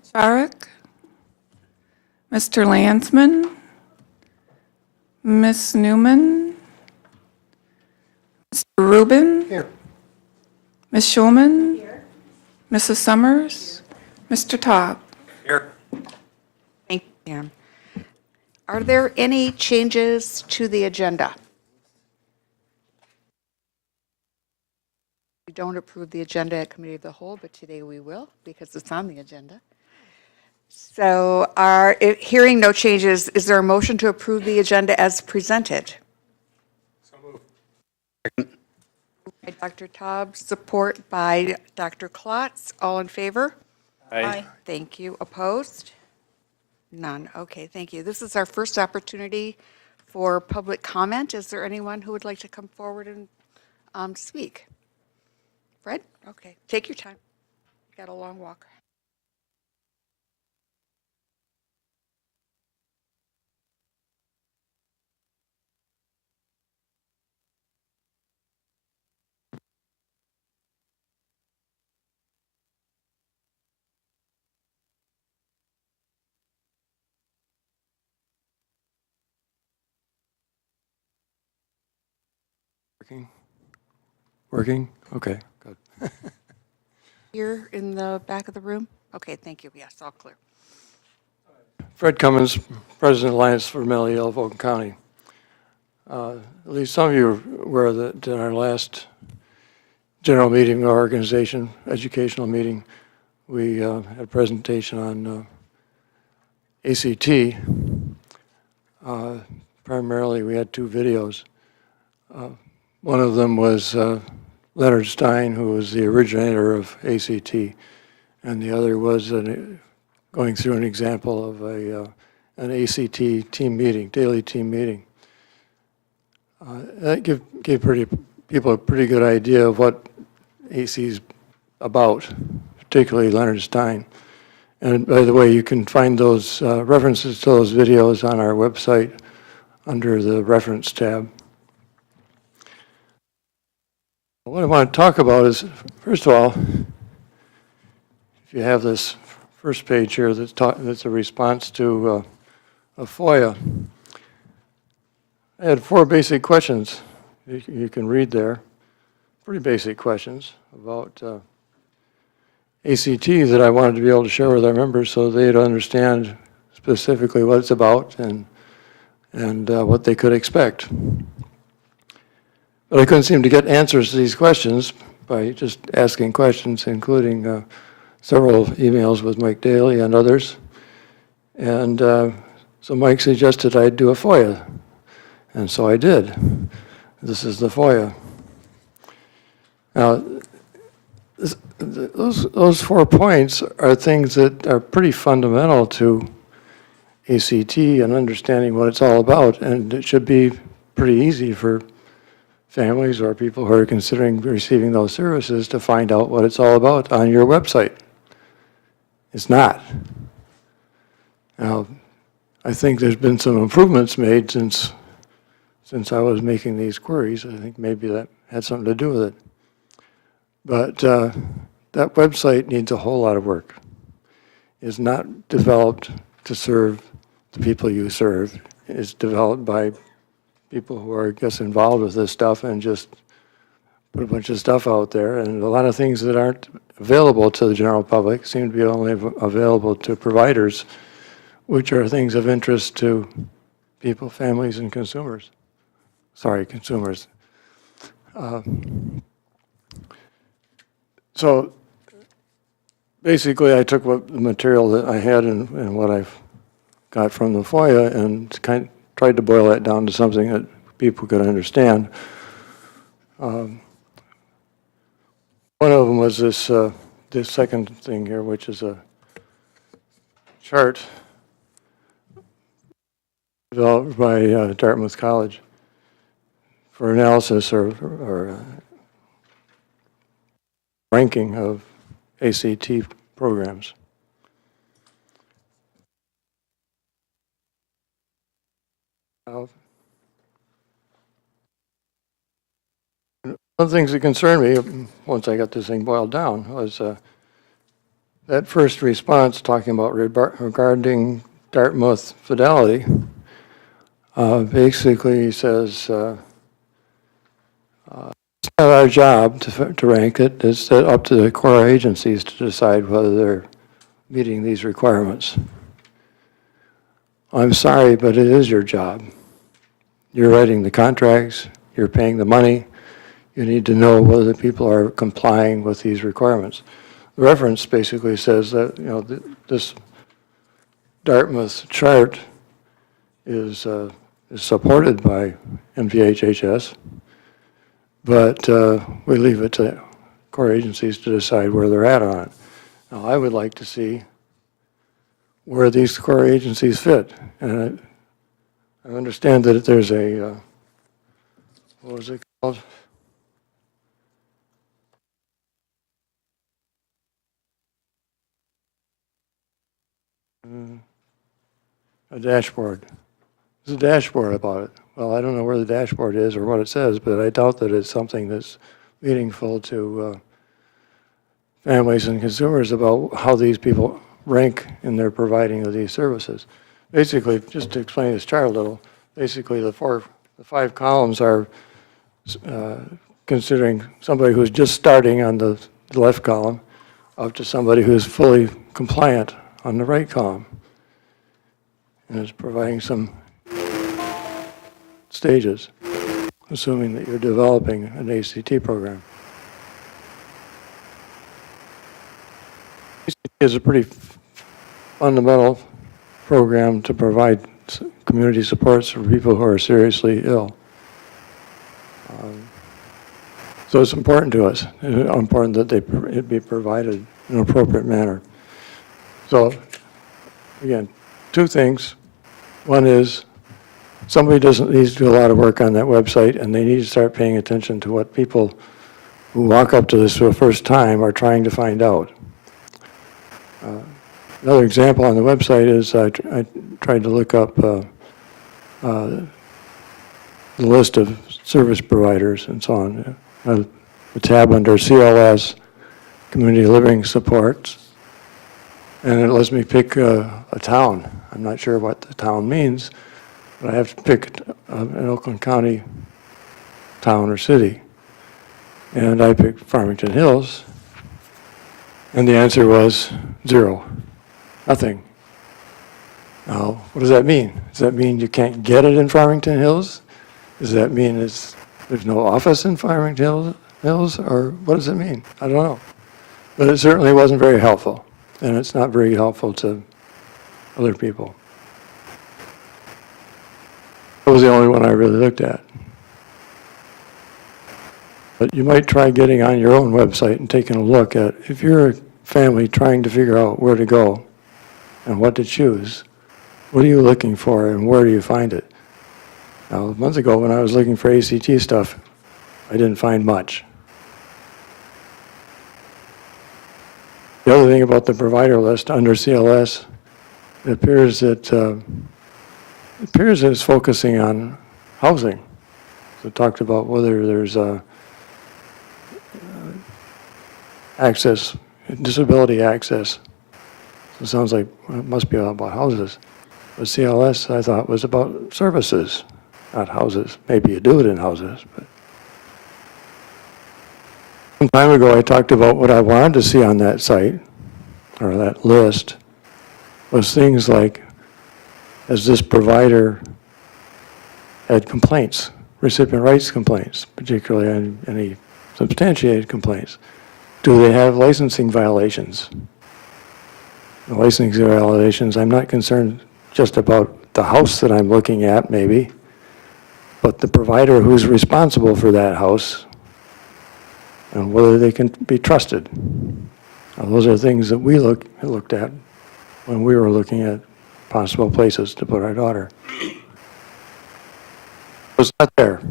Kacharik, Mr. Landsman, Ms. Newman, Mr. Rubin, Here. Ms. Schulman, here. Mrs. Summers, Mr. Taub. Here. Thank you, Pam. Are there any changes to the agenda? We don't approve the agenda at Committee of the Whole, but today we will because it's on the agenda. So hearing no changes, is there a motion to approve the agenda as presented? So moved. By Dr. Taub, support by Dr. Klotz. All in favor? Aye. Thank you. Opposed? None. Okay, thank you. This is our first opportunity for public comment. Is there anyone who would like to come forward and speak? Fred? Okay, take your time. You got a long walk. Working? Okay, good. Here in the back of the room? Okay, thank you. Yes, all clear. Fred Cummins, President Alliance for Mentally Ill of Oakland County. At least some of you are aware that in our last general meeting of our organization, educational meeting, we had a presentation on ACT. Primarily, we had two videos. One of them was Leonard Stein, who was the originator of ACT, and the other was going through an example of an ACT team meeting, daily team meeting. That gave people a pretty good idea of what AC is about, particularly Leonard Stein. And by the way, you can find those references to those videos on our website under the reference tab. What I want to talk about is, first of all, if you have this first page here that's a response to a FOIA. I had 4 basic questions you can read there, pretty basic questions about ACT that I wanted to be able to share with our members so they'd understand specifically what it's about and what they could expect. But I couldn't seem to get answers to these questions by just asking questions, including several emails with Mike Daly and others. And so Mike suggested I do a FOIA, and so I did. This is the FOIA. Now, those 4 points are things that are pretty fundamental to ACT and understanding what it's all about, and it should be pretty easy for families or people who are considering receiving those services to find out what it's all about on your website. It's not. Now, I think there's been some improvements made since I was making these queries. I think maybe that had something to do with it. But that website needs a whole lot of work. It's not developed to serve the people you serve. It's developed by people who are, I guess, involved with this stuff and just put a bunch of stuff out there. And a lot of things that aren't available to the general public seem to be only available to providers, which are things of interest to people, families, and consumers. Sorry, consumers. So basically, I took the material that I had and what I've got from the FOIA and tried to boil that down to something that people could understand. One of them was this second thing here, which is a chart developed by Dartmouth College for analysis or ranking of ACT programs. One of the things that concerned me once I got this thing boiled down was that first response talking about regarding Dartmouth fidelity basically says it's not our job to rank it. It's up to the core agencies to decide whether they're meeting these requirements. I'm sorry, but it is your job. You're writing the contracts, you're paying the money, you need to know whether the people are complying with these requirements. The reference basically says that, you know, this Dartmouth chart is supported by MVHHS, but we leave it to core agencies to decide where they're at on it. Now, I would like to see where these core agencies fit. And I understand that there's a, what was it called? A dashboard. There's a dashboard about it. Well, I don't know where the dashboard is or what it says, but I doubt that it's something that's meaningful to families and consumers about how these people rank in their providing of these services. Basically, just to explain this chart a little, basically the five columns are considering somebody who's just starting on the left column up to somebody who's fully compliant on the right column. And it's providing some stages, assuming that you're developing an ACT program. ACT is a pretty fundamental program to provide community supports for people who are seriously ill. So it's important to us. It's important that it be provided in an appropriate manner. So, again, two things. One is somebody needs to do a lot of work on that website, and they need to start paying attention to what people who walk up to this for the first time are trying to find out. Another example on the website is I tried to look up the list of service providers and so on. The tab under CLS, Community Living Supports, and it lets me pick a town. I'm not sure what the town means, but I have to pick an Oakland County town or city. And I picked Farmington Hills, and the answer was 0, nothing. Now, what does that mean? Does that mean you can't get it in Farmington Hills? Does that mean there's no office in Farmington Hills, or what does it mean? I don't know. But it certainly wasn't very helpful, and it's not very helpful to other people. That was the only one I really looked at. But you might try getting on your own website and taking a look at, if you're a family trying to figure out where to go and what to choose, what are you looking for and where do you find it? Now, a month ago when I was looking for ACT stuff, I didn't find much. The other thing about the provider list under CLS, it appears that it's focusing on housing. So it talked about whether there's access, disability access. So it sounds like it must be about houses. But CLS, I thought, was about services, not houses. Maybe you do it in houses, but. Some time ago, I talked about what I wanted to see on that site, or that list, was things like, has this provider had complaints, recipient rights complaints, particularly on any substantiated complaints? Do they have licensing violations? The licensing violations, I'm not concerned just about the house that I'm looking at, maybe, but the provider who's responsible for that house, and whether they can be trusted. Now, those are things that we looked at when we were looking at possible places to put our daughter. It was not there.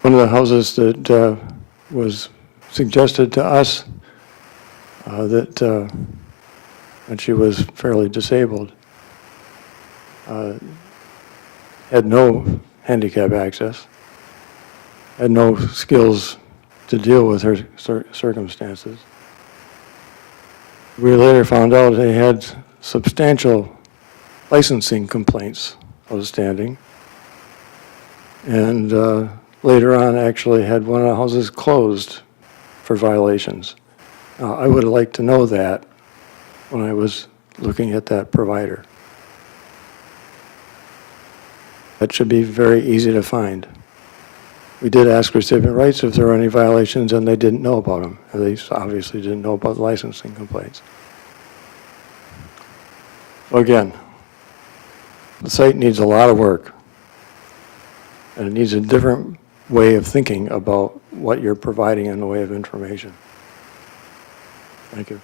One of the houses that was suggested to us that she was fairly disabled, had no handicap access, had no skills to deal with her circumstances. We later found out they had substantial licensing complaints outstanding, and later on actually had one of the houses closed for violations. I would have liked to know that when I was looking at that provider. That should be very easy to find. We did ask recipient rights if there were any violations, and they didn't know about them. They obviously didn't know about licensing complaints. So again, the site needs a lot of work, and it needs a different way of thinking about what you're providing in the way of information. Thank you.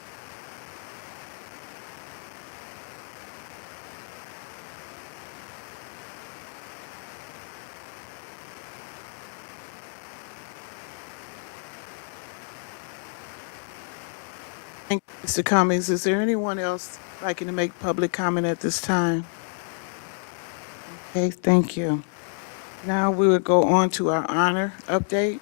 Thank you, Mr. Cummings. Is there anyone else liking to make public comment at this time? Okay, thank you. Now we will go on to our honor update.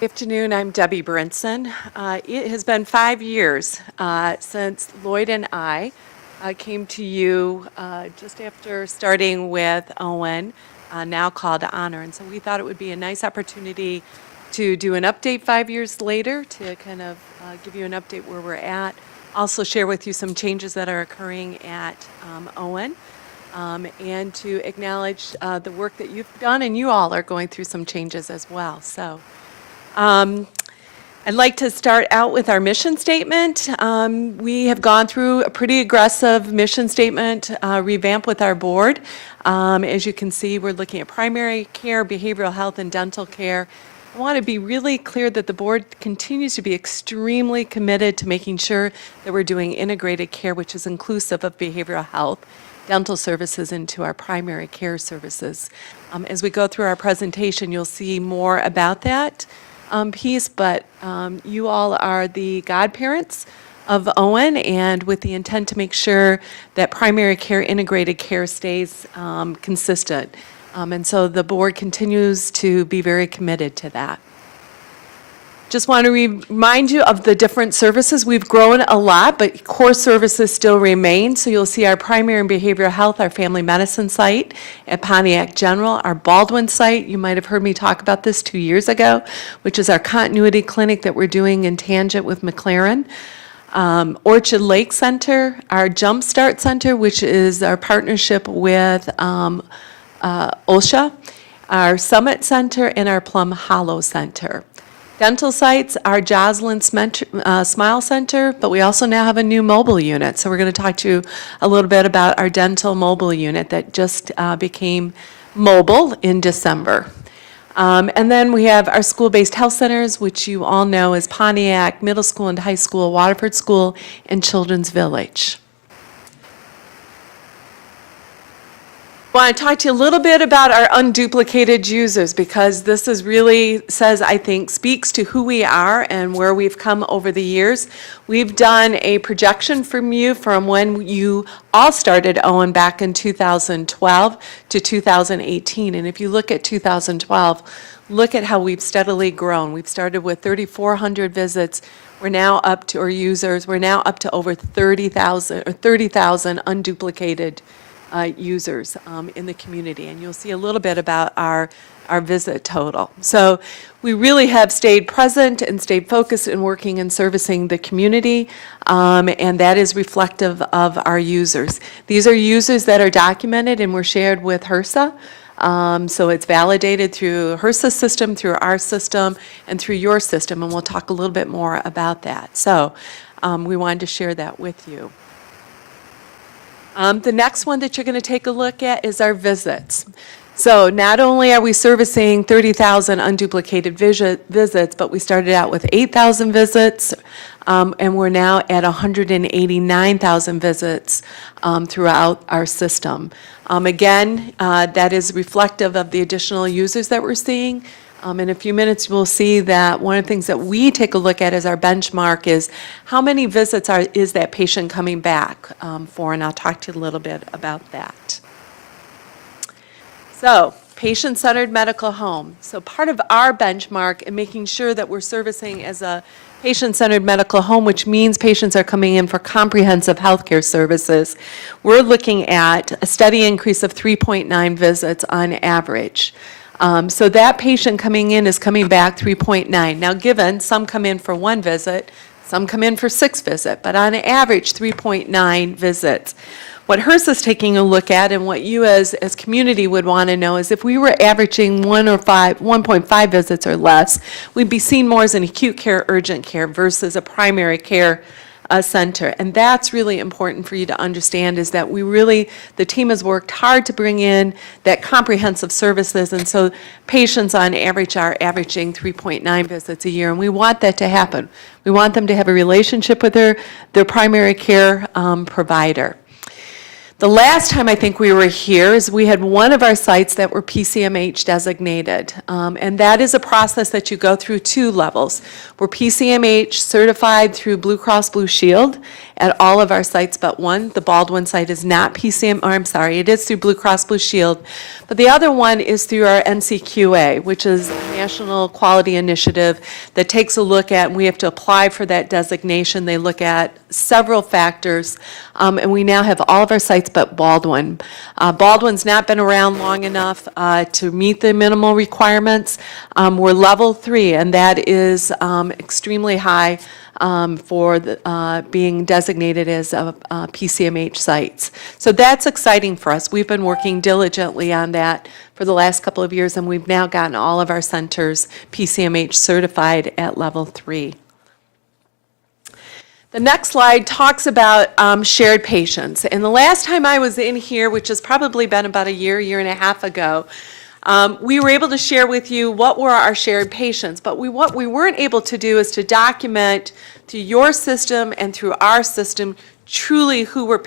Good afternoon, I'm Debbie Brinson. It has been 5 years since Lloyd and I came to you just after starting with Owen, now called Honor. And so we thought it would be a nice opportunity to do an update 5 years later to kind of give you an update where we're at. Also share with you some changes that are occurring at Owen. And to acknowledge the work that you've done, and you all are going through some changes as well. So I'd like to start out with our mission statement. We have gone through a pretty aggressive mission statement revamp with our board. As you can see, we're looking at primary care, behavioral health, and dental care. I want to be really clear that the board continues to be extremely committed to making sure that we're doing integrated care, which is inclusive of behavioral health, dental services into our primary care services. As we go through our presentation, you'll see more about that piece, but you all are the godparents of Owen, and with the intent to make sure that primary care, integrated care stays consistent. And so the board continues to be very committed to that. Just want to remind you of the different services. We've grown a lot, but core services still remain. So you'll see our primary and behavioral health, our family medicine site at Pontiac General, our Baldwin site. You might have heard me talk about this 2 years ago, which is our continuity clinic that we're doing in tangent with McLaren. Orchard Lake Center, our Jumpstart Center, which is our partnership with OSHA, our Summit Center, and our Plum Hollow Center. Dental sites, our Joslyn Smile Center, but we also now have a new mobile unit. So we're going to talk to you a little bit about our dental mobile unit that just became mobile in December. And then we have our school-based health centers, which you all know as Pontiac Middle School and High School, Waterford School, and Children's Village. I want to talk to you a little bit about our unduplicated users, because this is really speaks to who we are and where we've come over the years. We've done a projection from you from when you all started Owen back in 2012 to 2018. And if you look at 2012, look at how we've steadily grown. We've started with 3,400 visits. We're now up to, or users, we're now up to over 30,000 unduplicated users in the community, and you'll see a little bit about our visit total. So we really have stayed present and stayed focused in working and servicing the community, and that is reflective of our users. These are users that are documented and were shared with HRSA. So it's validated through HRSA's system, through our system, and through your system, and we'll talk a little bit more about that. So we wanted to share that with you. The next one that you're going to take a look at is our visits. So not only are we servicing 30,000 unduplicated visits, but we started out with 8,000 visits, and we're now at 189,000 visits throughout our system. Again, that is reflective of the additional users that we're seeing. In a few minutes, we'll see that one of the things that we take a look at as our benchmark is how many visits is that patient coming back for, and I'll talk to you a little bit about that. So, patient-centered medical home. So part of our benchmark in making sure that we're servicing as a patient-centered medical home, which means patients are coming in for comprehensive healthcare services, we're looking at a steady increase of 3.9 visits on average. So that patient coming in is coming back 3.9. Now, given some come in for 1 visit, some come in for 6 visits, but on average, 3.9 visits. What HRSA is taking a look at, and what you as community would want to know, is if we were averaging 1.5 visits or less, we'd be seen more as an acute care, urgent care versus a primary care center. And that's really important for you to understand, is that the team has worked hard to bring in that comprehensive services, and so patients on average are averaging 3.9 visits a year, and we want that to happen. We want them to have a relationship with their primary care provider. The last time I think we were here is we had one of our sites that were PCMH designated, and that is a process that you go through 2 levels. We're PCMH certified through Blue Cross Blue Shield at all of our sites but one. The Baldwin site is not it is through Blue Cross Blue Shield, but the other one is through our NCQA, which is a national quality initiative that takes a look at, and we have to apply for that designation. They look at several factors, and we now have all of our sites but Baldwin. Baldwin's not been around long enough to meet the minimal requirements. We're level 3, and that is extremely high for being designated as PCMH sites. So that's exciting for us. We've been working diligently on that for the last couple of years, and we've now gotten all of our centers PCMH certified at level 3. The next slide talks about shared patients. And the last time I was in here, which has probably been about a year and a half ago, we were able to share with you what were our shared patients. But what we weren't able to do is to document through your system and through our system truly who were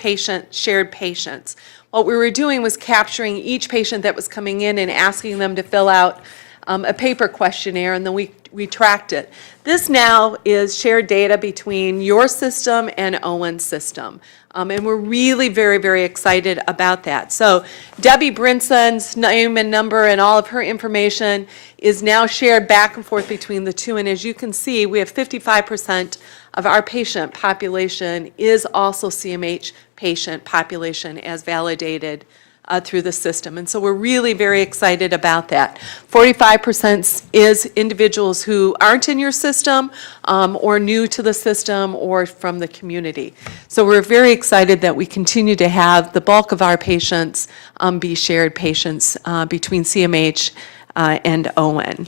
shared patients. What we were doing was capturing each patient that was coming in and asking them to fill out a paper questionnaire, and then we tracked it. This now is shared data between your system and Owen's system. And we're really very, very excited about that. So Debbie Brinson's name and number and all of her information is now shared back and forth between the two. And as you can see, we have 55% of our patient population is also CMH patient population as validated through the system. And so we're really very excited about that. 45% is individuals who aren't in your system or new to the system or from the community. So we're very excited that we continue to have the bulk of our patients be shared patients between CMH and Owen.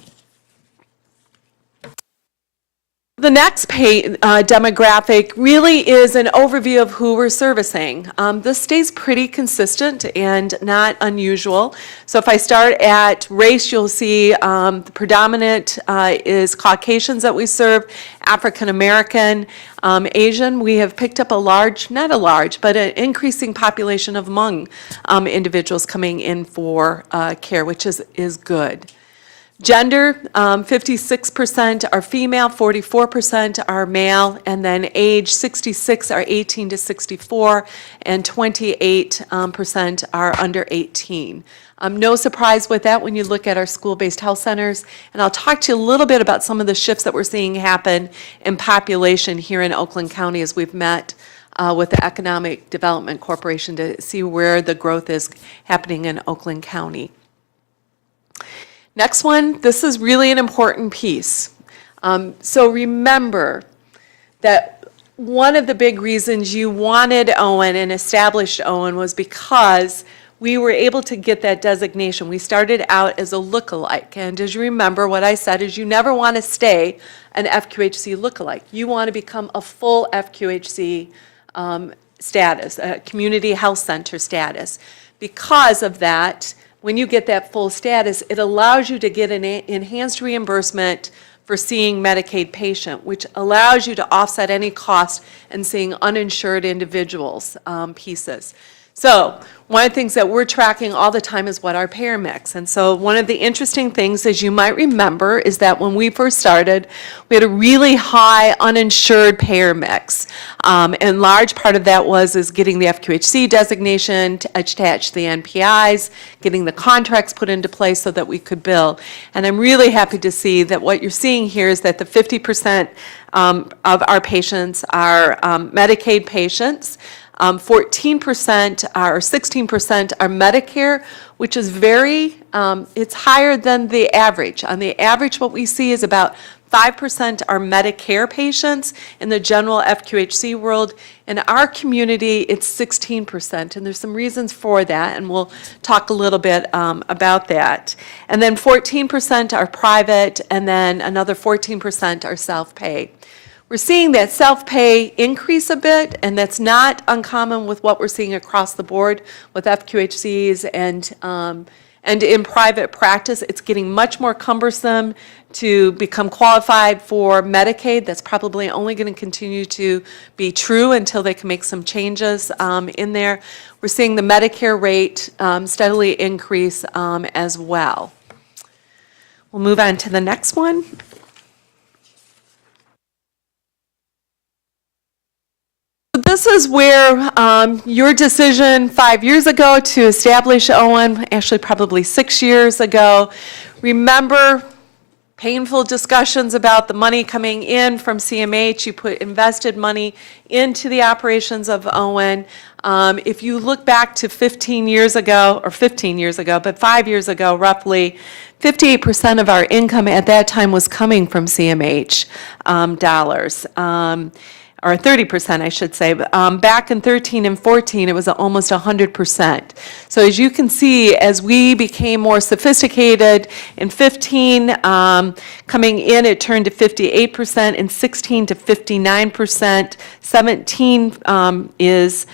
The next demographic really is an overview of who we're servicing. This stays pretty consistent and not unusual. So if I start at race, you'll see the predominant is Caucasians that we serve, African American, Asian. We have picked up not a large, but an increasing population of Hmong individuals coming in for care, which is good. Gender, 56% are female, 44% are male, and then age, 66 are 18 to 64, and 28% are under 18. No surprise with that when you look at our school-based health centers, and I'll talk to you a little bit about some of the shifts that we're seeing happen in population here in Oakland County as we've met with the Economic Development Corporation to see where the growth is happening in Oakland County. Next one, this is really an important piece. So remember that one of the big reasons you wanted Owen and established Owen was because we were able to get that designation. We started out as a lookalike, and as you remember, what I said is you never want to stay an FQHC lookalike. You want to become a full FQHC status, a community health center status. Because of that, when you get that full status, it allows you to get an enhanced reimbursement for seeing Medicaid patient, which allows you to offset any cost in seeing uninsured individuals pieces. So one of the things that we're tracking all the time is what our payer mix. And so one of the interesting things, as you might remember, is that when we first started, we had a really high uninsured payer mix. And large part of that is getting the FQHC designation attached to the NPIs, getting the contracts put into place so that we could bill. And I'm really happy to see that what you're seeing here is that the 50% of our patients are Medicaid patients. 14% or 16% are Medicare, which is it's higher than the average. On the average, what we see is about 5% are Medicare patients in the general FQHC world. In our community, it's 16%, and there's some reasons for that, and we'll talk a little bit about that. And then 14% are private, and then another 14% are self-pay. We're seeing that self-pay increase a bit, and that's not uncommon with what we're seeing across the board with FQHCs and in private practice. It's getting much more cumbersome to become qualified for Medicaid. That's probably only going to continue to be true until they can make some changes in there. We're seeing the Medicare rate steadily increase as well. We'll move on to the next one. This is where your decision 5 years ago to establish Owen, actually probably 6 years ago, remember painful discussions about the money coming in from CMH. You invested money into the operations of Owen. If you look back to 15 years ago, but 5 years ago roughly, 58% of our income at that time was coming from CMH dollars. Or 30%, I should say. Back in 13 and 14, it was almost 100%. So as you can see, as we became more sophisticated, in 15, coming in, it turned to 58%, in 16 to 59%, 17 is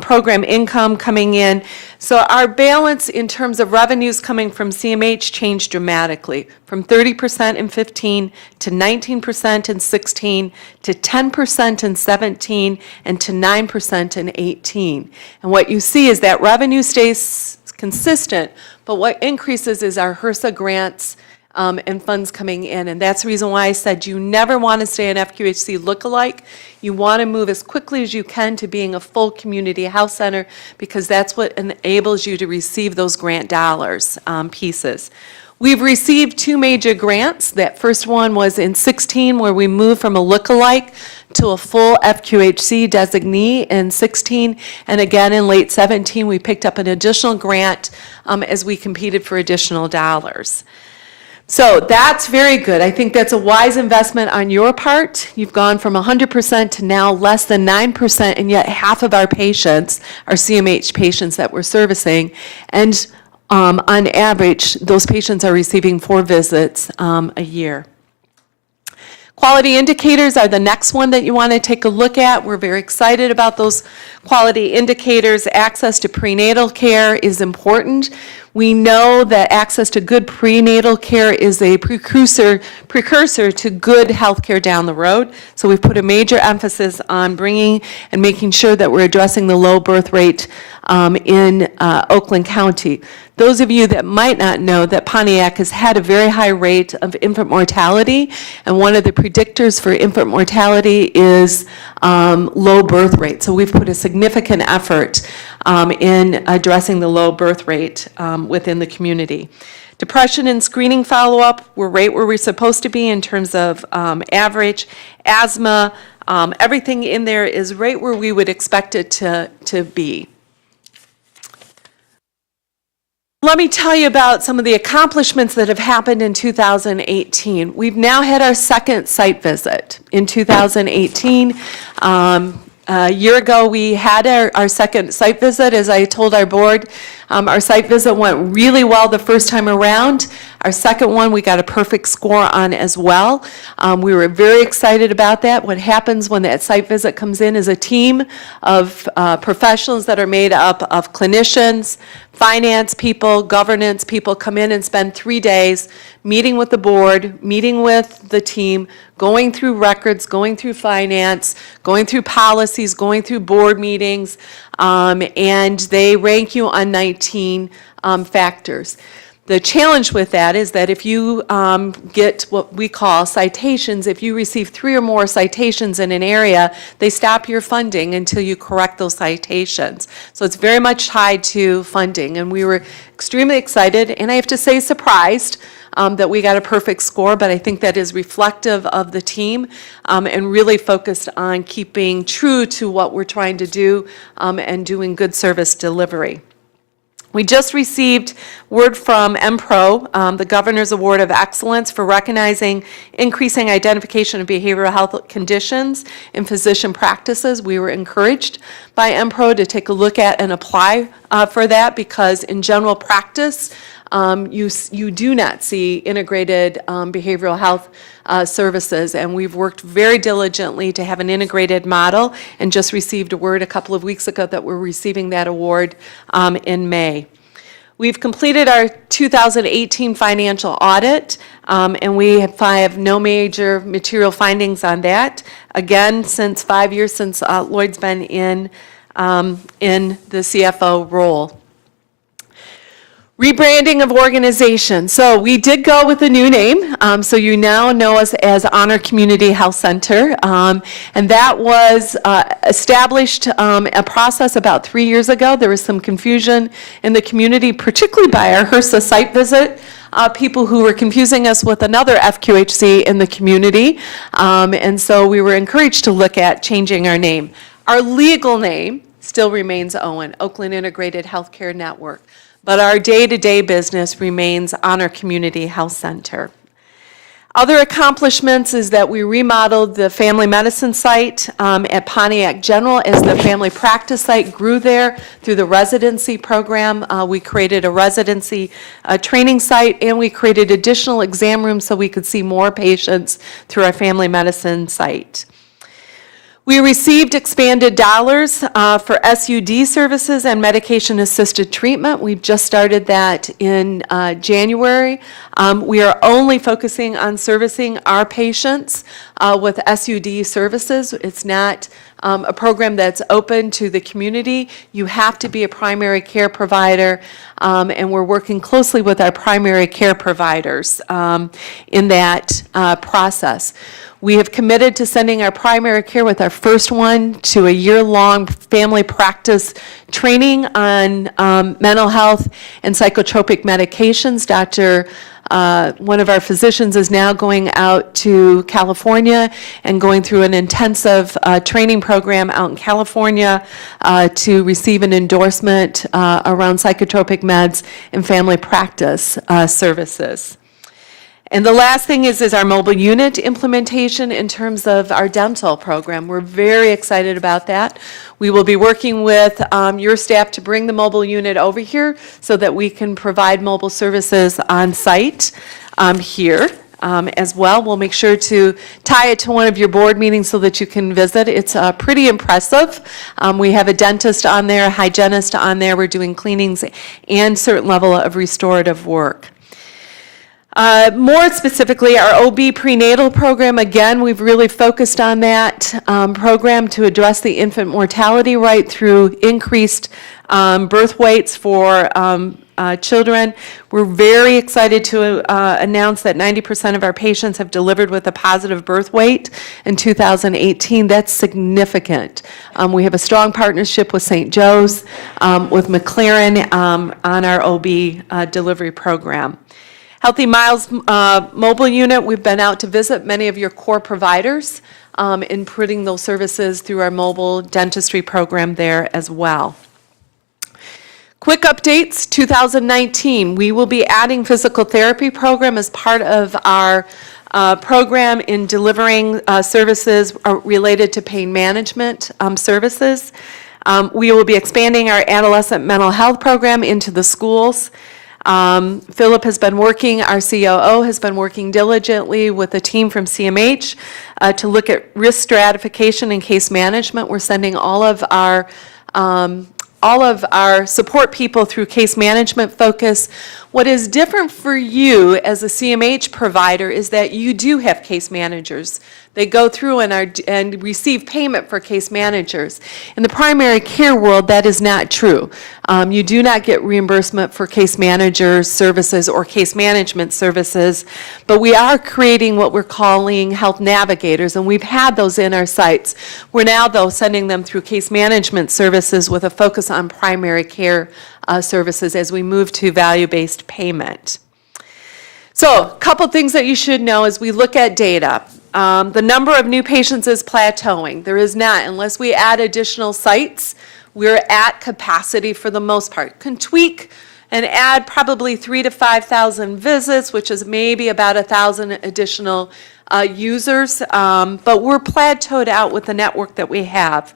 program income coming in. So our balance in terms of revenues coming from CMH changed dramatically, from 30% in 15 to 19% in 16 to 10% in 17 and to 9% in 18. And what you see is that revenue stays consistent, but what increases is our HRSA grants and funds coming in. And that's the reason why I said you never want to stay an FQHC lookalike. You want to move as quickly as you can to being a full community health center, because that's what enables you to receive those grant dollars pieces. We've received 2 major grants. That first one was in 16, where we moved from a lookalike to a full FQHC designee in 16. And again, in late 17, we picked up an additional grant as we competed for additional dollars. So that's very good. I think that's a wise investment on your part. You've gone from 100% to now less than 9%, and yet half of our patients are CMH patients that we're servicing. And on average, those patients are receiving 4 visits a year. Quality indicators are the next one that you want to take a look at. We're very excited about those quality indicators. Access to prenatal care is important. We know that access to good prenatal care is a precursor to good health care down the road. So we've put a major emphasis on bringing and making sure that we're addressing the low birth rate in Oakland County. Those of you that might not know that Pontiac has had a very high rate of infant mortality, and one of the predictors for infant mortality is low birth rate. So we've put a significant effort in addressing the low birth rate within the community. Depression and screening follow-up, we're right where we're supposed to be in terms of average. Asthma, everything in there is right where we would expect it to be. Let me tell you about some of the accomplishments that have happened in 2018. We've now had our second site visit in 2018. A year ago, we had our second site visit. As I told our board, Our site visit went really well the first time around. Our second one, we got a perfect score on as well. We were very excited about that. What happens when that site visit comes in is a team of professionals that are made up of clinicians, finance people, governance people come in and spend 3 days meeting with the board, meeting with the team, going through records, going through finance, going through policies, going through board meetings, and they rank you on 19 factors. The challenge with that is that if you get what we call citations, if you receive 3 or more citations in an area, they stop your funding until you correct those citations. So it's very much tied to funding, and we were extremely excited, and I have to say surprised, that we got a perfect score, but I think that is reflective of the team and really focused on keeping true to what we're trying to do and doing good service delivery. We just received word from MPRO, the Governor's Award of Excellence for recognizing increasing identification of behavioral health conditions in physician practices. We were encouraged by MPRO to take a look at and apply for that because in general practice, you do not see integrated behavioral health services, and we've worked very diligently to have an integrated model and just received a word a couple of weeks ago that we're receiving that award in May. We've completed our 2018 financial audit, and we have no major material findings on that. Again, since 5 years since Lloyd's been in the CFO role. Rebranding of organization. So we did go with a new name. So you now know us as Honor Community Health Center. And that was established a process about 3 years ago. There was some confusion in the community, particularly by our HRSA site visit. People who were confusing us with another FQHC in the community. And so we were encouraged to look at changing our name. Our legal name still remains Owen, Oakland Integrated Healthcare Network. But our day-to-day business remains Honor Community Health Center. Other accomplishments is that we remodeled the family medicine site at Pontiac General as the family practice site grew there through the residency program. We created a residency training site, and we created additional exam rooms so we could see more patients through our family medicine site. We received expanded dollars for SUD services and medication-assisted treatment. We've just started that in January. We are only focusing on servicing our patients with SUD services. It's not a program that's open to the community. You have to be a primary care provider, and we're working closely with our primary care providers in that process. We have committed to sending our primary care with our first one to a year-long family practice training on mental health and psychotropic medications. One of our physicians is now going out to California and going through an intensive training program out in California to receive an endorsement around psychotropic meds and family practice services. And the last thing is our mobile unit implementation in terms of our dental program. We're very excited about that. We will be working with your staff to bring the mobile unit over here so that we can provide mobile services on site here as well. We'll make sure to tie it to one of your board meetings so that you can visit. It's pretty impressive. We have a dentist on there, a hygienist on there. We're doing cleanings and certain level of restorative work. More specifically, our OB prenatal program, again, we've really focused on that program to address the infant mortality rate through increased birth weights for children. We're very excited to announce that 90% of our patients have delivered with a positive birth weight in 2018. That's significant. We have a strong partnership with St. Joe's, with McLaren on our OB delivery program. Healthy Miles mobile unit, we've been out to visit many of your core providers in putting those services through our mobile dentistry program there as well. Quick updates, 2019, we will be adding physical therapy program as part of our program in delivering services related to pain management services. We will be expanding our adolescent mental health program into the schools. Philip has been working, our COO has been working diligently with a team from CMH to look at risk stratification and case management. We're sending all of our support people through case management focus. What is different for you as a CMH provider is that you do have case managers. They go through and receive payment for case managers. In the primary care world, that is not true. You do not get reimbursement for case manager services or case management services, but we are creating what we're calling health navigators, and we've had those in our sites. We're now, though, sending them through case management services with a focus on primary care services as we move to value-based payment. So a couple things that you should know as we look at data. The number of new patients is plateauing. There is not, unless we add additional sites, we're at capacity for the most part. Can tweak and add probably 3,000 to 5,000 visits, which is maybe about 1,000 additional users, but we're plateaued out with the network that we have.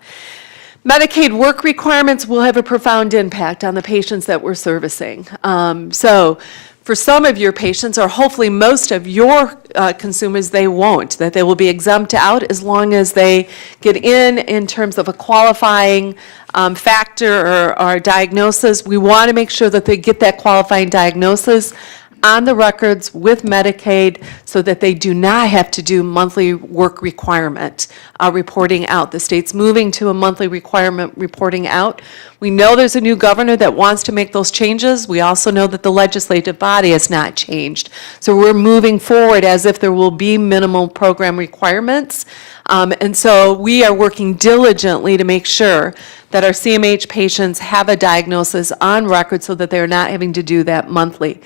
Medicaid work requirements will have a profound impact on the patients that we're servicing. So for some of your patients, or hopefully most of your consumers, they won't, that they will be exempt out as long as they get in terms of a qualifying factor or diagnosis. We want to make sure that they get that qualifying diagnosis on the records with Medicaid so that they do not have to do monthly work requirement reporting out. The state's moving to a monthly requirement reporting out. We know there's a new governor that wants to make those changes. We also know that the legislative body has not changed. So we're moving forward as if there will be minimal program requirements. And so we are working diligently to make sure that our CMH patients have a diagnosis on record so that they're not having to do that monthly.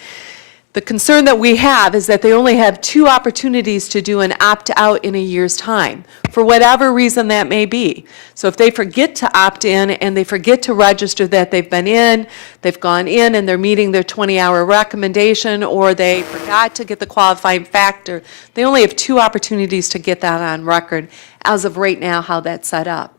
The concern that we have is that they only have 2 opportunities to do an opt-out in a year's time, for whatever reason that may be. So if they forget to opt in and they forget to register that they've been in, they've gone in and they're meeting their 20-hour recommendation, or they forgot to get the qualifying factor, they only have 2 opportunities to get that on record as of right now, how that's set up.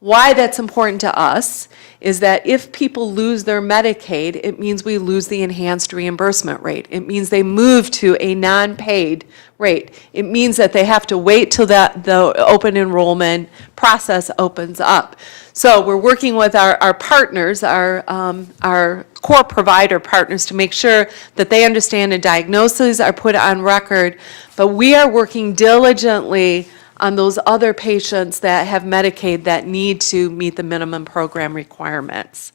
Why that's important to us is that if people lose their Medicaid, it means we lose the enhanced reimbursement rate. It means they move to a non-paid rate. It means that they have to wait till the open enrollment process opens up. So we're working with our partners, our core provider partners, to make sure that they understand and diagnoses are put on record, but we are working diligently on those other patients that have Medicaid that need to meet the minimum program requirements.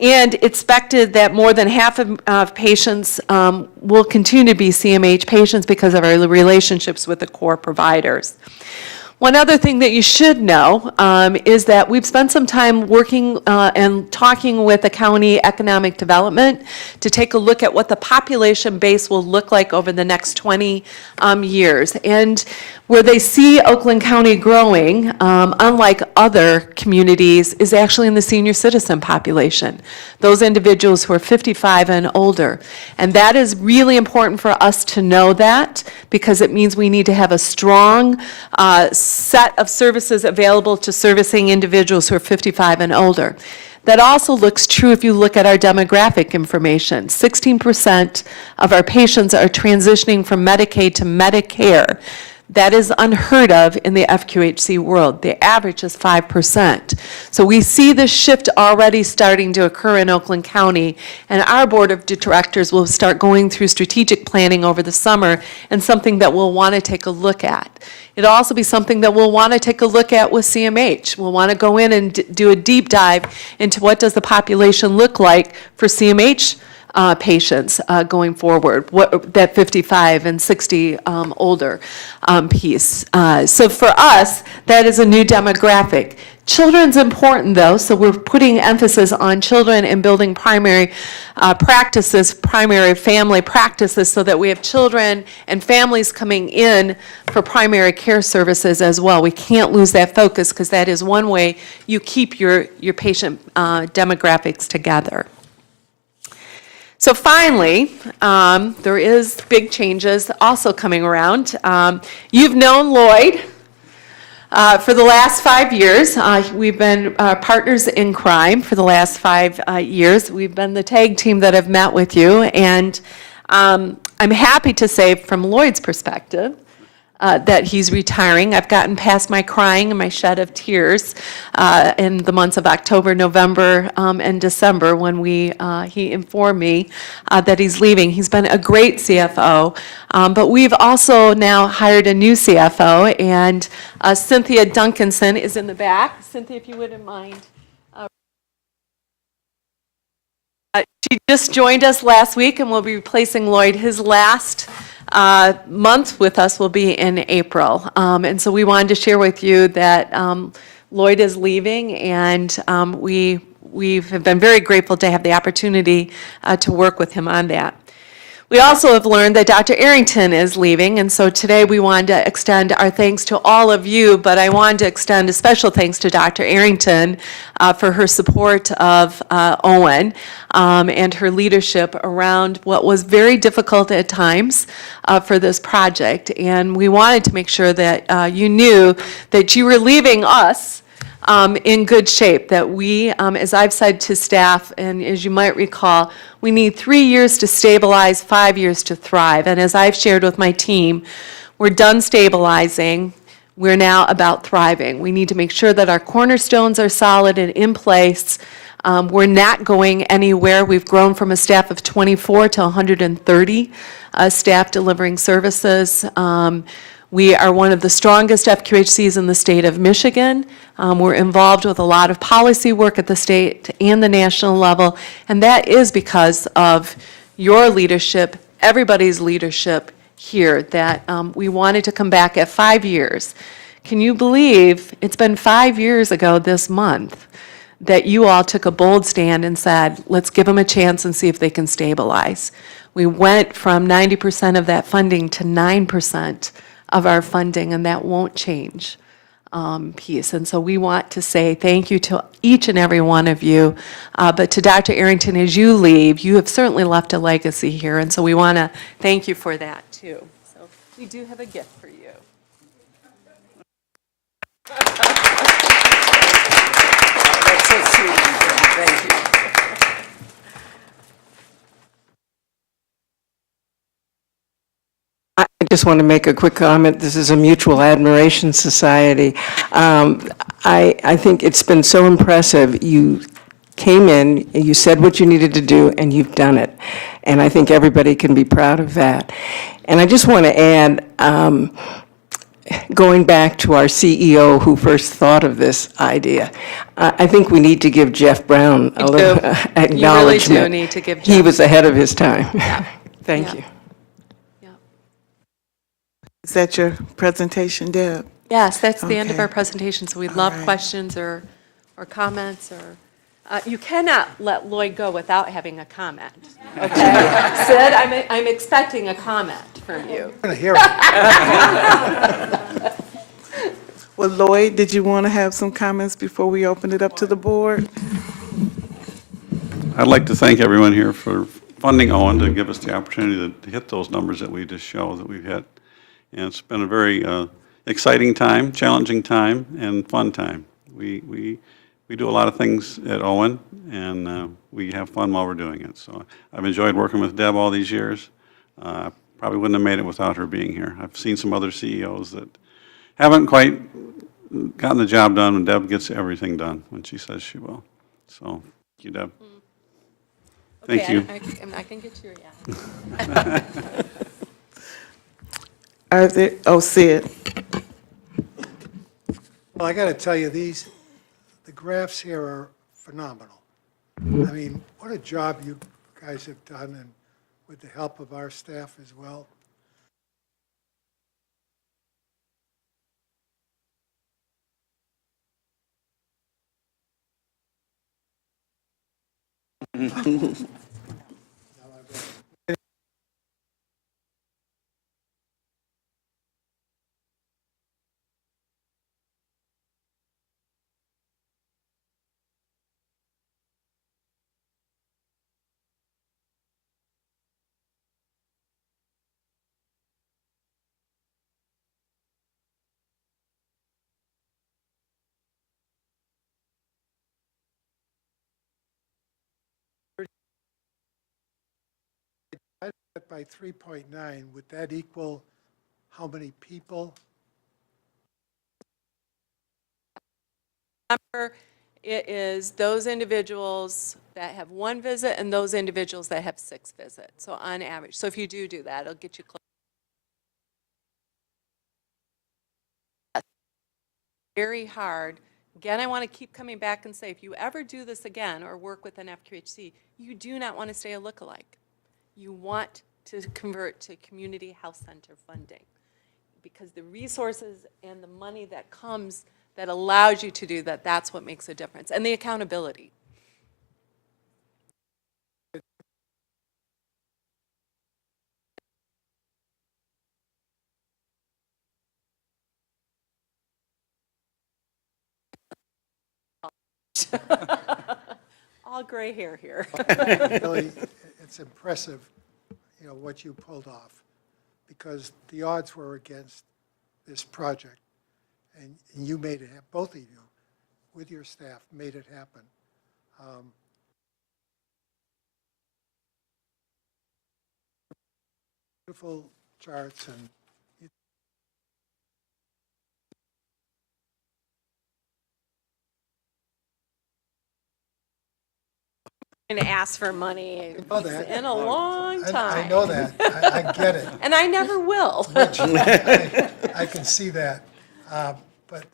And expected that more than half of patients will continue to be CMH patients because of our relationships with the core providers. One other thing that you should know is that we've spent some time working and talking with the county economic development to take a look at what the population base will look like over the next 20 years. And where they see Oakland County growing, unlike other communities, is actually in the senior citizen population, those individuals who are 55 and older. And that is really important for us to know that, because it means we need to have a strong set of services available to servicing individuals who are 55 and older. That also looks true if you look at our demographic information. 16% of our patients are transitioning from Medicaid to Medicare. That is unheard of in the FQHC world. The average is 5%. So we see this shift already starting to occur in Oakland County, and our board of directors will start going through strategic planning over the summer, and something that we'll want to take a look at. It'll also be something that we'll want to take a look at with CMH. We'll want to go in and do a deep dive into what does the population look like for CMH patients going forward, that 55 and 60 older piece. So for us, that is a new demographic. Children's important, though, so we're putting emphasis on children and building primary practices, primary family practices, so that we have children and families coming in for primary care services as well. We can't lose that focus, because that is one way you keep your patient demographics together. So finally, there is big changes also coming around. You've known Lloyd For the last 5 years, we've been partners in crime for the last 5 years. We've been the tag team that have met with you, and I'm happy to say from Lloyd's perspective, that he's retiring. I've gotten past my crying and my shed of tears in the months of October, November, and December when he informed me that he's leaving. He's been a great CFO, but we've also now hired a new CFO, and Cynthia Duncanson is in the back. Cynthia, if you wouldn't mind. She just joined us last week and will be replacing Lloyd. His last month with us will be in April. And so we wanted to share with you that Lloyd is leaving, and we have been very grateful to have the opportunity to work with him on that. We also have learned that Dr. Arrington is leaving, and so today we wanted to extend our thanks to all of you, but I wanted to extend a special thanks to Dr. Arrington for her support of Owen and her leadership around what was very difficult at times for this project. And we wanted to make sure that you knew that you were leaving us in good shape, that we, as I've said to staff, and as you might recall, we need 3 years to stabilize, 5 years to thrive. And as I've shared with my team, we're done stabilizing. We're now about thriving. We need to make sure that our cornerstones are solid and in place. We're not going anywhere. We've grown from a staff of 24 to 130 staff delivering services. We are one of the strongest FQHCs in the state of Michigan. We're involved with a lot of policy work at the state and the national level, and that is because of your leadership, everybody's leadership here, that we wanted to come back at 5 years. Can you believe it's been 5 years ago this month that you all took a bold stand and said, let's give them a chance and see if they can stabilize? We went from 90% of that funding to 9% of our funding, and that won't change piece. And so we want to say thank you to each and every one of you. But to Dr. Arrington, as you leave, you have certainly left a legacy here, and so we want to thank you for that too. So we do have a gift for you. That's so sweet. Thank you. I just want to make a quick comment. This is a mutual admiration society. I think it's been so impressive. You came in, you said what you needed to do, and you've done it. And I think everybody can be proud of that. And I just want to add, going back to our CEO who first thought of this idea, I think we need to give Jeff Brown a little acknowledgement. You really do need to give Jeff. He was ahead of his time. Thank Yeah. you. Is that your presentation, Deb? Yes, that's the end of Okay. our presentation, so we'd love right. questions or comments, or, you cannot let Lloyd go without having a comment, okay? Sid, I'm expecting a comment from you. Well, Lloyd, did you want to have some comments before we open it up to the board? I'd like to thank everyone here for funding Owen to give us the opportunity to hit those numbers that we just showed that we've hit. And it's been a very exciting time, challenging time, and fun time. We do a lot of things at Owen, and we have fun while we're doing it. So I've enjoyed working with Deb all these years. Probably wouldn't have made it without her being here. I've seen some other CEOs that haven't quite gotten the job done, and Deb gets everything done when she says she will. So thank you, Deb. Thank Okay, you. I can get you, yeah. Are there, oh, Sid. Well, I got to tell you, the graphs here are phenomenal. I mean, what a job you guys have done, and with the help of our staff as well. By 3.9, would that equal how many people? Remember, it is those individuals that have one visit and those individuals that have 6 visits. So on average, so if you do that, it'll get you close. Very hard. Again, I want to keep coming back and say, if you ever do this again or work with an FQHC, you do not want to stay a lookalike. You want to convert to community health center funding, because the resources and the money that comes that allows you to do that, that's what makes a difference, and the accountability. All gray hair here. Really, it's impressive, what you pulled off, because the odds were against this project, and you made it, both of you, with your staff, made it happen. Beautiful charts, and Going to ask for money know that. in a long time. I know that, I get it. And I never will. I can see that, but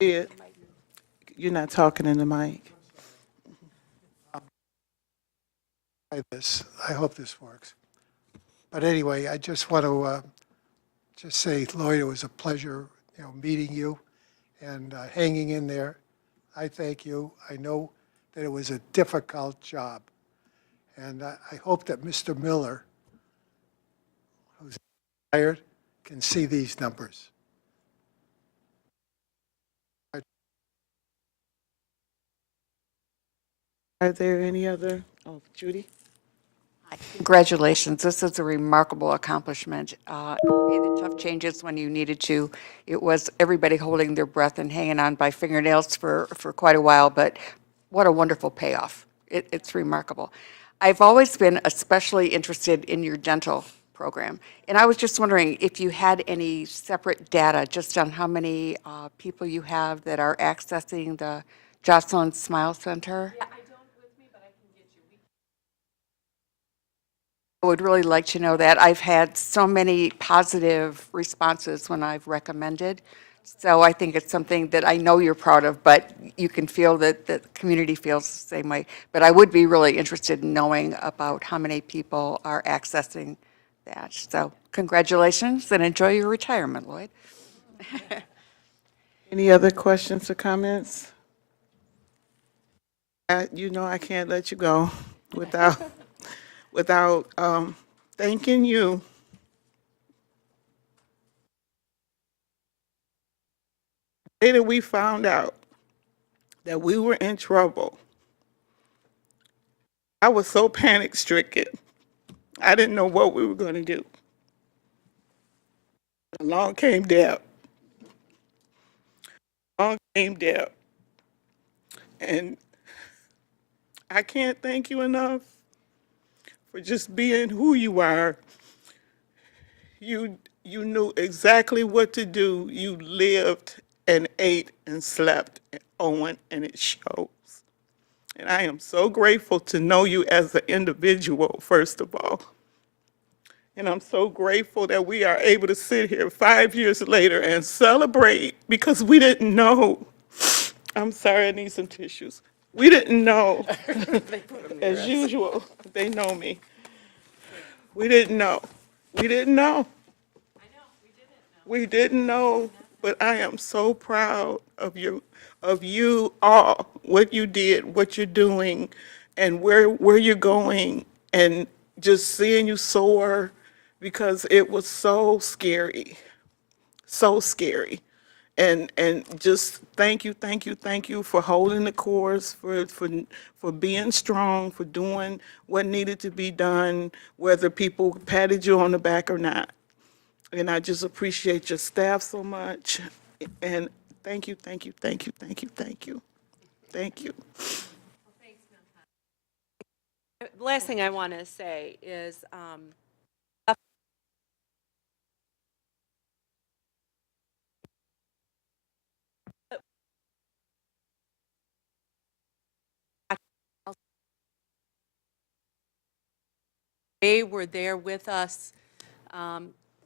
Ed, you're not talking in the mic. I hope this works. But anyway, I just want to just say, Lloyd, it was a pleasure, meeting you and hanging in there. I thank you. I know that it was a difficult job. And I hope that Mr. Miller, who's retired, can see these numbers. Are there any other, Judy? Congratulations. This is a remarkable accomplishment. You made the tough changes when you needed to. It was everybody holding their breath and hanging on by fingernails for quite a while, but what a wonderful payoff. It's remarkable. I've always been especially interested in your dental program, and I was just wondering if you had any separate data just on how many people you have that are accessing the Jocelyn Smile Center. I would really like to know that. I've had so many positive responses when I've recommended. So I think it's something that I know you're proud of, but you can feel that the community feels the same way. But I would be really interested in knowing about how many people are accessing that. So congratulations and enjoy your retirement, Lloyd. Any other questions or comments? I can't let you go without thanking you. The day that we found out that we were in trouble, I was so panic stricken. I didn't know what we were going to do. Along came Deb. And I can't thank you enough for just being who you are. You knew exactly what to do. You lived and ate and slept at Owen, and it shows. And I am so grateful to know you as an individual, first of all. And I'm so grateful that we are able to sit here 5 years later and celebrate, because we didn't know. I'm sorry, I need some tissues. We didn't know. As usual, they know me. We didn't know. We didn't know. We didn't know, but I am so proud of you all, what you did, what you're doing, and where you're going, and just seeing you soar because it was so scary, so scary. And just thank you, thank you, thank you for holding the course, for being strong, for doing what needed to be done, whether people patted you on the back or not. And I just appreciate your staff so much. And thank you, thank you, thank you, thank you, thank you, thank you. The last thing I want to say is, they were there with us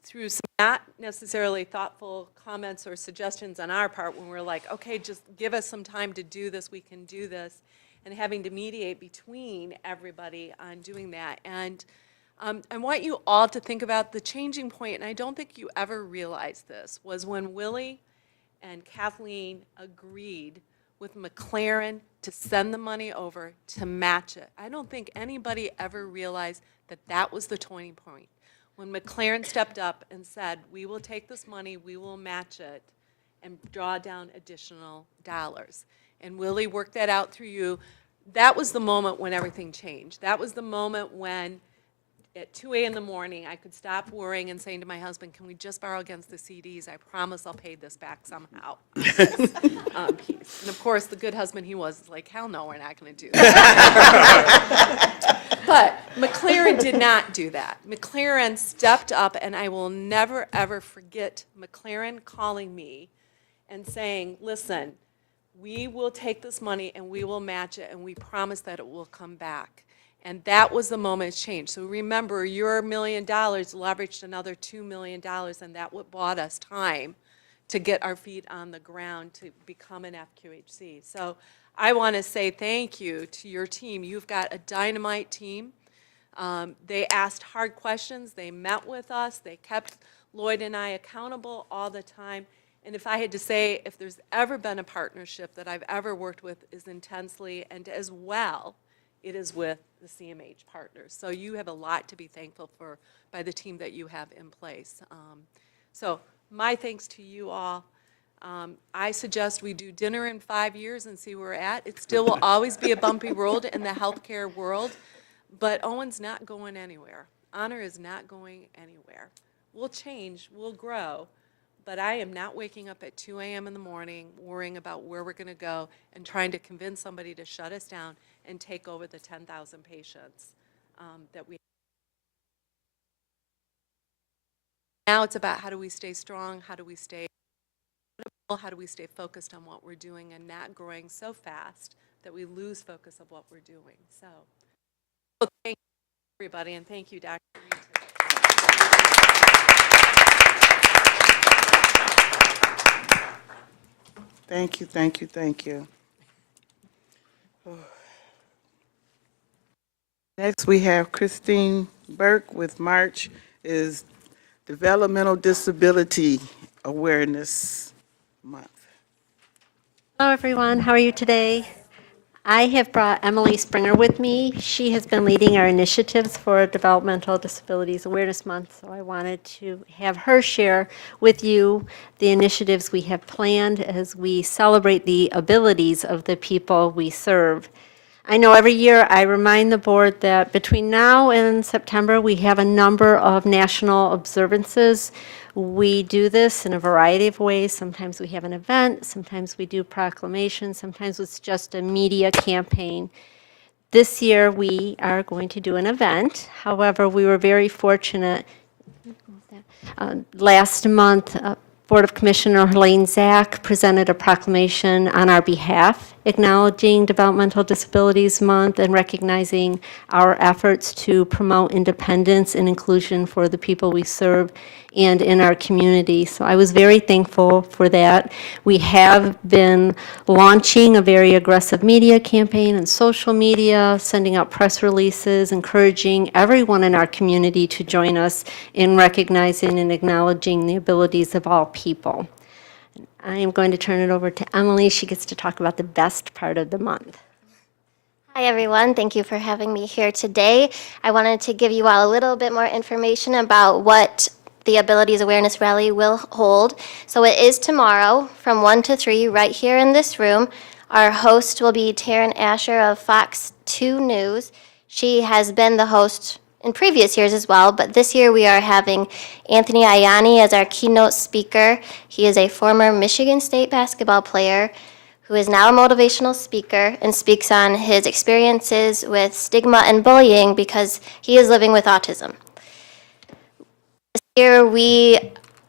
through some not necessarily thoughtful comments or suggestions on our part when we're like, okay, just give us some time to do this, we can do this, and having to mediate between everybody on doing that. And I want you all to think about the changing point, and I don't think you ever realized this, was when Willie and Kathleen agreed with McLaren to send the money over to match it. I don't think anybody ever realized that that was the turning point. When McLaren stepped up and said, we will take this money, we will match it, and draw down additional dollars. And Willie worked that out through you. That was the moment when everything changed. That was the moment when at 2 a.m. in the morning, I could stop worrying and saying to my husband, can we just borrow against the CDs? I promise I'll pay this back somehow. And of course, the good husband he was like, hell no, we're not going to do that. But McLaren did not do that. McLaren stepped up, and I will never, ever forget McLaren calling me and saying, listen, we will take this money and we will match it, and we promise that it will come back. And that was the moment it changed. So remember, your $1 million leveraged another $2 million, and that what bought us time to get our feet on the ground to become an FQHC. So I want to say thank you to your team. You've got a dynamite team. They asked hard questions. They met with us. They kept Lloyd and I accountable all the time. And if I had to say, if there's ever been a partnership that I've ever worked with as intensely and as well, it is with the CMH partners. So you have a lot to be thankful for by the team that you have in place. So my thanks to you all. I suggest we do dinner in 5 years and see where we're at. It still will always be a bumpy road in the healthcare world, but Owen's not going anywhere. Honor is not going anywhere. We'll change, we'll grow, but I am not waking up at 2 a.m. in the morning worrying about where we're going to go and trying to convince somebody to shut us down and take over the 10,000 patients that we have. Now it's about how do we stay strong, how do we stay focused on what we're doing and not growing so fast that we lose focus of what we're doing. So thank you, everybody, and thank you, Dr. Reed. Thank you, thank you, thank you. Next, we have Christine Burke with March is Developmental Disability Awareness Month. Hello, everyone. How are you today? I have brought Emily Springer with me. She has been leading our initiatives for Developmental Disabilities Awareness Month, so I wanted to have her share with you the initiatives we have planned as we celebrate the abilities of the people we serve. I know every year I remind the board that between now and September, we have a number of national observances. We do this in a variety of ways. Sometimes we have an event, sometimes we do proclamations, sometimes it's just a media campaign. This year we are going to do an event. However, we were very fortunate. Last month, Board of Commissioner Helene Zach presented a proclamation on our behalf, acknowledging Developmental Disabilities Month and recognizing our efforts to promote independence and inclusion for the people we serve and in our community. So I was very thankful for that. We have been launching a very aggressive media campaign and social media, sending out press releases, encouraging everyone in our community to join us in recognizing and acknowledging the abilities of all people. I am going to turn it over to Emily. She gets to talk about the best part of the month. Hi, everyone. Thank you for having me here today. I wanted to give you all a little bit more information about what the Abilities Awareness Rally will hold. So it is tomorrow from 1 to 3 right here in this room. Our host will be Taryn Asher of Fox 2 News. She has been the host in previous years as well, but this year we are having Anthony Ayani as our keynote speaker. He is a former Michigan State basketball player who is now a motivational speaker and speaks on his experiences with stigma and bullying because he is living with autism. This year, we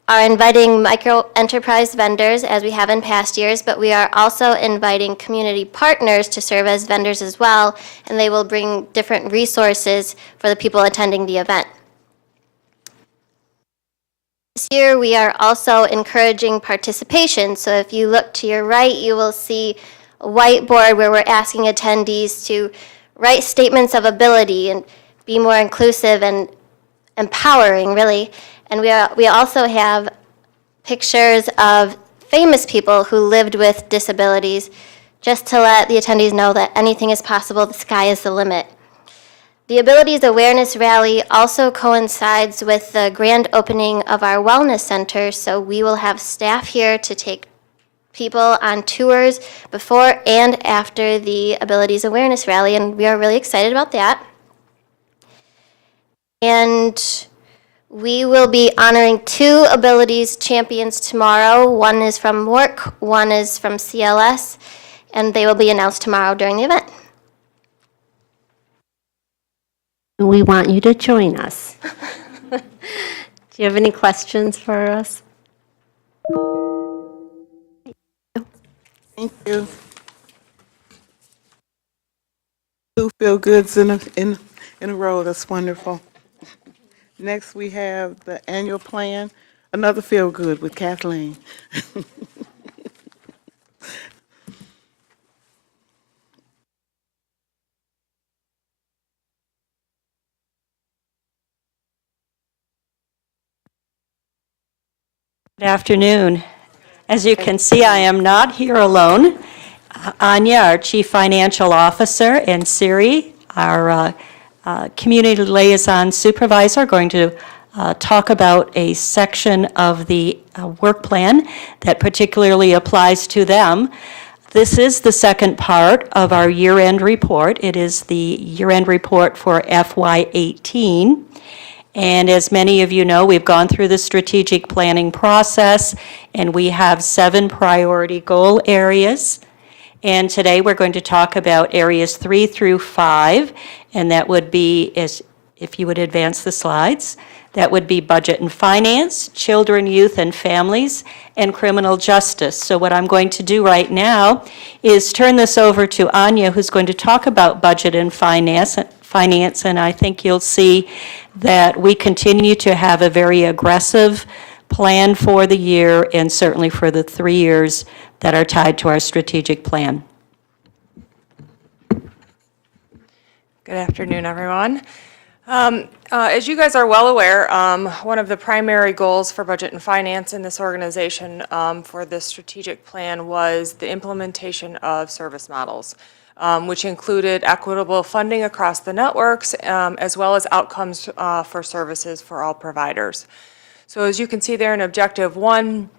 are inviting micro enterprise vendors as we have in past years, but we are also inviting community partners to serve as vendors as well, and they will bring different resources for the people attending the event. This year, we are also encouraging participation. So if you look to your right, you will see a whiteboard where we're asking attendees to write statements of ability and be more inclusive and empowering, really. And we also have pictures of famous people who lived with disabilities, just to let the attendees know that anything is possible, the sky is the limit. The Abilities Awareness Rally also coincides with the grand opening of our Wellness Center, so we will have staff here to take people on tours before and after the Abilities Awareness Rally, and we are really excited about that. And we will be honoring 2 Abilities champions tomorrow. One is from work, one is from CLS, and they will be announced tomorrow during the event. We want you to join us. Do you have any questions for us? Thank you. 2 feel goods in a row. That's wonderful. Next, we have the annual plan, another feel good with Kathleen. Good afternoon. As you can see, I am not here alone. Anya, our Chief Financial Officer, and Siri, our Community Liaison Supervisor, are going to talk about a section of the work plan that particularly applies to them. This is the second part of our year-end report. It is the year-end report for FY18. And as many of you know, we've gone through the strategic planning process, and we have 7 priority goal areas. And today we're going to talk about areas 3 through 5, and that would be, if you would advance the slides, that would be budget and finance, children, youth, and families, and criminal justice. So what I'm going to do right now is turn this over to Anya, who's going to talk about budget and finance, and I think you'll see that we continue to have a very aggressive plan for the year and certainly for the 3 years that are tied to our strategic plan. Good afternoon, everyone. As you guys are well aware, one of the primary goals for budget and finance in this organization for this strategic plan was the implementation of service models, which included equitable funding across the networks, as well as outcomes for services for all providers. So as you can see there in Objective 1,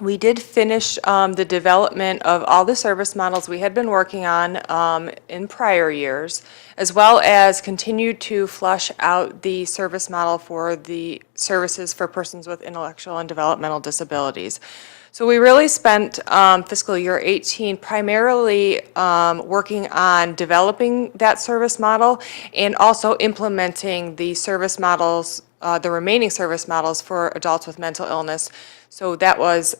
we did finish the development of all the service models we had been working on in prior years, as well as continued to flush out the service model for the services for persons with intellectual and developmental disabilities. So we really spent fiscal year 18 primarily working on developing that service model and also implementing the service models, the remaining service models for adults with mental illness. So that was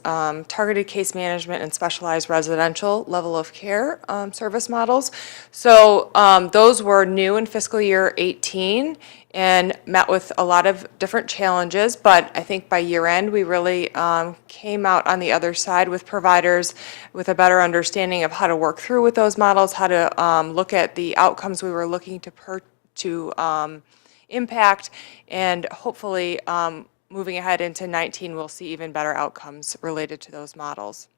targeted case management and specialized residential level of care service models. So those were new in fiscal year 18 and met with a lot of different challenges, but I think by year end, we really came out on the other side with providers with a better understanding of how to work through with those models, how to look at the outcomes we were looking to impact, and hopefully moving ahead into 19, we'll see even better outcomes related to those models.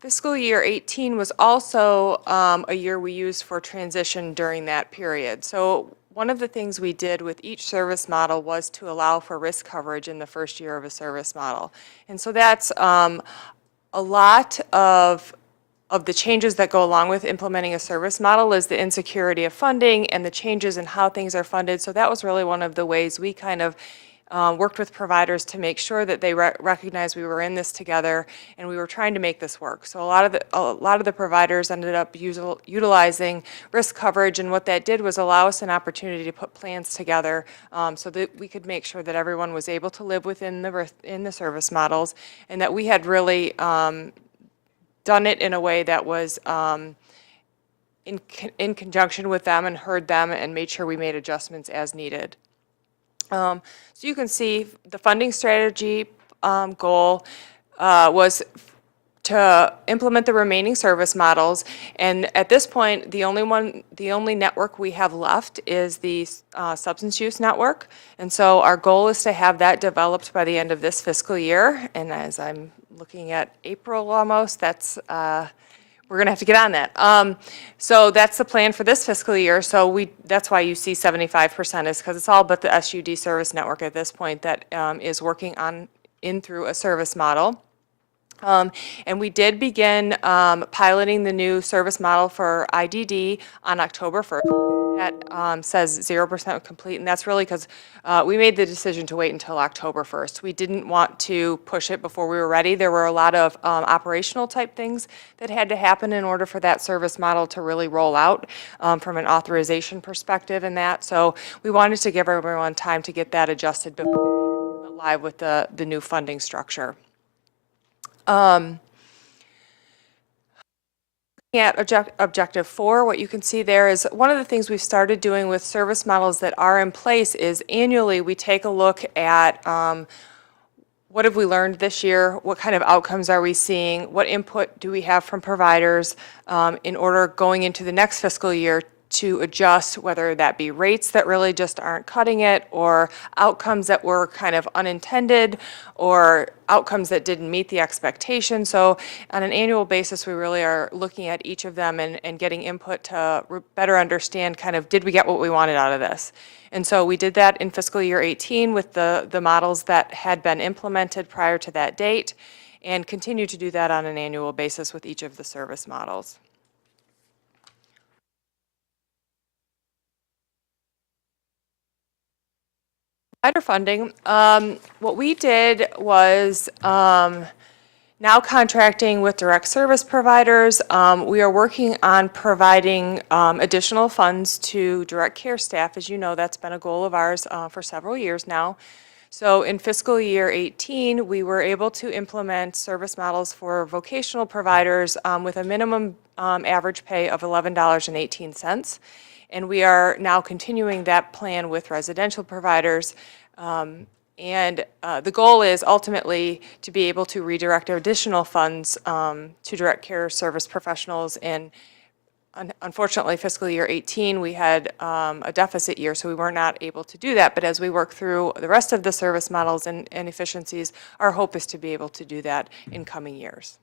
Fiscal year 18 was also a year we used for transition during that period. So one of the things we did with each service model was to allow for risk coverage in the first year of a service model. And so that's a lot of the changes that go along with implementing a service model is the insecurity of funding and the changes in how things are funded. So that was really one of the ways we kind of worked with providers to make sure that they recognized we were in this together and we were trying to make this work. So a lot of the providers ended up utilizing risk coverage, and what that did was allow us an opportunity to put plans together so that we could make sure that everyone was able to live within the service models, and that we had really done it in a way that was in conjunction with them and heard them and made sure we made adjustments as needed. So you can see the funding strategy goal was to implement the remaining service models, and at this point, the only network we have left is the substance use network, and so our goal is to have that developed by the end of this fiscal year. And as I'm looking at April almost, that's we're going to have to get on that. So that's the plan for this fiscal year. So that's why you see 75% is because it's all but the SUD service network at this point that is working through a service model. And we did begin piloting the new service model for IDD on October 1st. That says 0% complete, and that's really because we made the decision to wait until October 1st. We didn't want to push it before we were ready. There were a lot of operational type things that had to happen in order for that service model to really roll out from an authorization perspective and that. So we wanted to give everyone time to get that adjusted before we went live with the new funding structure. At objective 4, what you can see there is one of the things we've started doing with service models that are in place is annually we take a look at what have we learned this year, what kind of outcomes are we seeing, what input do we have from providers in order going into the next fiscal year to adjust, whether that be rates that really just aren't cutting it, or outcomes that were kind of unintended, or outcomes that didn't meet the expectation. So on an annual basis, we really are looking at each of them and getting input to better understand kind of, did we get what we wanted out of this? And so we did that in fiscal year 18 with the models that had been implemented prior to that date, and continue to do that on an annual basis with each of the service models. Provider funding, what we did was now contracting with direct service providers. We are working on providing additional funds to direct care staff. As you know, that's been a goal of ours for several years now. So in fiscal year 18, we were able to implement service models for vocational providers with a minimum average pay of $11.18. And we are now continuing that plan with residential providers. And the goal is ultimately to be able to redirect additional funds to direct care service professionals. And unfortunately, fiscal year 18, we had a deficit year, so we were not able to do that. But as we work through the rest of the service models and efficiencies, our hope is to be able to do that in coming years.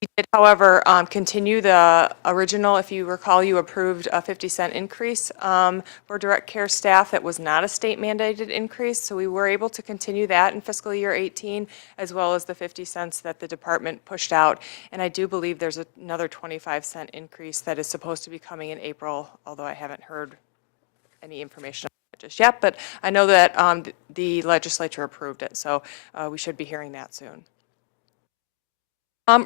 We did, however, continue the original. If you recall, you approved a 50-cent increase for direct care staff. That was not a state mandated increase, so we were able to continue that in fiscal year 18, as well as the 50 cents that the department pushed out. And I do believe there's another 25-cent increase that is supposed to be coming in April, although I haven't heard any information on it just yet. But I know that the legislature approved it, so we should be hearing that soon.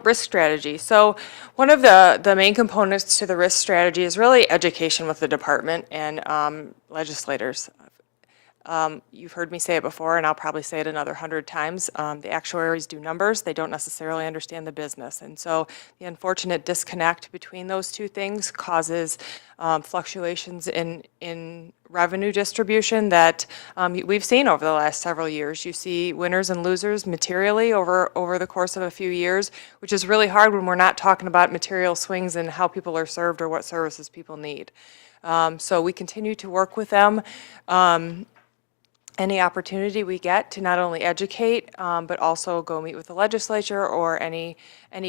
Risk strategy. So one of the main components to the risk strategy is really education with the department and legislators. You've heard me say it before, and I'll probably say it another 100 times. The actuaries do numbers. They don't necessarily understand the business. And so the unfortunate disconnect between those two things causes fluctuations in revenue distribution that we've seen over the last several years. You see winners and losers materially over the course of a few years, which is really hard when we're not talking about material swings in how people are served or what services people need. So we continue to work with them. any opportunity we get to not only educate, but also go meet with the legislature or any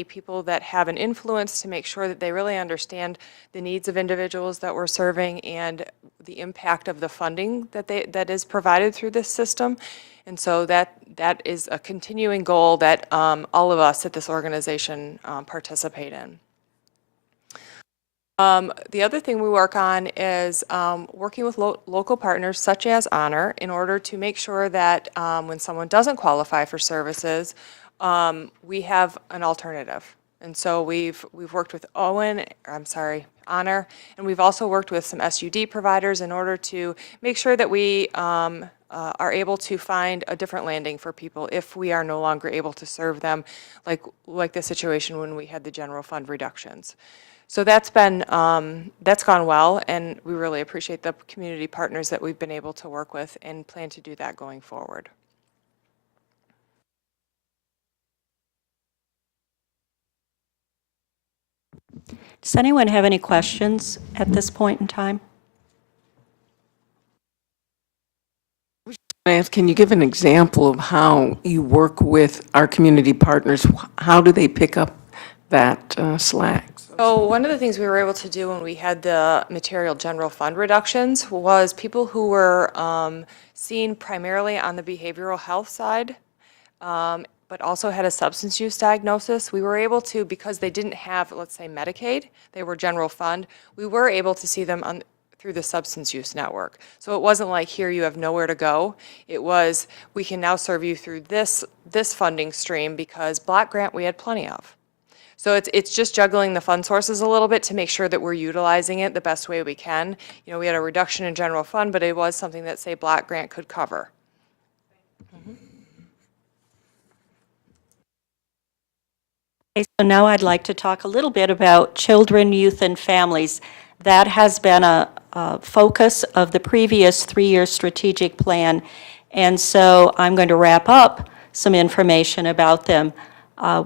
people that have an influence to make sure that they really understand the needs of individuals that we're serving and the impact of the funding that is provided through this system. And so that is a continuing goal that all of us at this organization participate in. The other thing we work on is working with local partners such as Honor in order to make sure that when someone doesn't qualify for services, we have an alternative. And so we've worked with Honor, and we've also worked with some SUD providers in order to make sure that we are able to find a different landing for people if we are no longer able to serve them, like the situation when we had the general fund reductions. So that's gone well, and we really appreciate the community partners that we've been able to work with and plan to do that going forward. Does anyone have any questions at this point in time? Can you give an example of how you work with our community partners? How do they pick up that slack? So one of the things we were able to do when we had the material general fund reductions was people who were seen primarily on the behavioral health side, but also had a substance use diagnosis. We were able to, because they didn't have, let's say, Medicaid, they were general fund, we were able to see them through the substance use network. So it wasn't like, here you have nowhere to go. It was, we can now serve you through this funding stream because block grant we had plenty of. So it's just juggling the fund sources a little bit to make sure that we're utilizing it the best way we can. You know, we had a reduction in general fund, but it was something that, say, block grant could cover. Okay, so now I'd like to talk a little bit about children, youth, and families. That has been a focus of the previous 3-year strategic plan, and so I'm going to wrap up some information about them.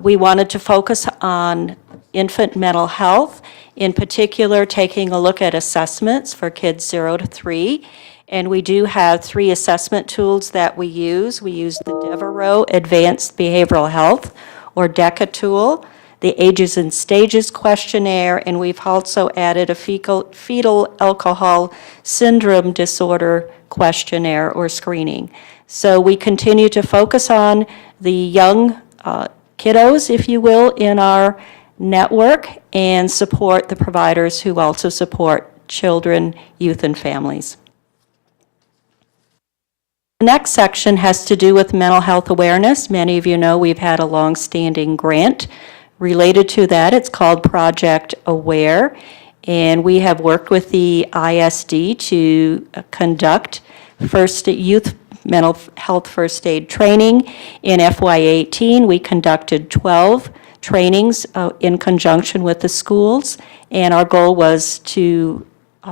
We wanted to focus on infant mental health, in particular taking a look at assessments for kids 0 to 3. And we do have 3 assessment tools that we use. We use the Devereaux Advanced Behavioral Health, or DECA tool, the Ages and Stages questionnaire, and we've also added a fetal alcohol syndrome disorder questionnaire or screening. So we continue to focus on the young kiddos, if you will, in our network and support the providers who also support children, youth, and families. The next section has to do with mental health awareness. Many of you know we've had a long-standing grant related to that. It's called Project Aware, and we have worked with the ISD to conduct youth mental health first aid training. In FY18, we conducted 12 trainings in conjunction with the schools, and our goal was to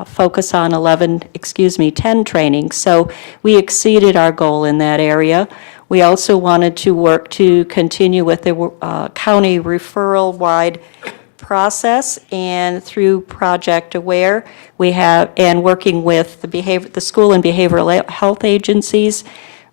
focus on 10 trainings. So we exceeded our goal in that area. We also wanted to work to continue with the county referral-wide process, and through Project Aware, we have, and working with the school and behavioral health agencies,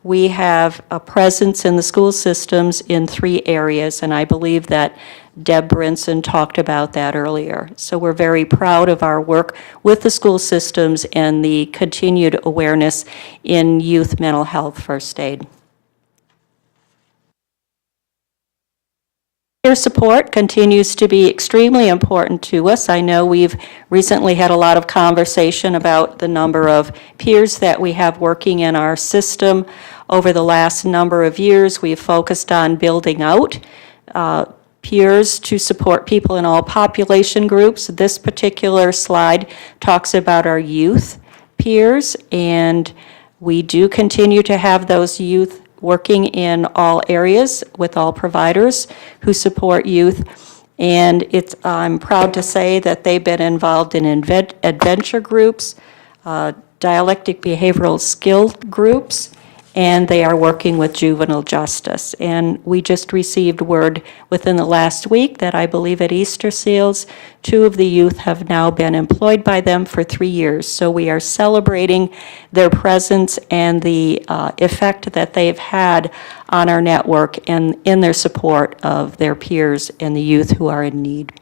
we have a presence in the school systems in 3 areas, and I believe that Deb Brinson talked about that earlier. So we're very proud of our work with the school systems and the continued awareness in youth mental health first aid. Peer support continues to be extremely important to us. I know we've recently had a lot of conversation about the number of peers that we have working in our system. Over the last number of years, we've focused on building out peers to support people in all population groups. This particular slide talks about our youth peers, and we do continue to have those youth working in all areas with all providers who support youth. And I'm proud to say that they've been involved in adventure groups, dialectic behavioral skill groups, and they are working with juvenile justice. And we just received word within the last week that I believe at Easter Seals, 2 of the youth have now been employed by them for 3 years. So we are celebrating their presence and the effect that they've had on our network and in their support of their peers and the youth who are in need.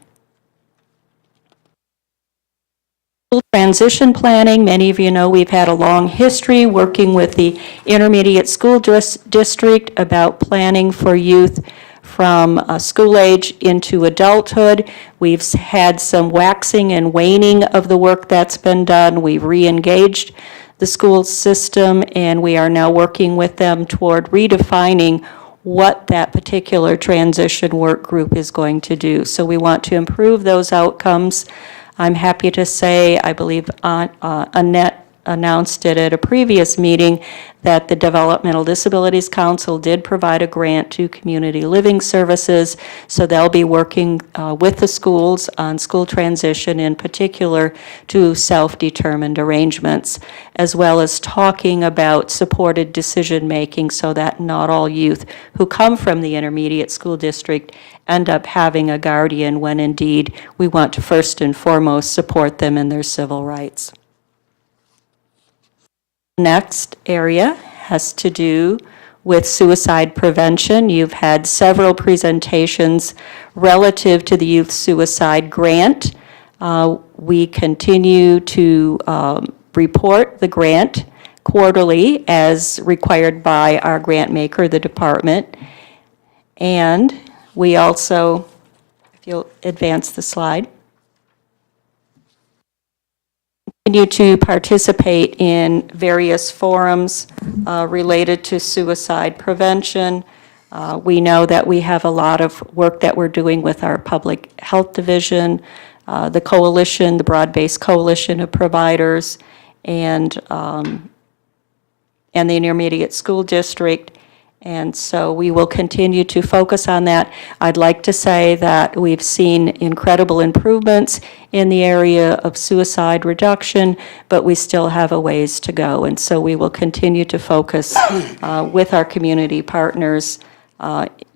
Transition planning, many of you know we've had a long history working with the intermediate school district about planning for youth from school age into adulthood. We've had some waxing and waning of the work that's been done. We've re-engaged the school system, and we are now working with them toward redefining what that particular transition work group is going to do. So we want to improve those outcomes. I'm happy to say, I believe Annette announced it at a previous meeting, that the Developmental Disabilities Council did provide a grant to Community Living Services, so they'll be working with the schools on school transition, in particular to self-determined arrangements, as well as talking about supported decision-making so that not all youth who come from the intermediate school district end up having a guardian, when indeed we want to first and foremost support them in their civil rights. Next area has to do with suicide prevention. You've had several presentations relative to the Youth Suicide Grant. We continue to report the grant quarterly as required by our grant maker, the department. And we also, if you'll advance the slide, continue to participate in various forums related to suicide prevention. We know that we have a lot of work that we're doing with our public health division, the coalition, the broad-based coalition of providers, and the intermediate school district. And so we will continue to focus on that. I'd like to say that we've seen incredible improvements in the area of suicide reduction, but we still have a ways to go. And so we will continue to focus with our community partners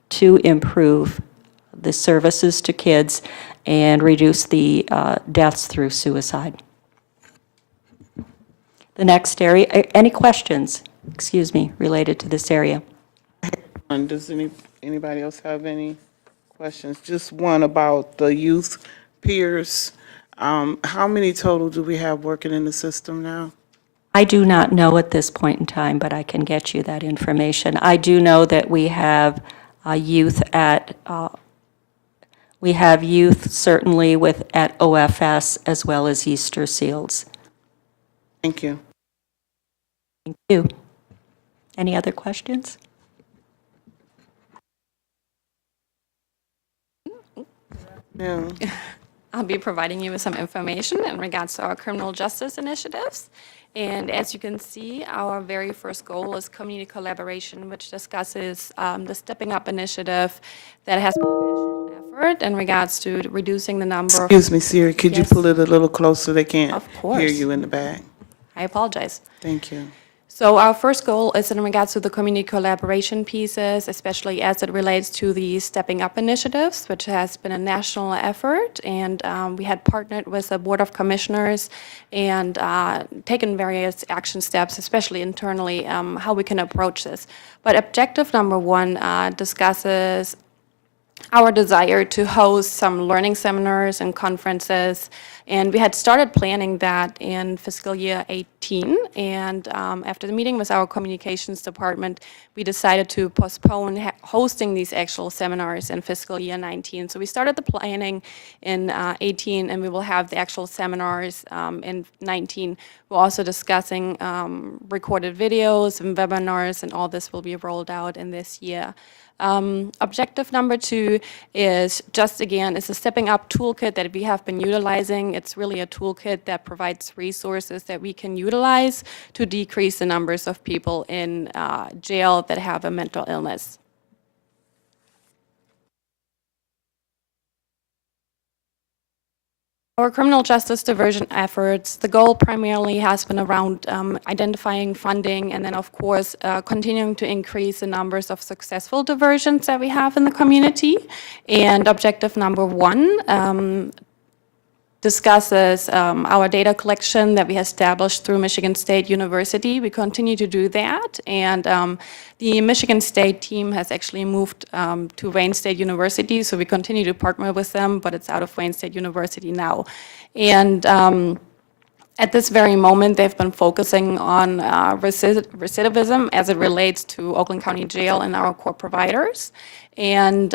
to improve the services to kids and reduce the deaths through suicide. The next area, any questions, related to this area? Does anybody else have any questions? Just one about the youth peers. How many total do we have working in the system now? I do not know at this point in time, but I can get you that information. I do know that we have youth at, certainly at OFS as well as Easter Seals. Thank you. Thank you. Any other questions? Yeah. I'll be providing you with some information in regards to our criminal justice initiatives. And as you can see, our very first goal is community collaboration, which discusses the Stepping Up initiative that has been a national effort in regards to reducing the number of... Excuse me, Siri, could you Yes. pull it a little closer? They can't Of course. hear you in the back. I apologize. Thank you. So our first goal is in regards to the community collaboration pieces, especially as it relates to the Stepping Up initiatives, which has been a national effort. And we had partnered with the Board of Commissioners and taken various action steps, especially internally, how we can approach this. But objective number one discusses our desire to host some learning seminars and conferences. And we had started planning that in fiscal year 18. And after the meeting with our communications department, we decided to postpone hosting these actual seminars in fiscal year 19. So we started the planning in 18, and we will have the actual seminars in 19. We're also discussing recorded videos and webinars, and all this will be rolled out in this year. Objective number two is just, again, it's a Stepping Up toolkit that we have been utilizing. It's really a toolkit that provides resources that we can utilize to decrease the numbers of people in jail that have a mental illness. Our criminal justice diversion efforts, the goal primarily has been around identifying funding and then, of course, continuing to increase the numbers of successful diversions that we have in the community. And objective number 1 discusses our data collection that we established through Michigan State University. We continue to do that, and the Michigan State team has actually moved to Wayne State University, so we continue to partner with them, but it's out of Wayne State University now. And at this very moment, they've been focusing on recidivism as it relates to Oakland County Jail and our core providers. And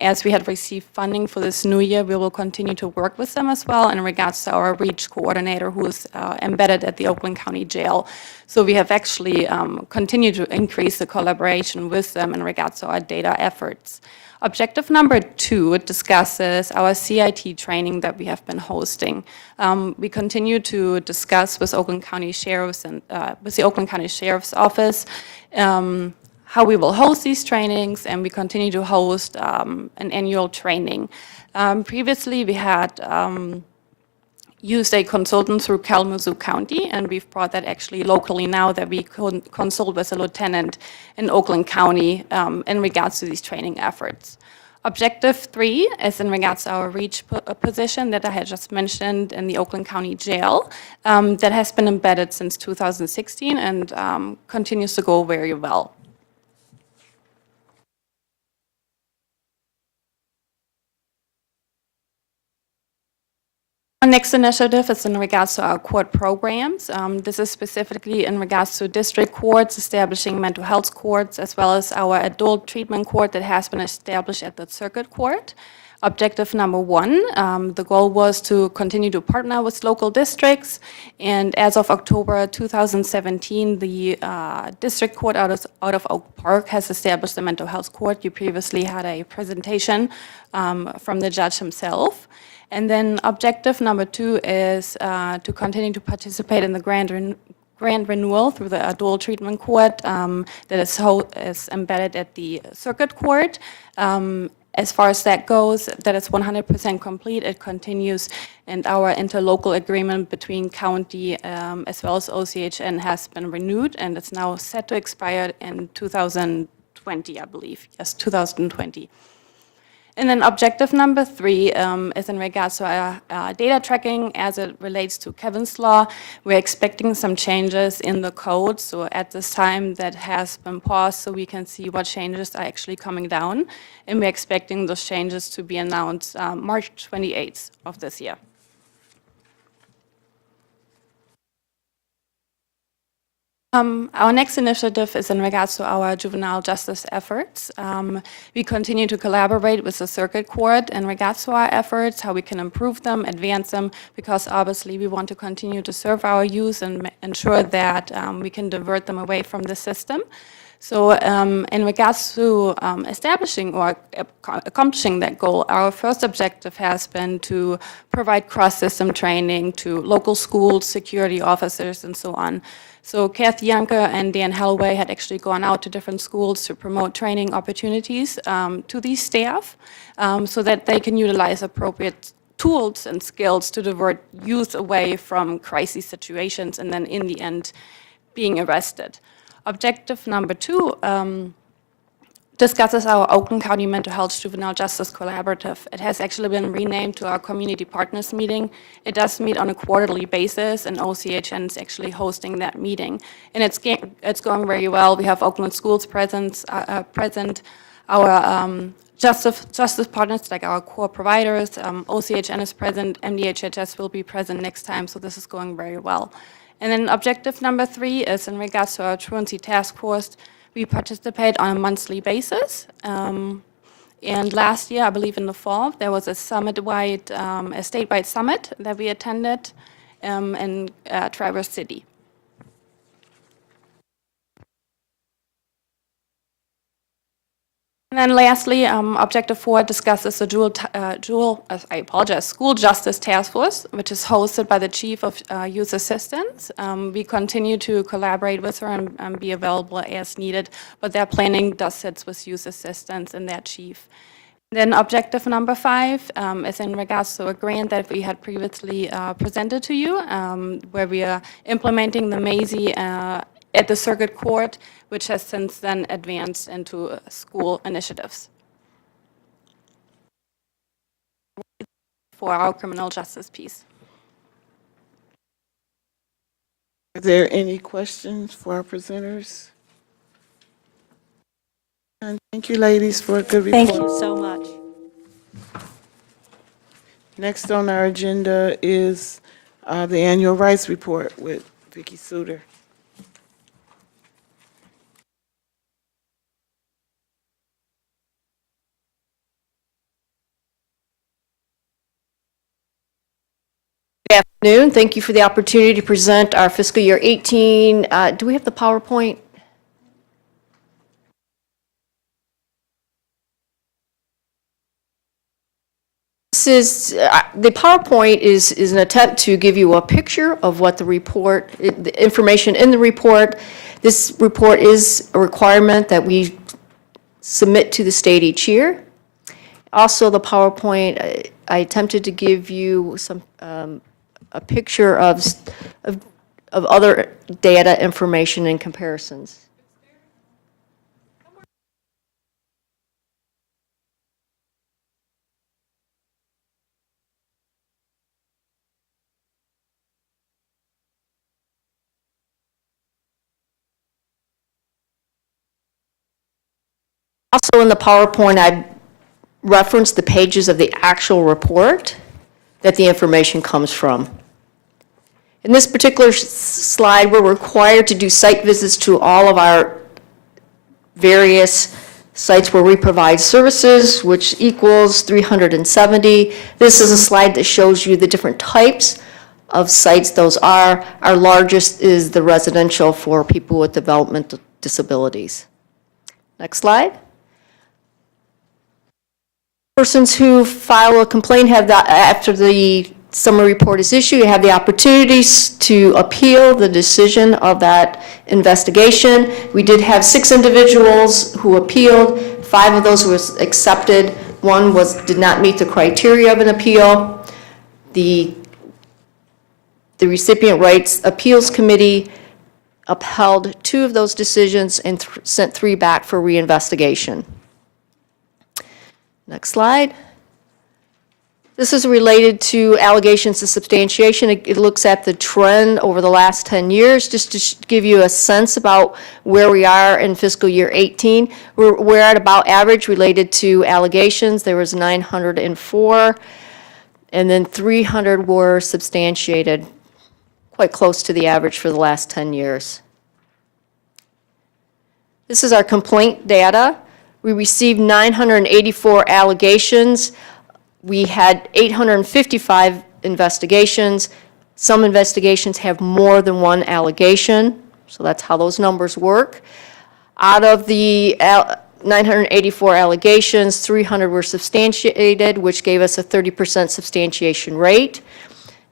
as we had received funding for this new year, we will continue to work with them as well in regards to our REACH coordinator who is embedded at the Oakland County Jail. So we have actually continued to increase the collaboration with them in regards to our data efforts. Objective number 2 discusses our CIT training that we have been hosting. We continue to discuss with Oakland County Sheriffs and with the Oakland County Sheriff's Office how we will host these trainings, and we continue to host an annual training. Previously, we had used a consultant through Kalamazoo County, and we've brought that actually locally now that we consult with a lieutenant in Oakland County in regards to these training efforts. Objective 3 is in regards to our REACH position that I had just mentioned in the Oakland County Jail that has been embedded since 2016 and continues to go very well. Our next initiative is in regards to our court programs. This is specifically in regards to district courts, establishing mental health courts, as well as our adult treatment court that has been established at the circuit court. Objective number 1, the goal was to continue to partner with local districts, and as of October 2017, the district court out of Oak Park has established a mental health court. You previously had a presentation from the judge himself. And then objective number 2 is to continue to participate in the grand renewal through the adult treatment court that is embedded at the circuit court. As far as that goes, that is 100% complete. It continues, and our interlocal agreement between county as well as OCHN has been renewed, and it's now set to expire in 2020, I believe. Yes, 2020. And then objective number 3 is in regards to our data tracking as it relates to Kevin's law. We're expecting some changes in the code. So at this time that has been paused so we can see what changes are actually coming down. And we're expecting those changes to be announced March 28th of this year. Our next initiative is in regards to our juvenile justice efforts. We continue to collaborate with the circuit court in regards to our efforts, how we can improve them, advance them, because obviously we want to continue to serve our youth and ensure that we can divert them away from the system. So in regards to establishing or accomplishing that goal, our first objective has been to provide cross-system training to local schools, security officers, and so on. So Kathy Yanker and Dan Hellway had actually gone out to different schools to promote training opportunities to these staff so that they can utilize appropriate tools and skills to divert youth away from crisis situations and then in the end being arrested. Objective number 2 discusses our Oakland County Mental Health Juvenile Justice Collaborative. It has actually been renamed to our Community Partners Meeting. It does meet on a quarterly basis, and OCHN is actually hosting that meeting. And it's going very well. We have Oakland Schools present, our justice partners, like our core providers, OCHN is present, MDHHS will be present next time, so this is going very well. And then objective number 3 is in regards to our truancy task force. We participate on a monthly basis. And last year, I believe in the fall, there was a summit-wide, a statewide summit that we attended in Traverse City. And then lastly, Objective 4 discusses the School Justice Task Force, which is hosted by the Chief of Youth Assistance. We continue to collaborate with her and be available as needed, but their planning does sit with Youth Assistance and their chief. Then objective number 5 is in regards to a grant that we had previously presented to you, where we are implementing the MAZE at the circuit court, which has since then advanced into school initiatives for our criminal justice piece. Are there any questions for our presenters? And thank you, ladies, for a good report. Thank you so much. Next on our agenda is the annual rights report with Vicki Suter. Good afternoon. Thank you for the opportunity to present our fiscal year 18. Do we have the PowerPoint? This is, the PowerPoint is an attempt to give you a picture of what the report, the information in the report. This report is a requirement that we submit to the state each year. Also, the PowerPoint, I attempted to give you some a picture of other data, information, and comparisons. Also in the PowerPoint, I referenced the pages of the actual report that the information comes from. In this particular slide, we're required to do site visits to all of our various sites where we provide services, which equals 370. This is a slide that shows you the different types of sites those are. Our largest is the residential for people with developmental disabilities. Next slide. Persons who file a complaint have that after the summary report is issued, you have the opportunities to appeal the decision of that investigation. We did have 6 individuals who appealed. 5 of those was accepted. 1 did not meet the criteria of an appeal. The Recipient Rights Appeals Committee upheld 2 of those decisions and sent 3 back for reinvestigation. Next slide. This is related to allegations of substantiation. It looks at the trend over the last 10 years, just to give you a sense about where we are in fiscal year 18. We're at about average related to allegations. There was 904, and then 300 were substantiated, quite close to the average for the last 10 years. This is our complaint data. We received 984 allegations. We had 855 investigations. Some investigations have more than 1 allegation, so that's how those numbers work. Out of the 984 allegations, 300 were substantiated, which gave us a 30% substantiation rate.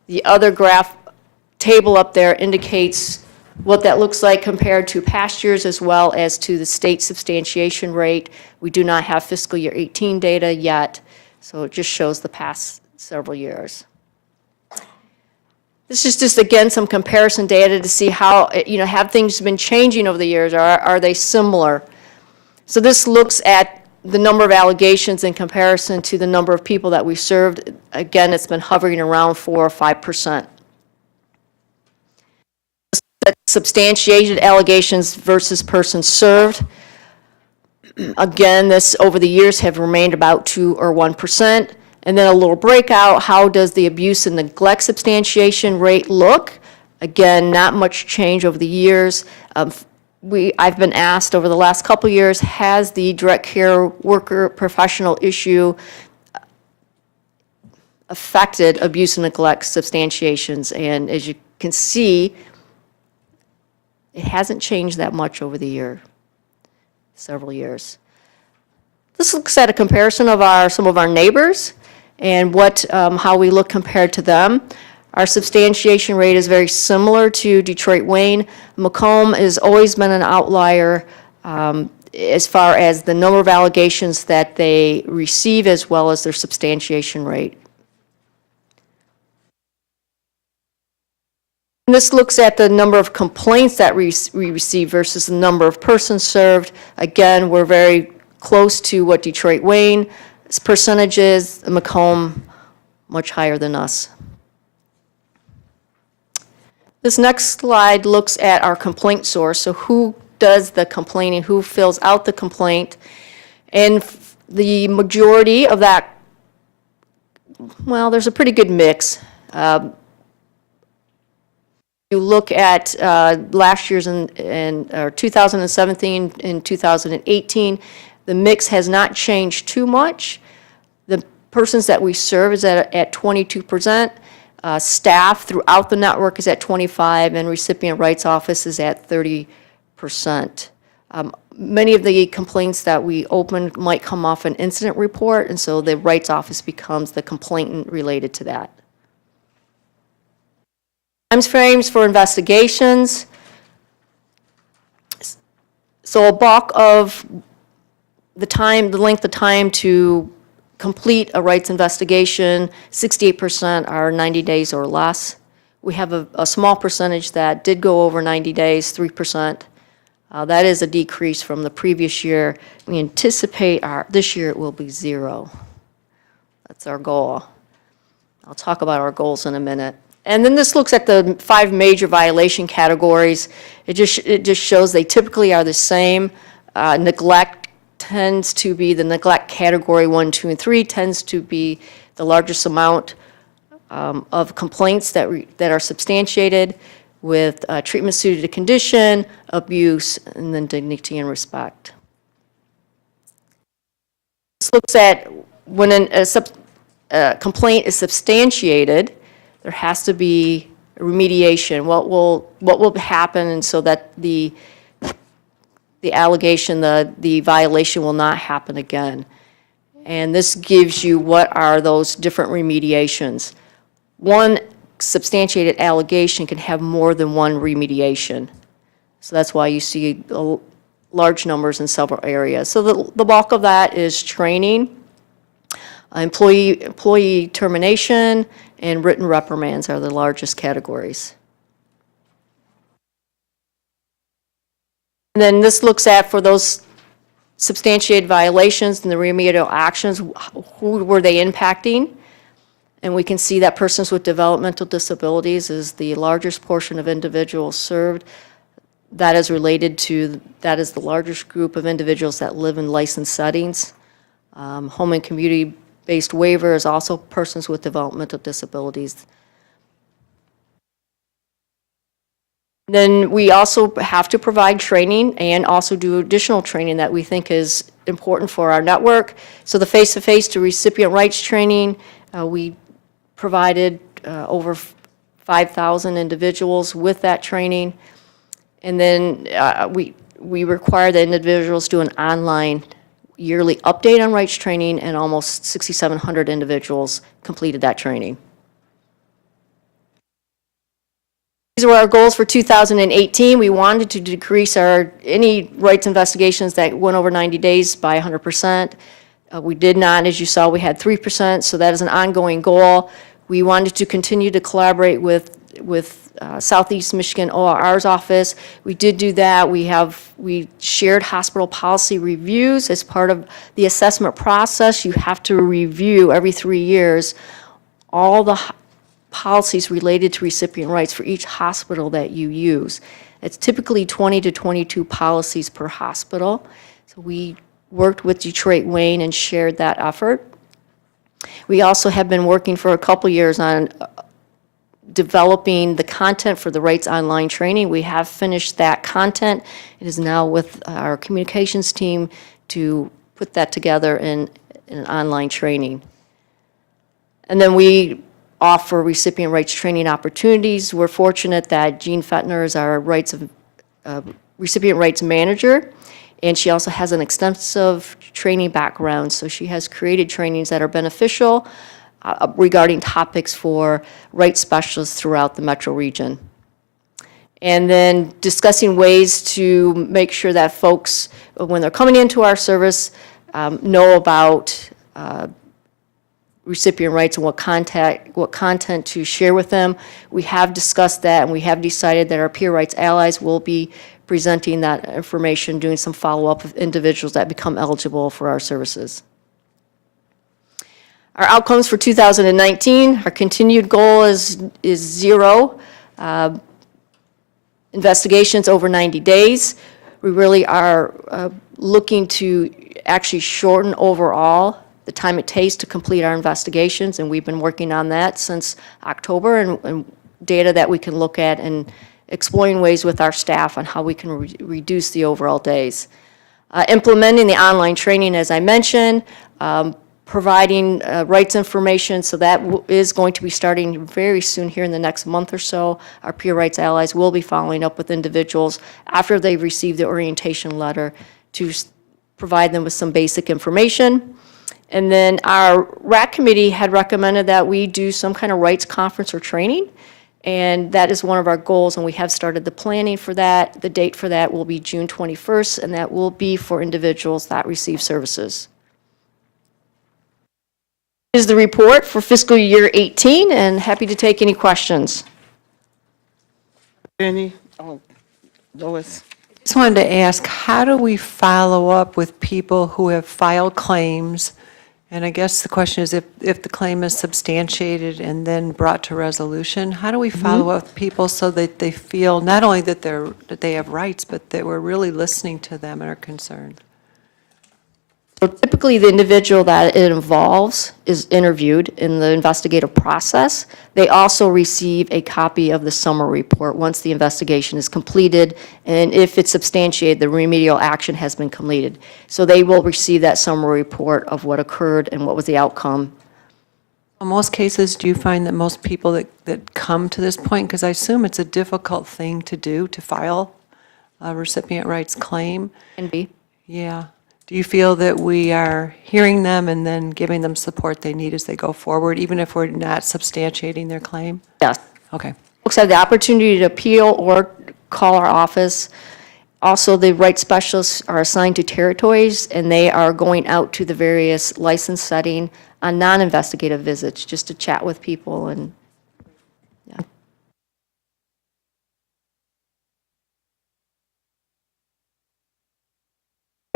The other graph table up there indicates what that looks like compared to past years as well as to the state substantiation rate. We do not have fiscal year 18 data yet, so it just shows the past several years. This is just, again, some comparison data to see how, have things been changing over the years, or are they similar? So this looks at the number of allegations in comparison to the number of people that we served. Again, it's been hovering around 4 or 5%. Substantiated allegations versus persons served. Again, this over the years have remained about 2 or 1%. And then a little breakout, how does the abuse and neglect substantiation rate look? Again, not much change over the years. I've been asked over the last couple years, has the direct care worker professional issue affected abuse and neglect substantiations? And as you can see, it hasn't changed that much over the several years. This looks at a comparison of some of our neighbors and how we look compared to them. Our substantiation rate is very similar to Detroit Wayne. Macomb has always been an outlier. as far as the number of allegations that they receive as well as their substantiation rate. And this looks at the number of complaints that we receive versus the number of persons served. Again, we're very close to what Detroit Wayne percentage is, Macomb much higher than us. This next slide looks at our complaint source, so who does the complaining, who fills out the complaint, and the majority of that, well, there's a pretty good mix. You look at last year's or 2017 and 2018, the mix has not changed too much. The persons that we serve is at 22%. Staff throughout the network is at 25%, and recipient rights office is at 30%. Many of the complaints that we open might come off an incident report, and so the rights office becomes the complainant related to that. Time frames for investigations. So a bulk of the time, the length of time to complete a rights investigation, 68% are 90 days or less. We have a small percentage that did go over 90 days, 3%. That is a decrease from the previous year. We anticipate this year it will be 0. That's our goal. I'll talk about our goals in a minute. And then this looks at the 5 major violation categories. It just shows they typically are the same. Neglect tends to be the neglect category 1, 2, and 3 tends to be the largest amount of complaints that are substantiated with treatment suited to condition, abuse, and then dignity and respect. This looks at when a complaint is substantiated, there has to be remediation. What will happen, and so that the allegation, the violation will not happen again. And this gives you what are those different remediations. One substantiated allegation can have more than one remediation. So that's why you see large numbers in several areas. So the bulk of that is training, employee termination, and written reprimands are the largest categories. And then this looks at, for those substantiated violations and the remedial actions, who were they impacting? And we can see that persons with developmental disabilities is the largest portion of individuals served. That is related to, that is the largest group of individuals that live in licensed settings. Home and community-based waiver is also persons with developmental disabilities. Then we also have to provide training and also do additional training that we think is important for our network. So the face-to-face to recipient rights training, we provided over 5,000 individuals with that training. And then we require that individuals do an online yearly update on rights training, and almost 6,700 individuals completed that training. These were our goals for 2018. We wanted to decrease any rights investigations that went over 90 days by 100%. We did not, as you saw, we had 3%, so that is an ongoing goal. We wanted to continue to collaborate with Southeast Michigan OR's office. We did do that. We shared hospital policy reviews as part of the assessment process. You have to review every 3 years all the policies related to recipient rights for each hospital that you use. It's typically 20 to 22 policies per hospital. So we worked with Detroit Wayne and shared that effort. We also have been working for a couple years on developing the content for the Rights Online training. We have finished that content. It is now with our communications team to put that together in an online training. And then we offer recipient rights training opportunities. We're fortunate that Jean Fettner is our recipient rights manager, and she also has an extensive training background, so she has created trainings that are beneficial regarding topics for rights specialists throughout the metro region. and then discussing ways to make sure that folks, when they're coming into our service, know about recipient rights and what content to share with them. We have discussed that, and we have decided that our peer rights allies will be presenting that information, doing some follow-up with individuals that become eligible for our services. Our outcomes for 2019, our continued goal is 0 investigations over 90 days. We really are looking to actually shorten overall the time it takes to complete our investigations, and we've been working on that since October, and data that we can look at and exploring ways with our staff on how we can reduce the overall days. Implementing the online training, as I mentioned, providing rights information, so that is going to be starting very soon here in the next month or so. Our peer rights allies will be following up with individuals after they've received the orientation letter to provide them with some basic information. And then our RAC committee had recommended that we do some kind of rights conference or training, and that is one of our goals, and we have started the planning for that. The date for that will be June 21st, and that will be for individuals that receive services. Is the report for fiscal year 18, and happy to take any questions. Lois. Just wanted to ask, how do we follow up with people who have filed claims? And I guess the question is, if the claim is substantiated and then brought to resolution, how do we follow up with people so that they feel not only that they have rights, but that we're really listening to them and are concerned? So typically, the individual that it involves is interviewed in the investigative process. They also receive a copy of the summary report once the investigation is completed, and if it's substantiated, the remedial action has been completed. So they will receive that summary report of what occurred and what was the outcome. In most cases, do you find that most people that come to this point, because I assume it's a difficult thing to do, to file a recipient rights claim? Can be. Yeah. Do you feel that we are hearing them and then giving them support they need as they go forward, even if we're not substantiating their claim? Yes. Okay. Folks have the opportunity to appeal or call our office. Also, the rights specialists are assigned to territories, and they are going out to the various license setting on non-investigative visits just to chat with people and, yeah.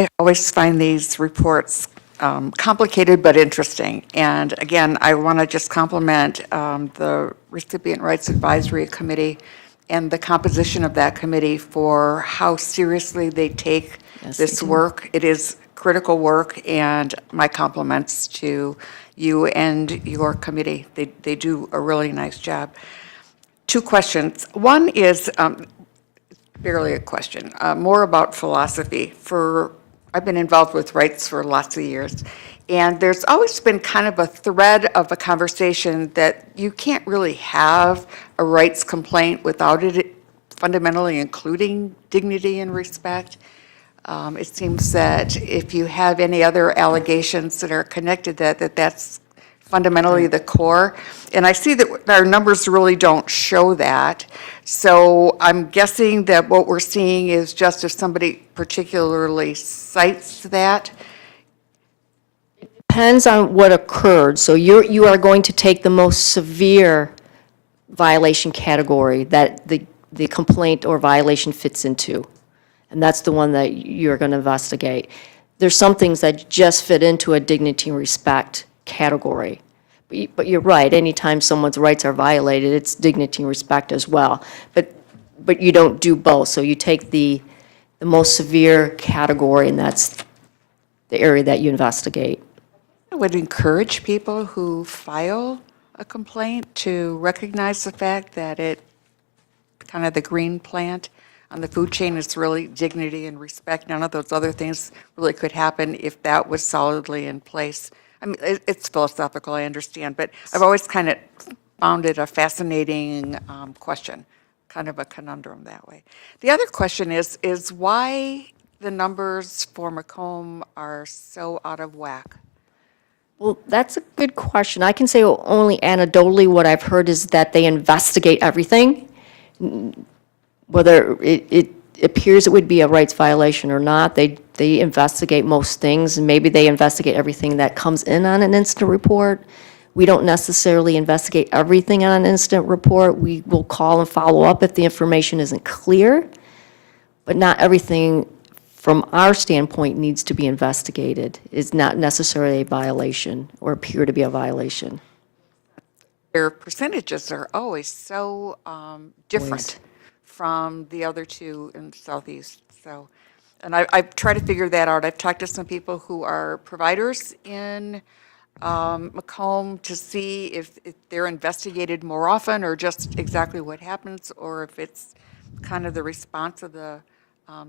I always find these reports complicated but interesting. And again, I want to just compliment the Recipient Rights Advisory Committee and the composition of that committee for how seriously they take this work. It is critical work, and my compliments to you and your committee. They do a really nice job. 2 questions. One is barely a question, more about philosophy. I've been involved with rights for lots of years, and there's always been kind of a thread of a conversation that you can't really have a rights complaint without it fundamentally including dignity and respect. It seems that if you have any other allegations that are connected, that's fundamentally the core. And I see that our numbers really don't show that. So I'm guessing that what we're seeing is just if somebody particularly cites that. Depends on what occurred. So you are going to take the most severe violation category that the complaint or violation fits into. And that's the one that you're going to investigate. There's some things that just fit into a dignity and respect category. But you're right, anytime someone's rights are violated, it's dignity and respect as well. But you don't do both. So you take the most severe category, and that's the area that you investigate. I would encourage people who file a complaint to recognize the fact that it, kind of the green plant on the food chain, is really dignity and respect. None of those other things really could happen if that was solidly in place. I mean, it's philosophical, I understand, but I've always kind of found it a fascinating question, kind of a conundrum that way. The other question is why the numbers for Macomb are so out of whack? Well, that's a good question. I can say only anecdotally what I've heard is that they investigate everything. whether it appears it would be a rights violation or not. They investigate most things, and maybe they investigate everything that comes in on an incident report. We don't necessarily investigate everything on an incident report. We will call and follow up if the information isn't clear, but not everything from our standpoint needs to be investigated. It's not necessarily a violation or appear to be a violation. Their percentages are always so different from the other two in the Southeast. So, and I've tried to figure that out. I've talked to some people who are providers in Macomb to see if they're investigated more often or just exactly what happens, or if it's kind of the response of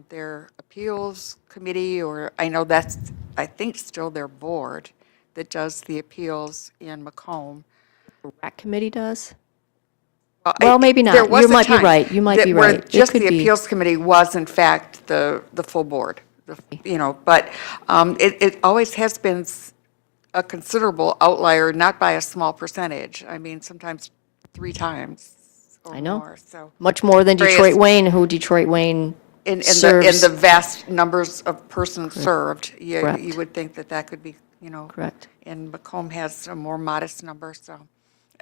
their appeals committee, or I know that's, I think, still their board that does the appeals in Macomb. RAC committee does? Well, maybe not. There was You a might be time right. You might that be where right. It just could the be. appeals committee was in fact the full board, but it always has been a considerable outlier, not by a small percentage. I mean, sometimes 3 times or I know. more, so. Much more than Various- Detroit Wayne, who Detroit Wayne In serves. the vast numbers of persons served, you Correct. would think that could be, Correct. and Macomb has a more modest number, so.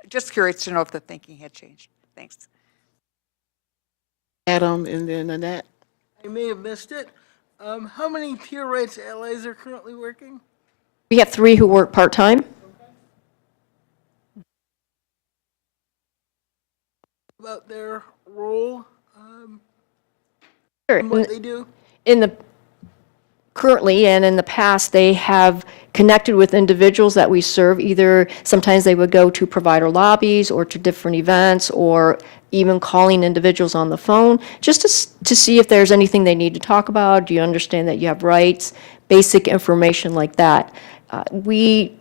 Just curious to know if the thinking had changed. Thanks. Adam and then Annette. I may have missed it. How many peer rights allies are currently working? We have 3 who work part-time. About their role Sure. and what they do? Currently and in the past, they have connected with individuals that we serve. Either sometimes they would go to provider lobbies or to different events, or even calling individuals on the phone just to see if there's anything they need to talk about. Do you understand that you have rights? Basic information like that. We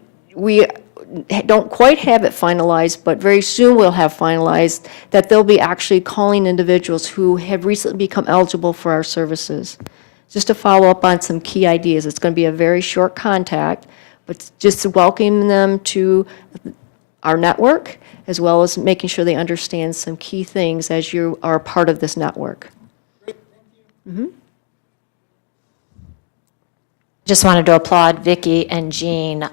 don't quite have it finalized, but very soon we'll have finalized that they'll be actually calling individuals who have recently become eligible for our services, just to follow up on some key ideas. It's going to be a very short contact, but just welcoming them to our network, as well as making sure they understand some key things as you are a part of this network. Just wanted to applaud Vicki and Jean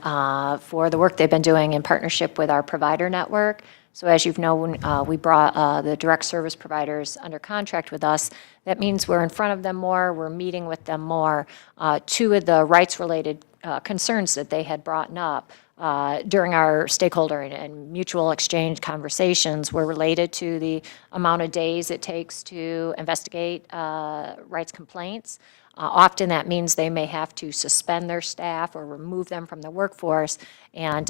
for the work they've been doing in partnership with our provider network. So as you've known, we brought the direct service providers under contract with us. That means we're in front of them more, we're meeting with them more. 2 of the rights-related concerns that they had brought up during our stakeholder and mutual exchange conversations were related to the amount of days it takes to investigate rights complaints. Often that means they may have to suspend their staff or remove them from the workforce. And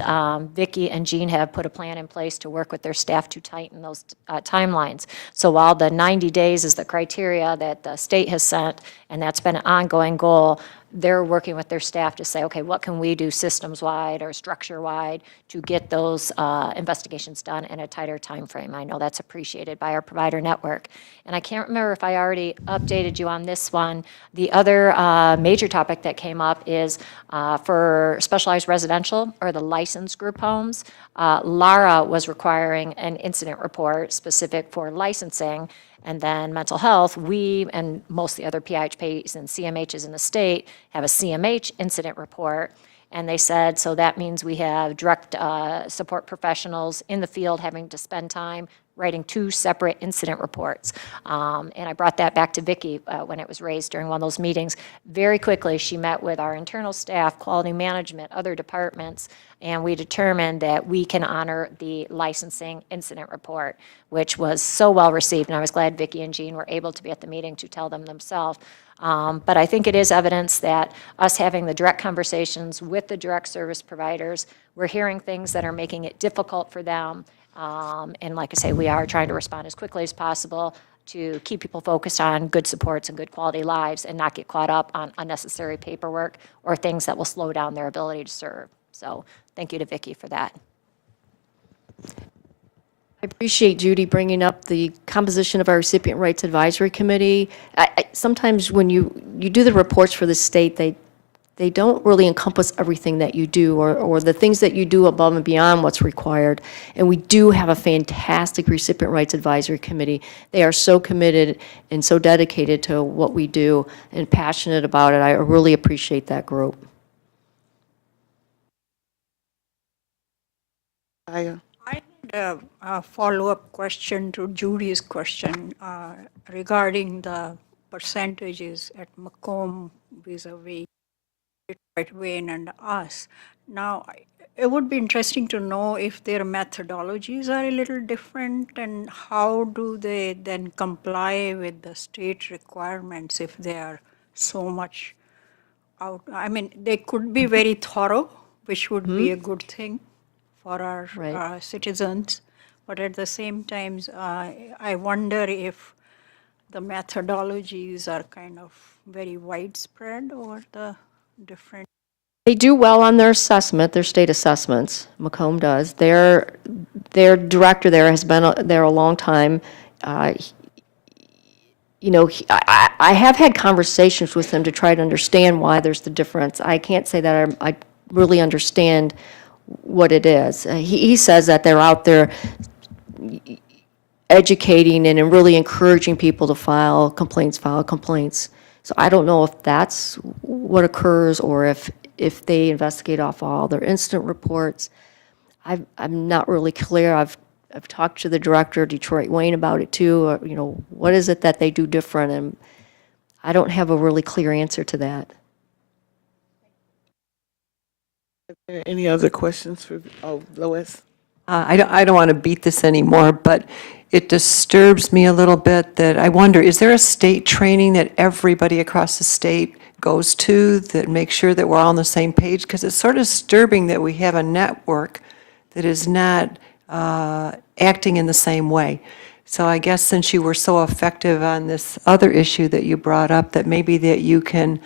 Vicki and Jean have put a plan in place to work with their staff to tighten those timelines. So while the 90 days is the criteria that the state has set, and that's been an ongoing goal, they're working with their staff to say, okay, what can we do systems-wide or structure-wide to get those investigations done in a tighter time frame? I know that's appreciated by our provider network. And I can't remember if I already updated you on this one. The other major topic that came up is for specialized residential or the licensed group homes. Lara was requiring an incident report specific for licensing. And then mental health, we and most of the other PIHPs and CMHs in the state have a CMH incident report. And they said, so that means we have direct support professionals in the field having to spend time writing 2 separate incident reports. And I brought that back to Vicki when it was raised during one of those meetings. Very quickly, she met with our internal staff, quality management, other departments, and we determined that we can honor the licensing incident report, which was so well received. And I was glad Vicki and Jean were able to be at the meeting to tell them themselves. But I think it is evidence that us having the direct conversations with the direct service providers, we're hearing things that are making it difficult for them. And like I say, we are trying to respond as quickly as possible to keep people focused on good supports and good quality lives and not get caught up on unnecessary paperwork or things that will slow down their ability to serve. So thank you to Vicki for that. I appreciate Judy bringing up the composition of our Recipient Rights Advisory Committee. Sometimes when you do the reports for the state, they don't really encompass everything that you do or the things that you do above and beyond what's required. And we do have a fantastic Recipient Rights Advisory Committee. They are so committed and so dedicated to what we do and passionate about it. I really appreciate that group. Aya? I had a follow-up question to Judy's question regarding the percentages at Macomb vis-a-vis Detroit, Wayne, and us. Now, it would be interesting to know if their methodologies are a little different and how do they then comply with the state requirements if they are so much out. I mean, they could be very thorough, which would be a good thing for our Right. citizens. But at the same time, I wonder if the methodologies are kind of very widespread over the different. They do well on their assessment, their state assessments. Macomb does. Their director there has been there a long time. You know, I have had conversations with him to try to understand why there's the difference. I can't say that I really understand what it is. He says that they're out there educating and really encouraging people to file complaints. So I don't know if that's what occurs or if they investigate off all their incident reports. I'm not really clear. I've talked to the director of Detroit Wayne about it too. You know, what is it that they do different? And I don't have a really clear answer to that. Any other questions for Lois? I don't want to beat this anymore, but it disturbs me a little bit that I wonder, is there a state training that everybody across the state goes to that makes sure that we're all on the same page? Because it's sort of disturbing that we have a network that is not acting in the same way. So I guess since you were so effective on this other issue that you brought up, that maybe that you can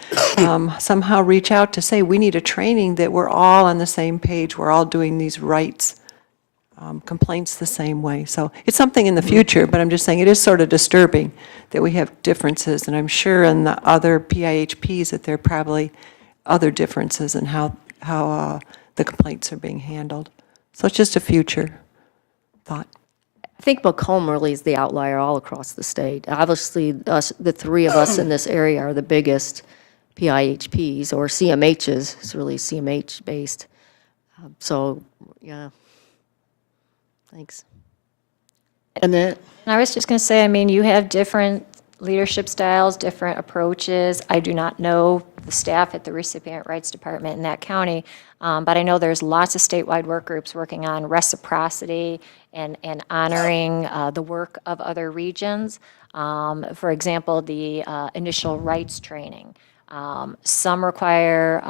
somehow reach out to say, we need a training that we're all on the same page, we're all doing these rights complaints the same way. So it's something in the future, but I'm just saying it is sort of disturbing that we have differences, and I'm sure in the other PIHPs that there are probably other differences in how the complaints are being handled. So it's just a future thought. I think Macomb really is the outlier all across the state. Obviously, the three of us in this area are the biggest PIHPs or CMHs. It's really CMH based. So, yeah. Thanks. Annette? I was just going to say, I mean, you have different leadership styles, different approaches. I do not know the staff at the Recipient Rights Department in that county, but I know there's lots of statewide work groups working on reciprocity and honoring the work of other regions. For example, the initial rights training. Some require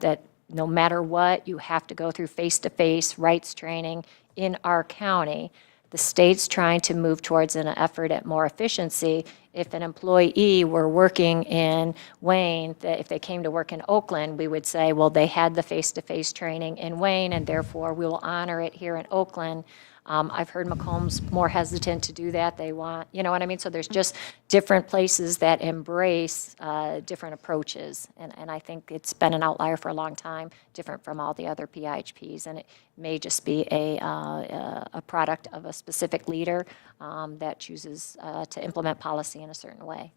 that no matter what, you have to go through face-to-face rights training in our county. The state's trying to move towards an effort at more efficiency. If an employee were working in Wayne, that if they came to work in Oakland, we would say, well, they had the face-to-face training in Wayne, and therefore we will honor it here in Oakland. I've heard Macomb's more hesitant to do that. They want, you know what I mean? So there's just different places that embrace different approaches. And I think it's been an outlier for a long time, different from all the other PIHPs. And it may just be a product of a specific leader that chooses to implement policy in a certain way.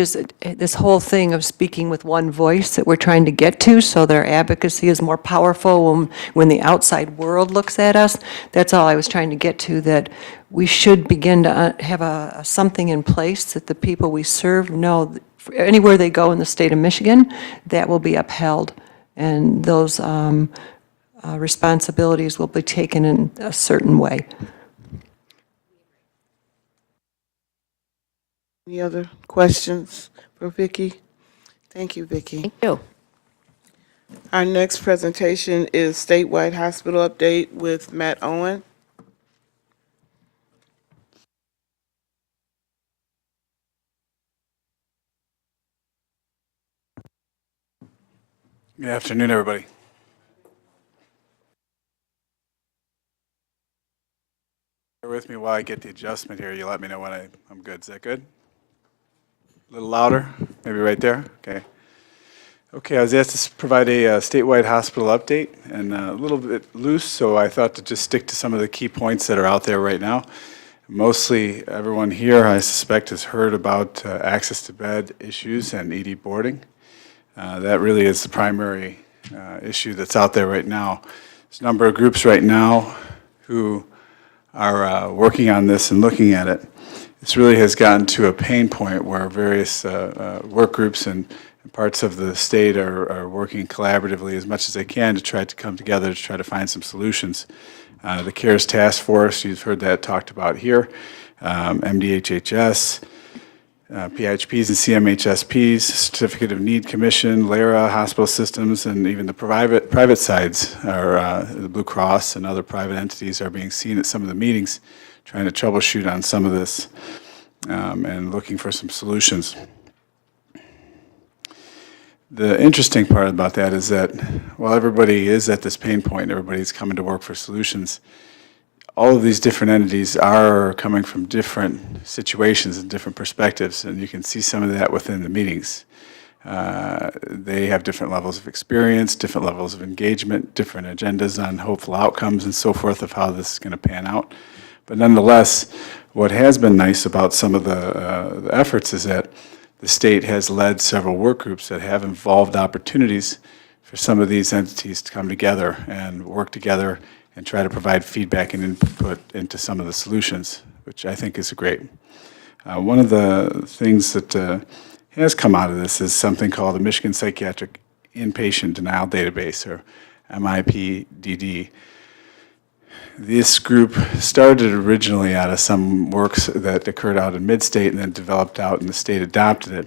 Is this whole thing of speaking with one voice that we're trying to get to so their advocacy is more powerful when the outside world looks at us. That's all I was trying to get to, that we should begin to have something in place that the people we serve know anywhere they go in the state of Michigan, that will be upheld. And those responsibilities will be taken in a certain way. Any other questions for Vicki? Thank you, Vicki. Thank you. Our next presentation is statewide hospital update with Matt Owen. Good afternoon, everybody. Bear with me while I get the adjustment here. You let me know when I'm good. Is that good? A little louder? Maybe right there? Okay. Okay, I was asked to provide a statewide hospital update, and a little bit loose, so I thought to just stick to some of the key points that are out there right now. Mostly everyone here, I suspect, has heard about access to bed issues and ED boarding. That really is the primary issue that's out there right now. There's a number of groups right now who are working on this and looking at it. This really has gotten to a pain point where various work groups and parts of the state are working collaboratively as much as they can to try to come together to try to find some solutions. The CARES Task Force, you've heard that talked about here, MDHHS, PHPs and CMHSPs, Certificate of Need Commission, LARA, hospital systems, and even the private sides, are, the Blue Cross and other private entities are being seen at some of the meetings, trying to troubleshoot on some of this and looking for some solutions. The interesting part about that is that while everybody is at this pain point, everybody's coming to work for solutions, all of these different entities are coming from different situations and different perspectives, and you can see some of that within the meetings. They have different levels of experience, different levels of engagement, different agendas on hopeful outcomes and so forth of how this is going to pan out. But nonetheless, what has been nice about some of the efforts is that the state has led several work groups that have involved opportunities for some of these entities to come together and work together and try to provide feedback and input into some of the solutions, which I think is great. One of the things that has come out of this is something called the Michigan Psychiatric Inpatient Denial Database, or MIPDD. This group started originally out of some works that occurred out in mid-state and then developed out and the state adopted it.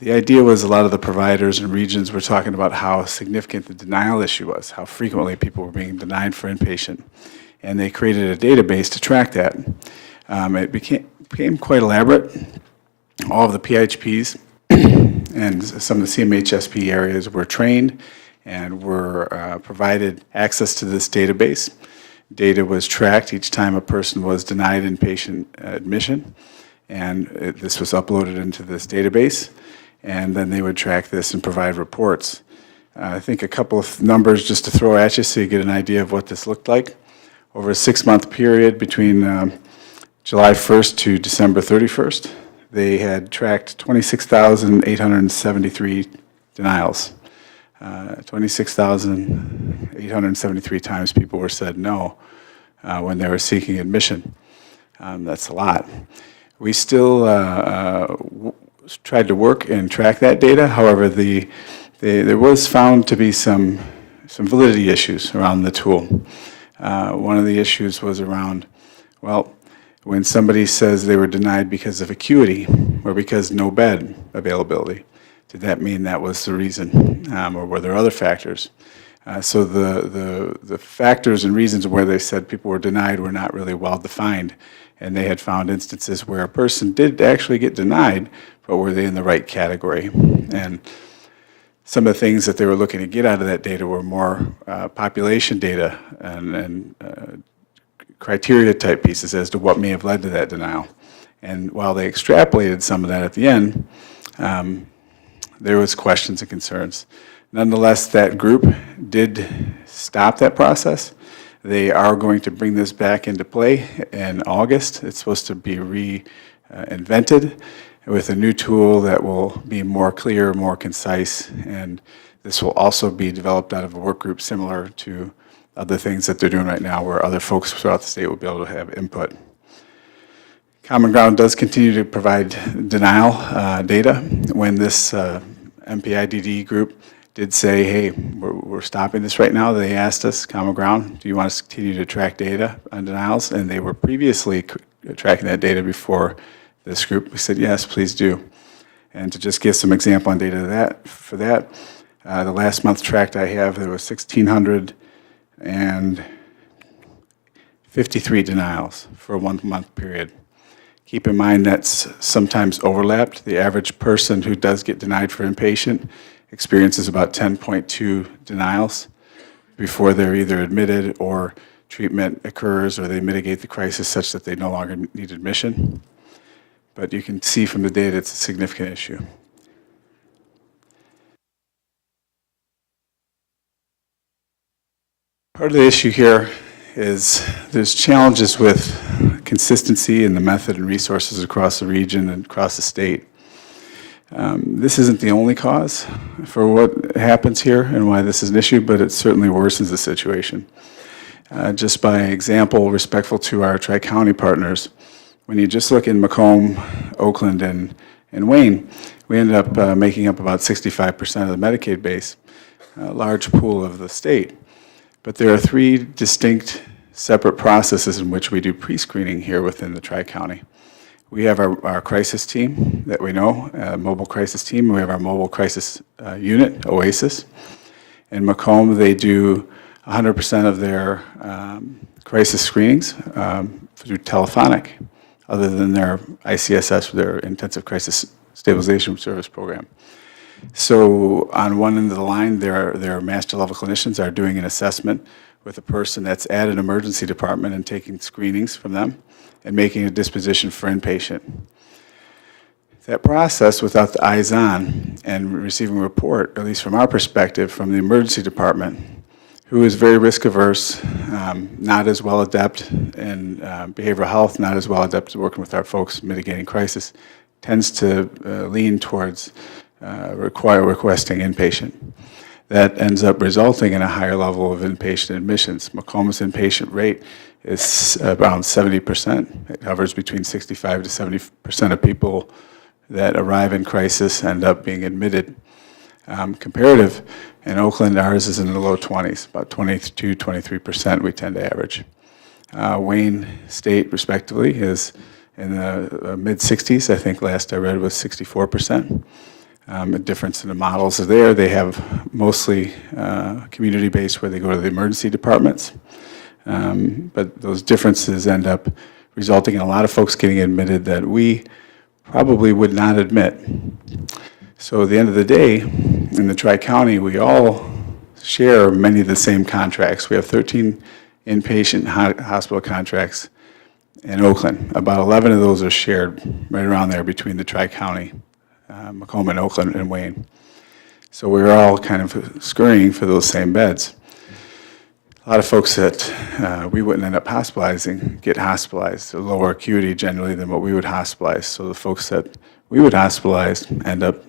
The idea was a lot of the providers and regions were talking about how significant the denial issue was, how frequently people were being denied for inpatient. And they created a database to track that. It became quite elaborate. All of the PHPs and some of the CMHSP areas were trained and were provided access to this database. Data was tracked each time a person was denied inpatient admission, and this was uploaded into this database, and then they would track this and provide reports. I think a couple of numbers just to throw at you so you get an idea of what this looked like. Over a 6-month period between July 1st to December 31st, they had tracked 26,873 denials. 26,873 times people were said no when they were seeking admission. That's a lot. We still tried to work and track that data. However, there was found to be some validity issues around the tool. One of the issues was around, well, when somebody says they were denied because of acuity or because no bed availability, did that mean that was the reason, or were there other factors? So the factors and reasons where they said people were denied were not really well defined, and they had found instances where a person did actually get denied, but were they in the right category? And some of the things that they were looking to get out of that data were more population data and criteria type pieces as to what may have led to that denial. And while they extrapolated some of that at the end, there was questions and concerns. Nonetheless, that group did stop that process. They are going to bring this back into play in August. It's supposed to be reinvented with a new tool that will be more clear, more concise, and this will also be developed out of a work group similar to other things that they're doing right now where other folks throughout the state will be able to have input. Common Ground does continue to provide denial data. When this MPIDD group did say, hey, we're stopping this right now, they asked us, Common Ground, do you want us to continue to track data on denials? And they were previously tracking that data before this group. We said, yes, please do. And to just give some example on data for that, the last month tracked I have, there was 1,653 denials for a 1-month period. Keep in mind that's sometimes overlapped. The average person who does get denied for inpatient experiences about 10.2 denials before they're either admitted or treatment occurs or they mitigate the crisis such that they no longer need admission. But you can see from the data it's a significant issue. Part of the issue here is there's challenges with consistency in the method and resources across the region and across the state. This isn't the only cause for what happens here and why this is an issue, but it certainly worsens the situation. Just by example, respectful to our Tri-County partners, when you just look in Macomb, Oakland, and Wayne, we ended up making up about 65% of the Medicaid base, a large pool of the state. But there are 3 distinct separate processes in which we do pre-screening here within the Tri-County. We have our crisis team that we know, mobile crisis team. We have our mobile crisis unit, OASIS. In Macomb, they do 100% of their crisis screenings through telephonic, other than their ICSS, their Intensive Crisis Stabilization Service Program. So on one end of the line, their master level clinicians are doing an assessment with a person that's at an emergency department and taking screenings from them and making a disposition for inpatient. That process, without the eyes on and receiving a report, at least from our perspective, from the emergency department, who is very risk averse, not as well adept in behavioral health, not as well adept at working with our folks mitigating crisis, tends to lean towards requesting inpatient. That ends up resulting in a higher level of inpatient admissions. Macomb's inpatient rate is around 70%. It hovers between 65 to 70% of people that arrive in crisis end up being admitted. Comparative, in Oakland, ours is in the low 20s, about 22, 23% we tend to average. Wayne State, respectively, is in the mid-60s. I think last I read was 64%. A difference in the models are there. They have mostly community-based where they go to the emergency departments. But those differences end up resulting in a lot of folks getting admitted that we probably would not admit. So at the end of the day, in the Tri-County, we all share many of the same contracts. We have 13 inpatient hospital contracts in Oakland. About 11 of those are shared right around there between the Tri-County, Macomb and Oakland and Wayne. So we're all kind of scurrying for those same beds. A lot of folks that we wouldn't end up hospitalizing get hospitalized, a lower acuity generally than what we would hospitalize. So the folks that we would hospitalize end up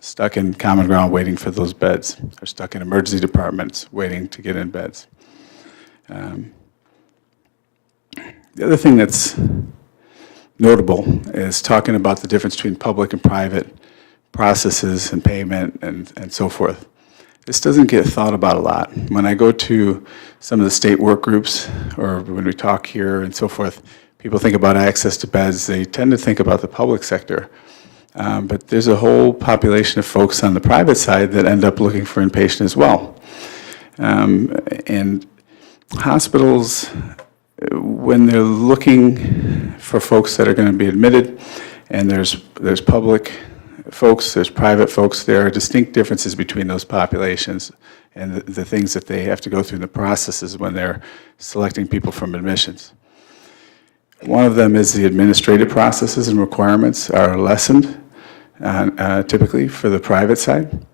stuck in common ground waiting for those beds, or stuck in emergency departments waiting to get in beds. The other thing that's notable is talking about the difference between public and private processes and payment and so forth. This doesn't get thought about a lot. When I go to some of the state work groups, or when we talk here and so forth, people think about access to beds. They tend to think about the public sector. But there's a whole population of folks on the private side that end up looking for inpatient as well. And hospitals, when they're looking for folks that are going to be admitted, and there's public folks, there's private folks, there are distinct differences between those populations and the things that they have to go through in the processes when they're selecting people from admissions. One of them is the administrative processes and requirements are lessened typically for the private side.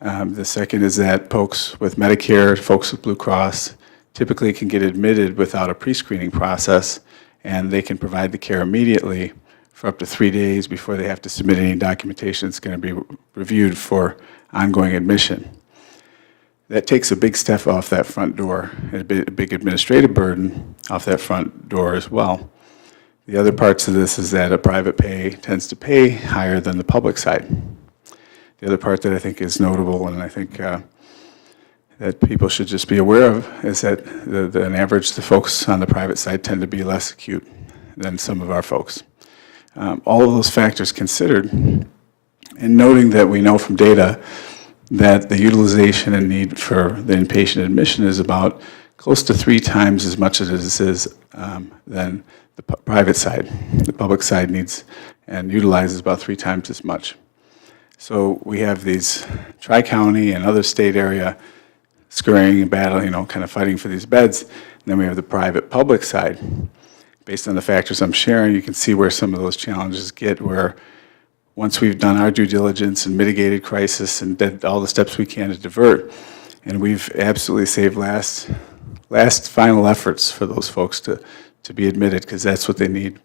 The second is that folks with Medicare, folks with Blue Cross, typically can get admitted without a pre-screening process, and they can provide the care immediately for up to 3 days before they have to submit any documentation that's going to be reviewed for ongoing admission. That takes a big step off that front door, and a big administrative burden off that front door as well. The other parts of this is that a private pay tends to pay higher than the public side. The other part that I think is notable, and I think that people should just be aware of, is that on average, the folks on the private side tend to be less acute than some of our folks. All of those factors considered, and noting that we know from data that the utilization and need for the inpatient admission is about close to 3 times as much as it is than the private side. The public side needs and utilizes about 3 times as much. So we have these tri-county and other state area scurrying and battling, kind of fighting for these beds. And then we have the private-public side. Based on the factors I'm sharing, you can see where some of those challenges get, where once we've done our due diligence and mitigated crisis and did all the steps we can to divert, and we've absolutely saved lives last final efforts for those folks to be admitted, because that's what they need.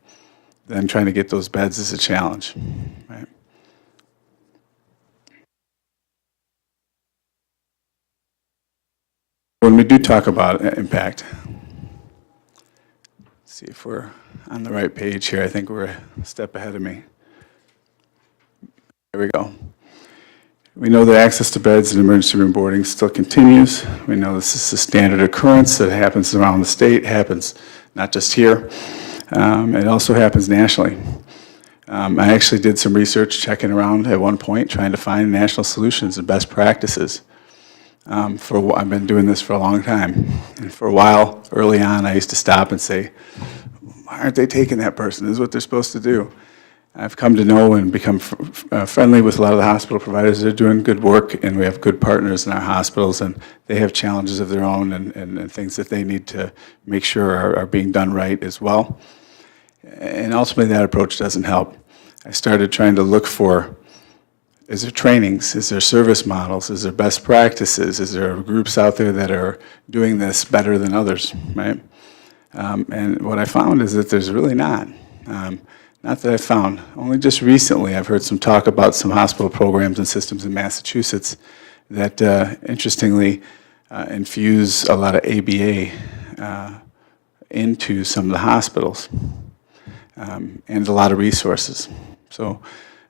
Then trying to get those beds is a challenge, right? When we do talk about impact, see if we're on the right page here. I think we're a step ahead of me. There we go. We know that access to beds in emergency room boarding still continues. We know this is a standard occurrence that happens around the state, happens not just here. It also happens nationally. I actually did some research checking around at one point, trying to find national solutions and best practices. I've been doing this for a long time. And for a while, early on, I used to stop and say, why aren't they taking that person? This is what they're supposed to do. I've come to know and become friendly with a lot of the hospital providers. They're doing good work, and we have good partners in our hospitals, and they have challenges of their own and things that they need to make sure are being done right as well. And ultimately, that approach doesn't help. I started trying to look for, is there trainings? Is there service models? Is there best practices? Is there groups out there that are doing this better than others, right? And what I found is that there's really not. Not that I found. Only just recently I've heard some talk about some hospital programs and systems in Massachusetts that, interestingly, infuse a lot of ABA into some of the hospitals and a lot of resources. So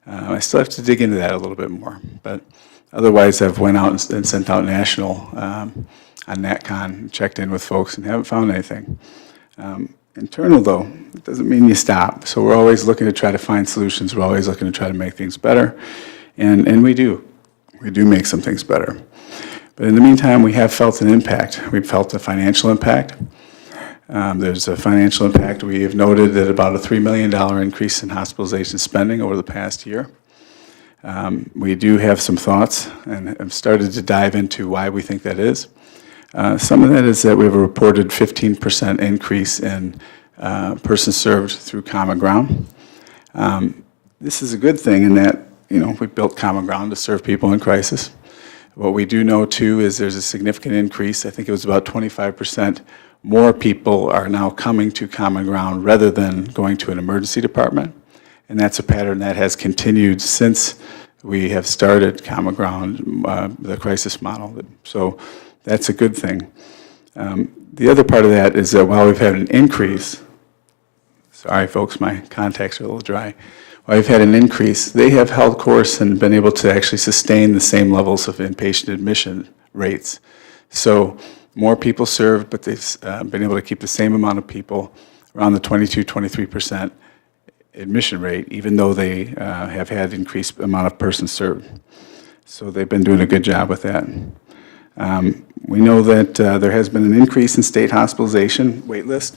I still have to dig into that a little bit more. But otherwise, I've went out and sent out national on NatCon, checked in with folks, and haven't found anything. Internal, though, it doesn't mean you stop. So we're always looking to try to find solutions. We're always looking to try to make things better. And we do. We do make some things better. But in the meantime, we have felt an impact. We've felt a financial impact. There's a financial impact. We have noted that about a $3 million increase in hospitalization spending over the past year. We do have some thoughts and have started to dive into why we think that is. Some of that is that we have a reported 15% increase in persons served through Common Ground. This is a good thing in that, we built Common Ground to serve people in crisis. What we do know, too, is there's a significant increase. I think it was about 25% more people are now coming to Common Ground rather than going to an emergency department. And that's a pattern that has continued since we have started Common Ground, the crisis model. So that's a good thing. The other part of that is that while we've had an increase, sorry folks, my contacts are a little dry. While we've had an increase, they have held course and been able to actually sustain the same levels of inpatient admission rates. So more people served, but they've been able to keep the same amount of people around the 22-23% admission rate, even though they have had increased amount of persons served. So they've been doing a good job with that. We know that there has been an increase in state hospitalization wait list.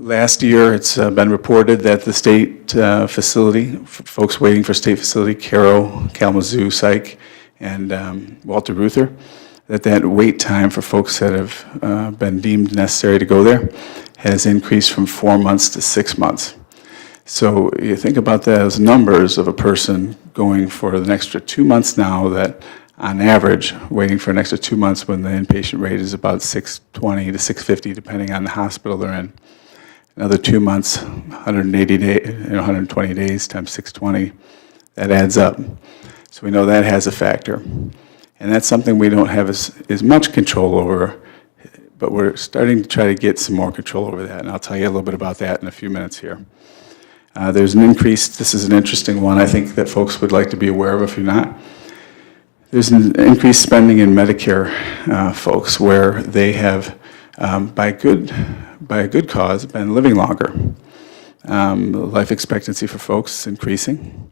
Last year, it's been reported that the state facility, folks waiting for state facility, Caro, Kalamazoo, Psych, and Walter Reuther, that wait time for folks that have been deemed necessary to go there has increased from 4 months to 6 months. So you think about that as numbers of a person going for an extra 2 months now that on average, waiting for an extra 2 months when the inpatient rate is about $620 to $650, depending on the hospital they're in. Another 2 months, 180 days, 120 days times 620, that adds up. So we know that has a factor. And that's something we don't have as much control over, but we're starting to try to get some more control over that. And I'll tell you a little bit about that in a few minutes here. There's an increase, this is an interesting one I think that folks would like to be aware of if you're not. There's an increased spending in Medicare folks where they have, by a good cause, been living longer. Life expectancy for folks is increasing.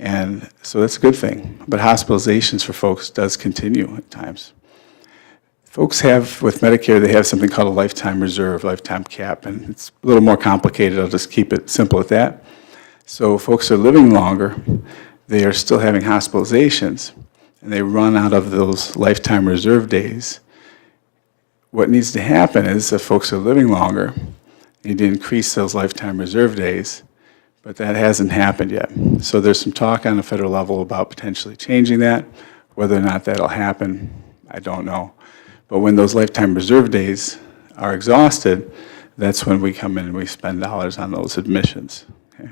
And so that's a good thing. But hospitalizations for folks does continue at times. Folks have, with Medicare, they have something called a lifetime reserve, lifetime cap, and it's a little more complicated. I'll just keep it simple at that. So folks are living longer. They are still having hospitalizations, and they run out of those lifetime reserve days. What needs to happen is if folks are living longer, they need to increase those lifetime reserve days, but that hasn't happened yet. So there's some talk on the federal level about potentially changing that. Whether or not that'll happen, I don't know. But when those lifetime reserve days are exhausted, that's when we come in and we spend dollars on those admissions. Okay.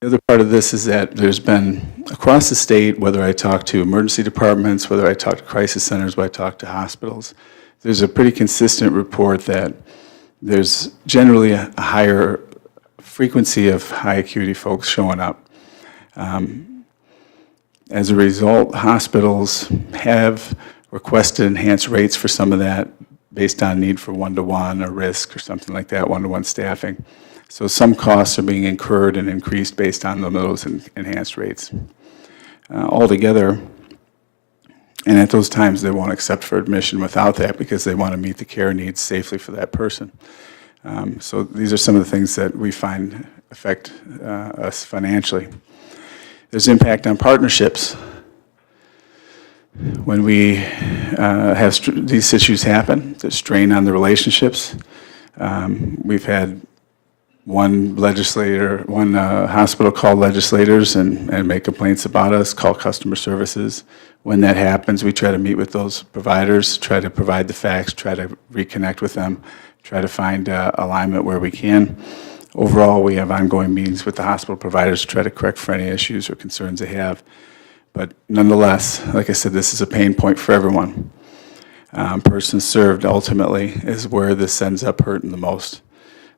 The other part of this is that there's been, across the state, whether I talk to emergency departments, whether I talk to crisis centers, whether I talk to hospitals, there's a pretty consistent report that there's generally a higher frequency of high acuity folks showing up. As a result, hospitals have requested enhanced rates for some of that based on need for one-to-one or risk or something like that, one-to-one staffing. So some costs are being incurred and increased based on those enhanced rates. Altogether, and at those times they won't accept for admission without that because they want to meet the care needs safely for that person. So these are some of the things that we find affect us financially. There's impact on partnerships. When we have these issues happen, there's strain on the relationships. We've had one hospital call legislators and make complaints about us, call customer services. When that happens, we try to meet with those providers, try to provide the facts, try to reconnect with them, try to find alignment where we can. Overall, we have ongoing meetings with the hospital providers to try to correct for any issues or concerns they have. But nonetheless, like I said, this is a pain point for everyone. Persons served ultimately is where this ends up hurting the most.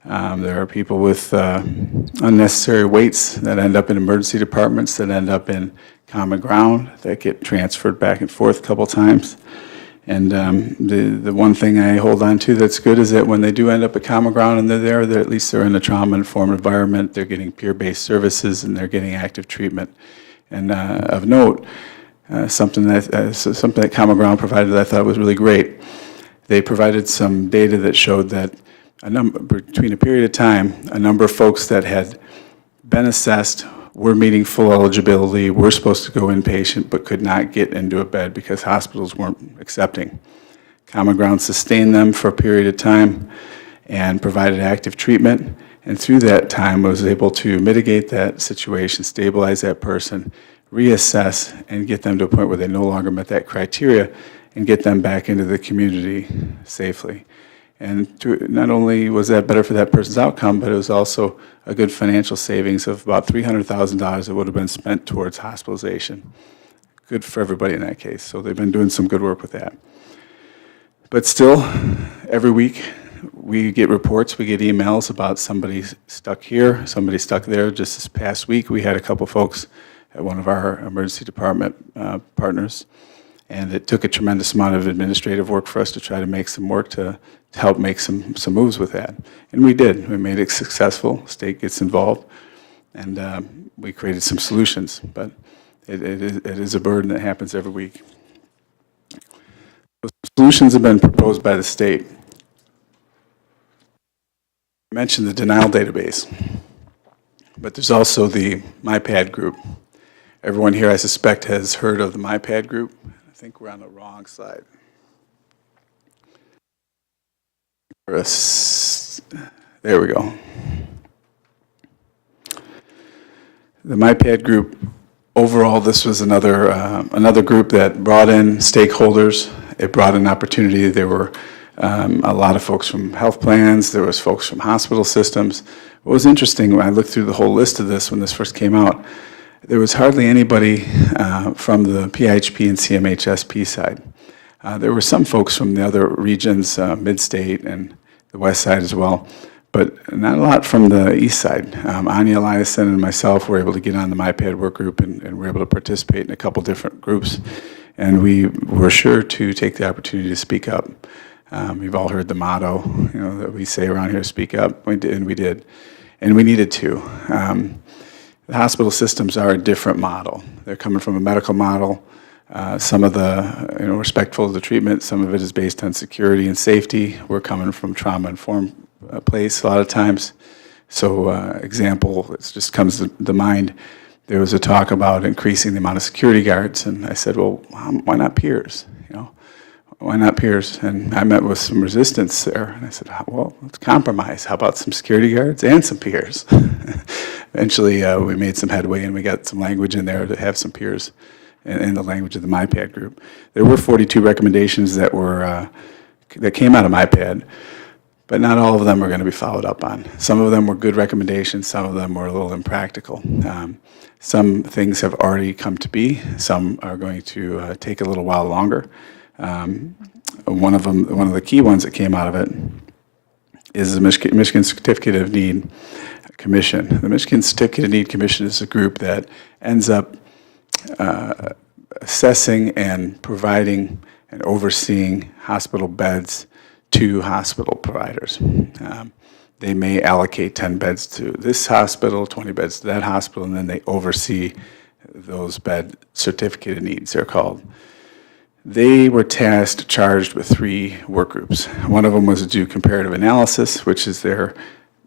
There are people with unnecessary waits that end up in emergency departments, that end up in common ground, that get transferred back and forth a couple times. And the one thing I hold on to that's good is that when they do end up at common ground and they're at least they're in a trauma-informed environment, they're getting peer-based services and they're getting active treatment. And of note, something that Common Ground provided that I thought was really great. They provided some data that showed that between a period of time, a number of folks that had been assessed were meeting full eligibility, were supposed to go inpatient, but could not get into a bed because hospitals weren't accepting. Common Ground sustained them for a period of time and provided active treatment, and through that time was able to mitigate that situation, stabilize that person, reassess, and get them to a point where they no longer met that criteria and get them back into the community safely. And not only was that better for that person's outcome, but it was also a good financial savings of about $300,000 that would have been spent towards hospitalization. Good for everybody in that case. So they've been doing some good work with that. But still, every week we get reports, we get emails about somebody stuck here, somebody stuck there. Just this past week, we had a couple folks at one of our emergency department partners, and it took a tremendous amount of administrative work for us to try to make some work to help make some moves with that. And we did. We made it successful. State gets involved, and we created some solutions. But it is a burden that happens every week. Those solutions have been proposed by the state. I mentioned the denial database, but there's also the MyPad group. Everyone here, I suspect, has heard of the MyPad group. I think we're on the wrong slide. There we go. The MyPad group, overall, this was another group that brought in stakeholders. It brought in opportunity. There were a lot of folks from health plans. There was folks from hospital systems. What was interesting when I looked through the whole list of this when this first came out, there was hardly anybody from the PIHP and CMHSP side. There were some folks from the other regions, mid-state and the west side as well, but not a lot from the east side. Anya Eliason and myself were able to get on the MyPad work group and were able to participate in a couple different groups. And we were sure to take the opportunity to speak up. You've all heard the motto, that we say around here, speak up, and we did. And we needed to. The hospital systems are a different model. They're coming from a medical model. Some of the, respectful of the treatment, some of it is based on security and safety. We're coming from trauma-informed place a lot of times. So example, it just comes to mind, there was a talk about increasing the amount of security guards, and I said, well, why not peers? Why not peers? And I met with some resistance there, and I said, well, let's compromise. How about some security guards and some peers? Eventually, we made some headway, and we got some language in there to have some peers in the language of the MyPad group. There were 42 recommendations that were that came out of MyPad, but not all of them are going to be followed up on. Some of them were good recommendations, some of them were a little impractical. Some things have already come to be, some are going to take a little while longer. One of the key ones that came out of it is the Michigan Certificate of Need Commission. The Michigan Certificate of Need Commission is a group that ends up assessing and providing and overseeing hospital beds to hospital providers. They may allocate 10 beds to this hospital, 20 beds to that hospital, and then they oversee those bed certificate of needs, they're called. They were charged with 3 work groups. One of them was to do comparative analysis, which is their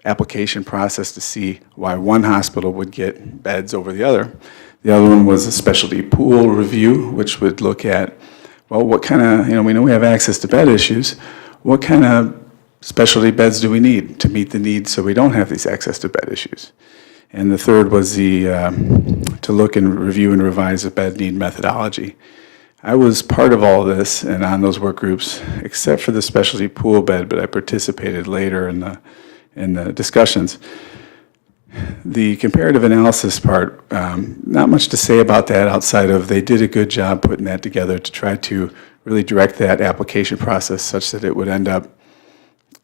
application process to see why one hospital would get beds over the other. The other one was a specialty pool review, which would look at, well, what kind of, we know we have access to bed issues, what kind of specialty beds do we need to meet the needs so we don't have these access to bed issues? And the third was to look and review and revise the bed need methodology. I was part of all this and on those work groups, except for the specialty pool bed, but I participated later in the discussions. The comparative analysis part, not much to say about that outside of they did a good job putting that together to try to really direct that application process such that it would end up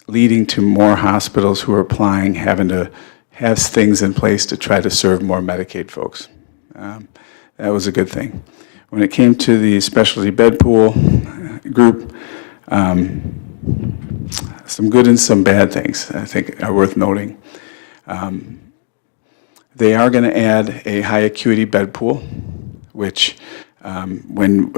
leading to more hospitals who are applying having to have things in place to try to serve more Medicaid folks. That was a good thing. When it came to the specialty bed pool group, some good and some bad things I think are worth noting. They are going to add a high acuity bed pool, which when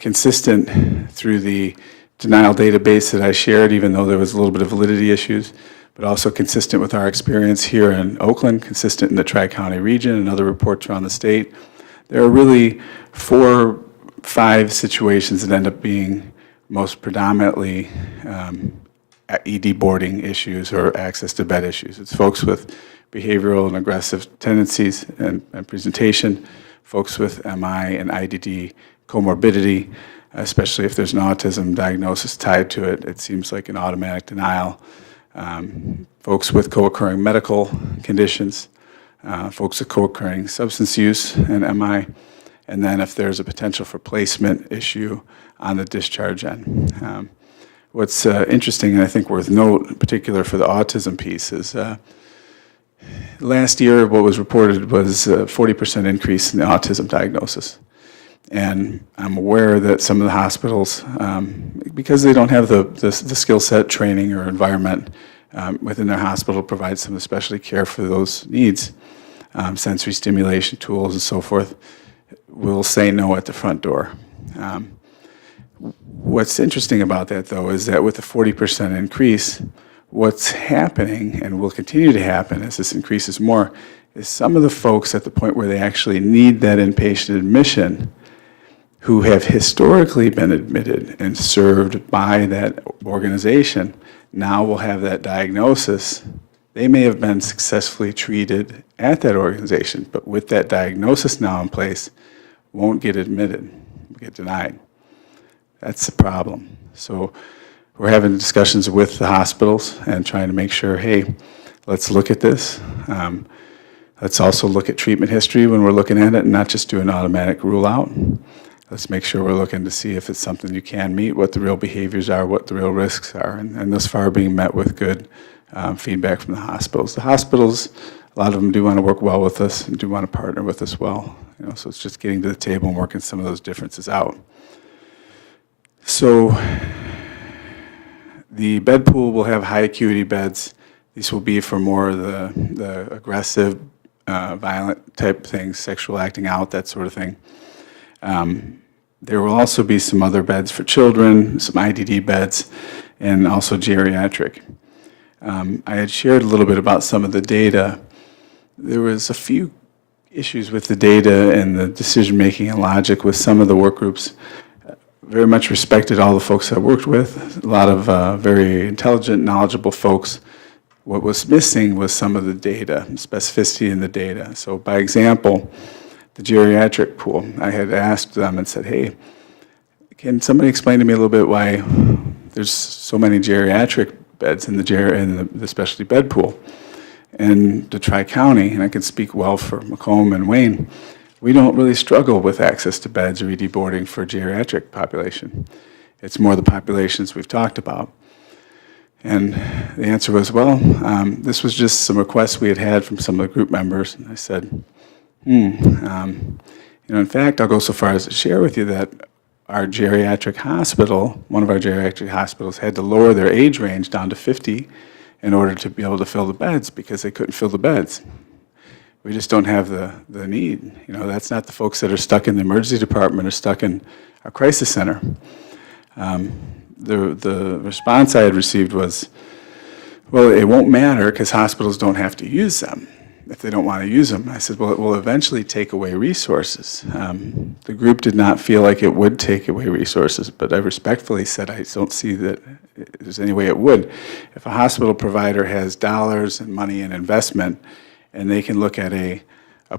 consistent through the denial database that I shared, even though there was a little bit of validity issues, but also consistent with our experience here in Oakland, consistent in the Tri-County region and other reports around the state. There are really 4, 5 situations that end up being most predominantly ED boarding issues or access to bed issues. It's folks with behavioral and aggressive tendencies and presentation, folks with MI and IDD comorbidity, especially if there's an autism diagnosis tied to it. It seems like an automatic denial. Folks with co-occurring medical conditions, folks with co-occurring substance use and MI, and then if there's a potential for placement issue on the discharge end. What's interesting and I think worth note, in particular for the autism piece, is last year what was reported was a 40% increase in the autism diagnosis. And I'm aware that some of the hospitals, because they don't have the skill set, training, or environment within their hospital to provide some specialty care for those needs, sensory stimulation tools and so forth, will say no at the front door. What's interesting about that, though, is that with the 40% increase, what's happening, and will continue to happen as this increases more, is some of the folks at the point where they actually need that inpatient admission, who have historically been admitted and served by that organization, now will have that diagnosis. They may have been successfully treated at that organization, but with that diagnosis now in place, won't get admitted, get denied. That's the problem. So we're having discussions with the hospitals and trying to make sure, hey, let's look at this. Let's also look at treatment history when we're looking at it and not just do an automatic rule out. Let's make sure we're looking to see if it's something you can meet, what the real behaviors are, what the real risks are, and thus far being met with good feedback from the hospitals. The hospitals, a lot of them do want to work well with us and do want to partner with us well. So it's just getting to the table and working some of those differences out. So the bed pool will have high acuity beds. These will be for more of the aggressive, violent type things, sexual acting out, that sort of thing. There will also be some other beds for children, some IDD beds, and also geriatric. I had shared a little bit about some of the data. There was a few issues with the data and the decision-making and logic with some of the work groups. Very much respected all the folks I worked with, a lot of very intelligent, knowledgeable folks. What was missing was some of the data, specificity in the data. So by example, the geriatric pool. I had asked them and said, hey, can somebody explain to me a little bit why there's so many geriatric beds in the specialty bed pool? And the Tri-County, and I can speak well for Macomb and Wayne, we don't really struggle with access to beds or ED boarding for geriatric population. It's more the populations we've talked about. And the answer was, well, this was just some requests we had had from some of the group members. And I said, in fact, I'll go so far as to share with you that our geriatric hospital, one of our geriatric hospitals, had to lower their age range down to 50 in order to be able to fill the beds because they couldn't fill the beds. We just don't have the need. That's not the folks that are stuck in the emergency department or stuck in our crisis center. The response I had received was, well, it won't matter because hospitals don't have to use them if they don't want to use them. I said, well, it will eventually take away resources. The group did not feel like it would take away resources, but I respectfully said I don't see that there's any way it would. If a hospital provider has dollars and money and investment, and they can look at a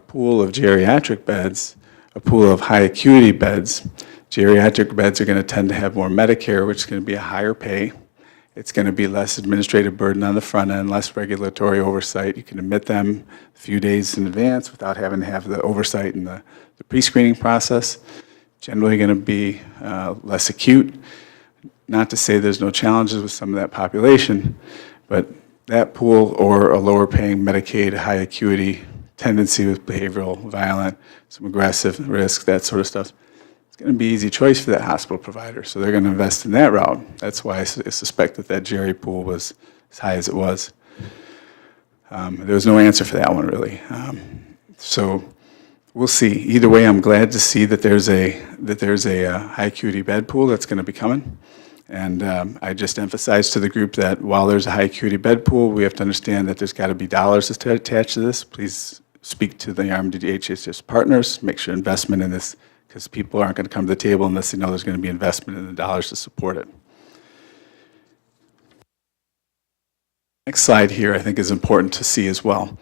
pool of geriatric beds, a pool of high acuity beds, geriatric beds are going to tend to have more Medicare, which is going to be a higher pay. It's going to be less administrative burden on the front end, less regulatory oversight. You can admit them a few days in advance without having to have the oversight in the pre-screening process. Generally going to be less acute. Not to say there's no challenges with some of that population, but that pool or a lower paying Medicaid, high acuity tendency with behavioral, violent, some aggressive risk, that sort of stuff, it's going to be an easy choice for that hospital provider. So they're going to invest in that route. That's why I suspect that Jerry pool was as high as it was. There was no answer for that one, really. So we'll see. Either way, I'm glad to see that there's a high acuity bed pool that's going to be coming. And I just emphasized to the group that while there's a high acuity bed pool, we have to understand that there's got to be dollars attached to this. Please speak to the RMDHHS partners, make sure investment in this, because people aren't going to come to the table unless they know there's going to be investment in the dollars to support it. Next slide here I think is important to see as well.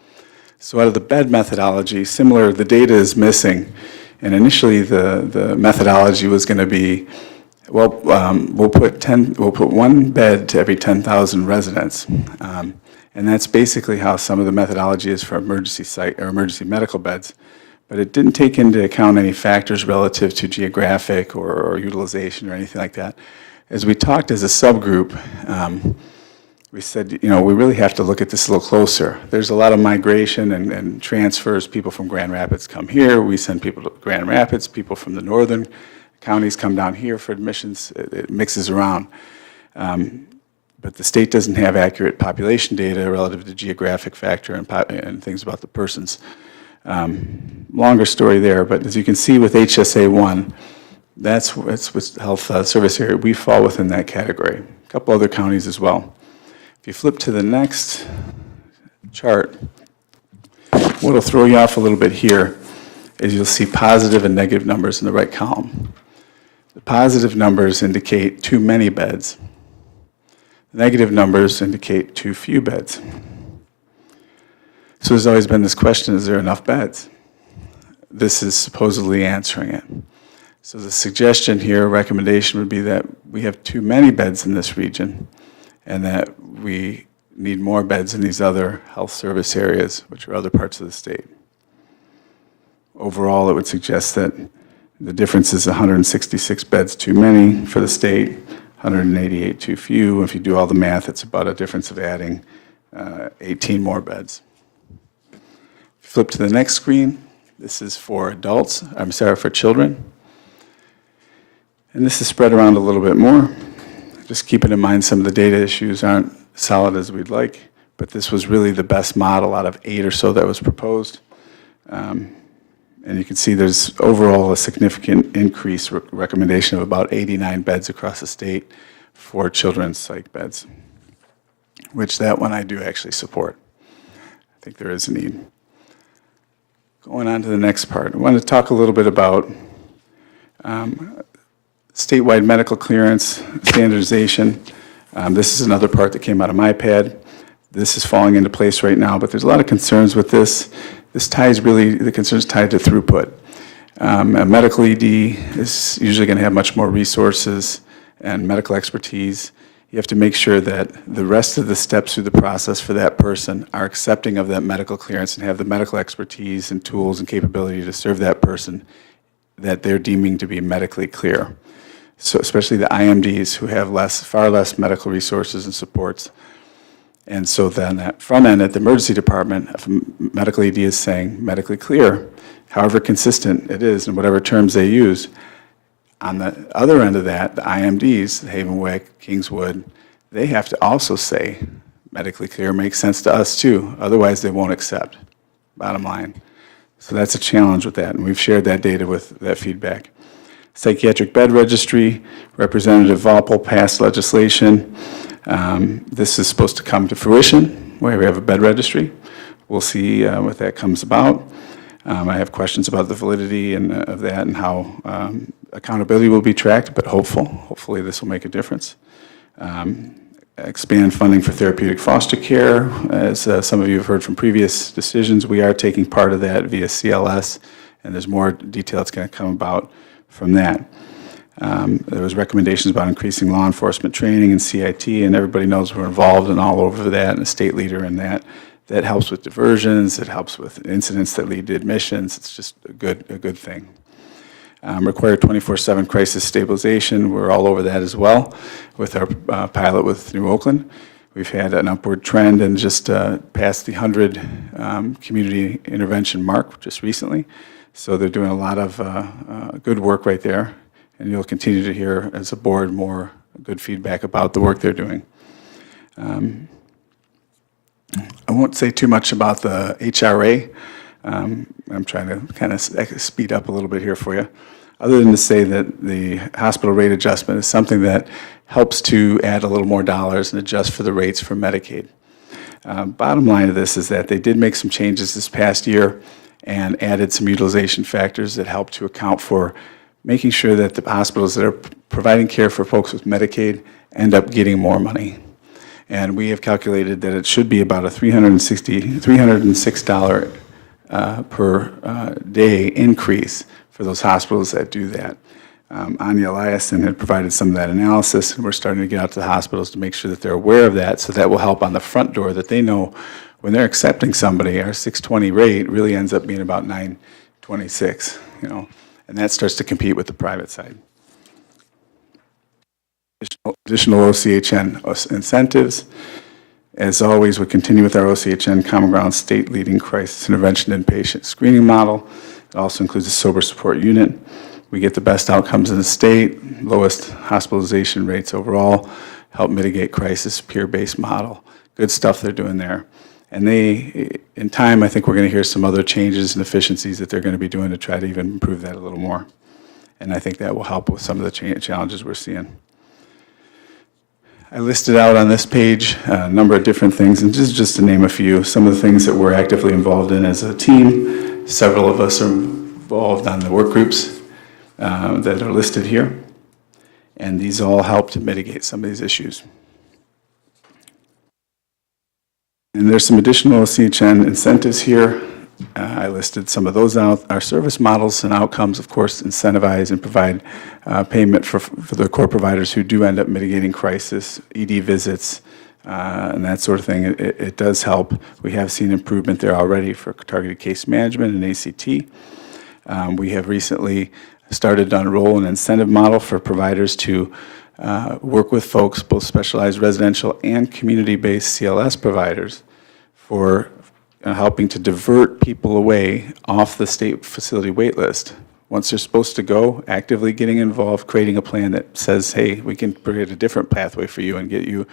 So out of the bed methodology, similar, the data is missing. And initially the methodology was going to be, well, we'll put one bed to every 10,000 residents. And that's basically how some of the methodology is for emergency site or emergency medical beds. But it didn't take into account any factors relative to geographic or utilization or anything like that. As we talked as a subgroup, we said, we really have to look at this a little closer. There's a lot of migration and transfers. People from Grand Rapids come here. We send people to Grand Rapids. People from the northern counties come down here for admissions. It mixes around. But the state doesn't have accurate population data relative to geographic factor and things about the persons. Longer story there, but as you can see with HSA 1, that's with health service area. We fall within that category. A couple other counties as well. If you flip to the next chart, what'll throw you off a little bit here is you'll see positive and negative numbers in the right column. The positive numbers indicate too many beds. The negative numbers indicate too few beds. So there's always been this question, is there enough beds? This is supposedly answering it. So the suggestion here, recommendation would be that we have too many beds in this region and that we need more beds in these other health service areas, which are other parts of the state. Overall, it would suggest that the difference is 166 beds too many for the state, 188 too few. If you do all the math, it's about a difference of adding 18 more beds. Flip to the next screen. This is for adults, for children. And this is spread around a little bit more. Just keeping in mind some of the data issues aren't solid as we'd like, but this was really the best model out of 8 or so that was proposed. And you can see there's overall a significant increase recommendation of about 89 beds across the state for children's psych beds, which that one I do actually support. I think there is a need. Going on to the next part, I want to talk a little bit about statewide medical clearance, standardization. This is another part that came out of my pad. This is falling into place right now, but there's a lot of concerns with this. This ties really, the concerns tied to throughput. A medical ED is usually going to have much more resources and medical expertise. You have to make sure that the rest of the steps through the process for that person are accepting of that medical clearance and have the medical expertise and tools and capability to serve that person that they're deeming to be medically clear. So especially the IMDs who have far less medical resources and supports. And so then at front end at the emergency department, if a medical ED is saying medically clear, however consistent it is and whatever terms they use, on the other end of that, the IMDs, Havenwick, Kingswood, they have to also say medically clear makes sense to us too. Otherwise, they won't accept, bottom line. So that's a challenge with that, and we've shared that data with that feedback. Psychiatric bed registry, Representative Valpole passed legislation. This is supposed to come to fruition, where we have a bed registry. We'll see what that comes about. I have questions about the validity of that and how accountability will be tracked, but hopefully this will make a difference. Expand funding for therapeutic foster care. As some of you have heard from previous decisions, we are taking part of that via CLS, and there's more detail that's going to come about from that. There was recommendations about increasing law enforcement training and CIT, and everybody knows we're involved and all over that, and a state leader in that. That helps with diversions, it helps with incidents that lead to admissions. It's just a good thing. Require 24/7 crisis stabilization. We're all over that as well with our pilot with New Oakland. We've had an upward trend and just passed the 100 community intervention mark just recently. So they're doing a lot of good work right there. And you'll continue to hear, as a board, more good feedback about the work they're doing. I won't say too much about the HRA. I'm trying to kind of speed up a little bit here for you, other than to say that the hospital rate adjustment is something that helps to add a little more dollars and adjust for the rates for Medicaid. Bottom line of this is that they did make some changes this past year and added some utilization factors that help to account for making sure that the hospitals that are providing care for folks with Medicaid end up getting more money. And we have calculated that it should be about a $306 per day increase for those hospitals that do that. Anya Eliason had provided some of that analysis, and we're starting to get out to the hospitals to make sure that they're aware of that, so that will help on the front door, that they know when they're accepting somebody, our $620 rate really ends up being about $926, and that starts to compete with the private side. Additional OCHN incentives. As always, we continue with our OCHN Common Ground State Leading Crisis Intervention and Patient Screening Model. It also includes a sober support unit. We get the best outcomes in the state, lowest hospitalization rates overall, help mitigate crisis, peer-based model. Good stuff they're doing there. And in time, I think we're going to hear some other changes and efficiencies that they're going to be doing to try to even improve that a little more. And I think that will help with some of the challenges we're seeing. I listed out on this page a number of different things, and just to name a few, some of the things that we're actively involved in as a team. Several of us are involved on the work groups that are listed here, and these all help to mitigate some of these issues. And there's some additional CHN incentives here. I listed some of those out. Our service models and outcomes, of course, incentivize and provide payment for the core providers who do end up mitigating crisis, ED visits, and that sort of thing. It does help. We have seen improvement there already for targeted case management and ACT. We have recently started to unroll an incentive model for providers to work with folks, both specialized residential and community-based CLS providers, for helping to divert people away off the state facility wait list. Once they're supposed to go, actively getting involved, creating a plan that says, hey, we can create a different pathway for you and get you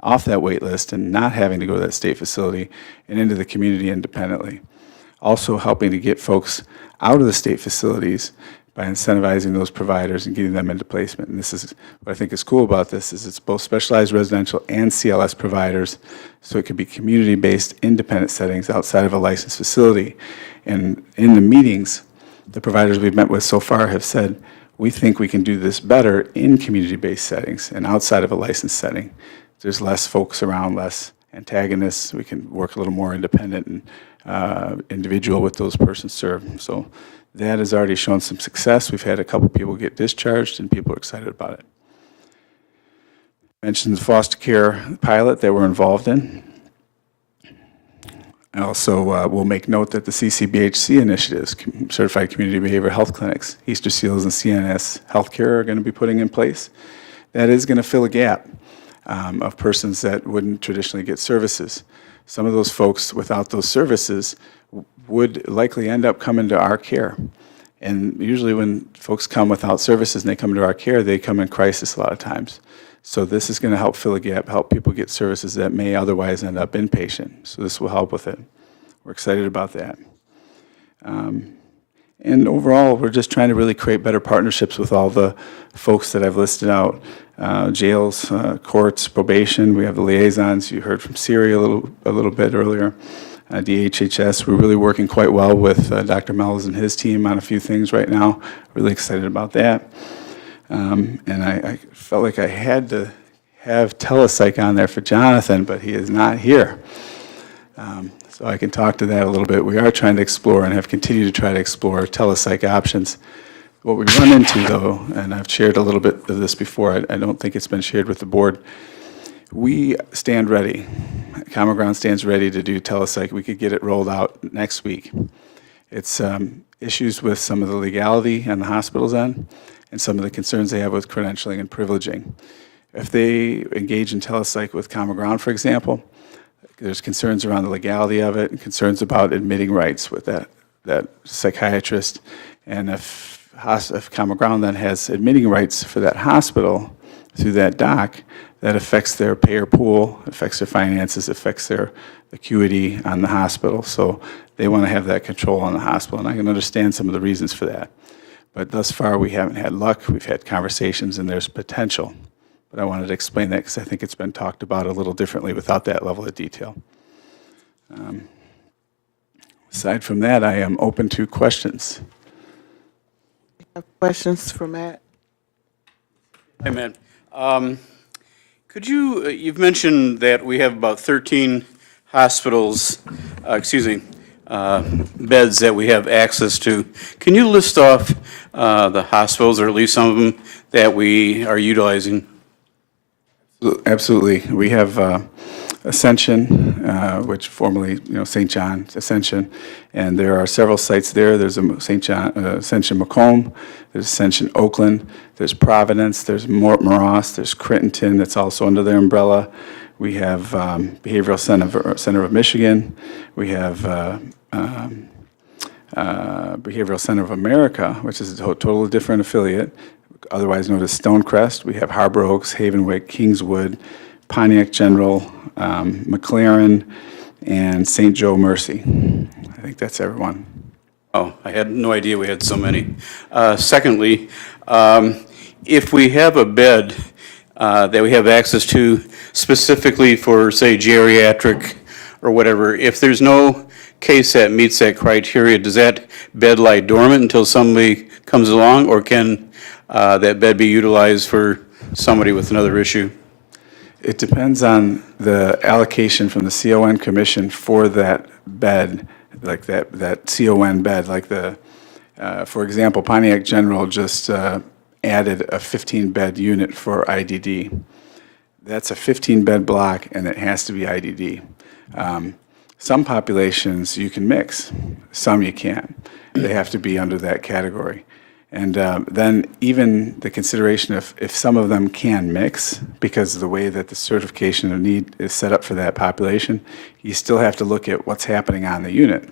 off that wait list and not having to go to that state facility and into the community independently. Also helping to get folks out of the state facilities by incentivizing those providers and getting them into placement. And this is what I think is cool about this, is it's both specialized residential and CLS providers, so it could be community-based independent settings outside of a licensed facility. And in the meetings, the providers we've met with so far have said, we think we can do this better in community-based settings and outside of a licensed setting. There's less folks around, less antagonists. We can work a little more independent and individual with those persons served. So That has already shown some success. We've had a couple people get discharged, and people are excited about it. I mentioned the foster care pilot that we're involved in. I also will make note that the CCBHC initiatives, Certified Community Behavioral Health Clinics, Easter Seals and CNS Healthcare are going to be putting in place. That is going to fill a gap of persons that wouldn't traditionally get services. Some of those folks without those services would likely end up coming to our care. And usually when folks come without services and they come to our care, they come in crisis a lot of times. So this is going to help fill a gap, help people get services that may otherwise end up inpatient. So this will help with it. We're excited about that. And overall, we're just trying to really create better partnerships with all the folks that I've listed out. Jails, courts, probation, we have the liaisons. You heard from Siri a little bit earlier. DHHS, we're really working quite well with Dr. Mells and his team on a few things right now. Really excited about that. And I felt like I had to have telepsych on there for Jonathan, but he is not here. So I can talk to that a little bit. We are trying to explore and have continued to try to explore telepsych options. What we run into, though, and I've shared a little bit of this before, I don't think it's been shared with the board, we stand ready. Common Ground stands ready to do telepsych. We could get it rolled out next week. It's issues with some of the legality on the hospital's end and some of the concerns they have with credentialing and privileging. If they engage in telepsych with Common Ground, for example, there's concerns around the legality of it and concerns about admitting rights with that psychiatrist. And if Common Ground then has admitting rights for that hospital through that doc, that affects their payer pool, affects their finances, affects their acuity on the hospital. So they want to have that control on the hospital, and I can understand some of the reasons for that. But thus far, we haven't had luck. We've had conversations, and there's potential. But I wanted to explain that because I think it's been talked about a little differently without that level of detail. Aside from that, I am open to questions. Questions for Matt? Hey, Matt. Could you, you've mentioned that we have about 13 hospitals, beds that we have access to. Can you list off the hospitals, or at least some of them, that we are utilizing? Absolutely. We have Ascension, which formerly, St. John's Ascension, and there are several sites there. There's a St. John, Ascension Macomb, there's Ascension Oakland, there's Providence, there's Morass, there's Crittenton that's also under their umbrella. We have Behavioral Center of Michigan. We have Behavioral Center of America, which is a totally different affiliate, otherwise known as Stonecrest. We have Harbor Oaks, Havenwick, Kingswood, Pontiac General, McLaren, and St. Joe Mercy. I think that's everyone. Oh, I had no idea we had so many. Secondly, if we have a bed that we have access to specifically for, say, geriatric or whatever, if there's no case that meets that criteria, does that bed lie dormant until somebody comes along, or can that bed be utilized for somebody with another issue? It depends on the allocation from the CON commission for that bed, like that CON bed, like for example, Pontiac General just added a 15-bed unit for IDD. That's a 15-bed block, and it has to be IDD. Some populations you can mix, some you can't. They have to be under that category. And then even the consideration of if some of them can mix, because of the way that the certification of need is set up for that population, you still have to look at what's happening on the unit.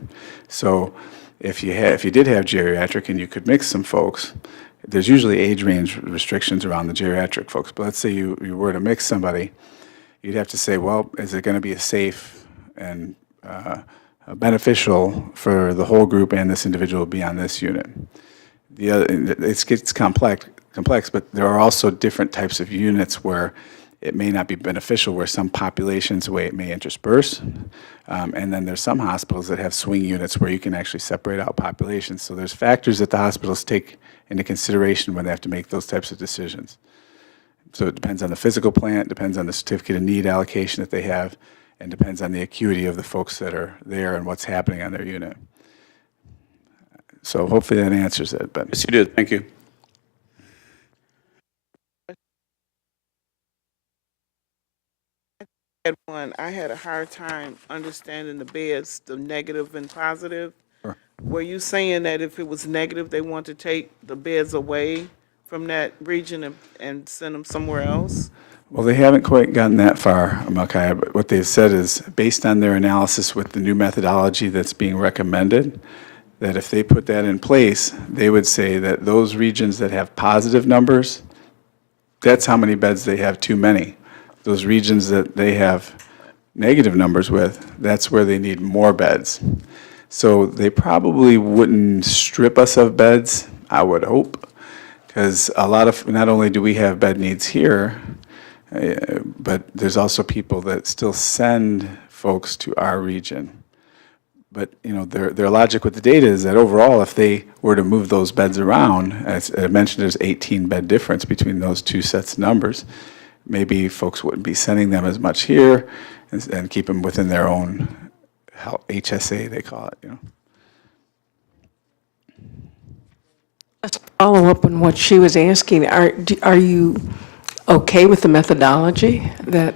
So if you did have geriatric and you could mix some folks, there's usually age range restrictions around the geriatric folks. But let's say you were to mix somebody, you'd have to say, well, is it going to be safe and beneficial for the whole group and this individual to be on this unit? It gets complex, but there are also different types of units where it may not be beneficial, where some populations, the way it may intersperse. And then there's some hospitals that have swing units where you can actually separate out populations. So there's factors that the hospitals take into consideration when they have to make those types of decisions. So it depends on the physical plan, it depends on the certificate of need allocation that they have, and depends on the acuity of the folks that are there and what's happening on their unit. So hopefully that answers it, but. Yes, you did. Thank you. I had a hard time understanding the beds, the negative and positive. Sure. Were you saying that if it was negative, they want to take the beds away from that region and send them somewhere else? Well, they haven't quite gotten that far, Amakaya, but what they've said is, based on their analysis with the new methodology that's being recommended, that if they put that in place, they would say that those regions that have positive numbers, that's how many beds they have too many. Those regions that they have negative numbers with, that's where they need more beds. So they probably wouldn't strip us of beds, I would hope, because a lot of, not only do we have bed needs here, but there's also people that still send folks to our region. But, you know, their logic with the data is that overall, if they were to move those beds around, as I mentioned, there's 18 bed difference between those two sets of numbers, maybe folks wouldn't be sending them as much here and keep them within their own HSA, they call it, you know. Let's follow up on what she was asking. Are you okay with the methodology that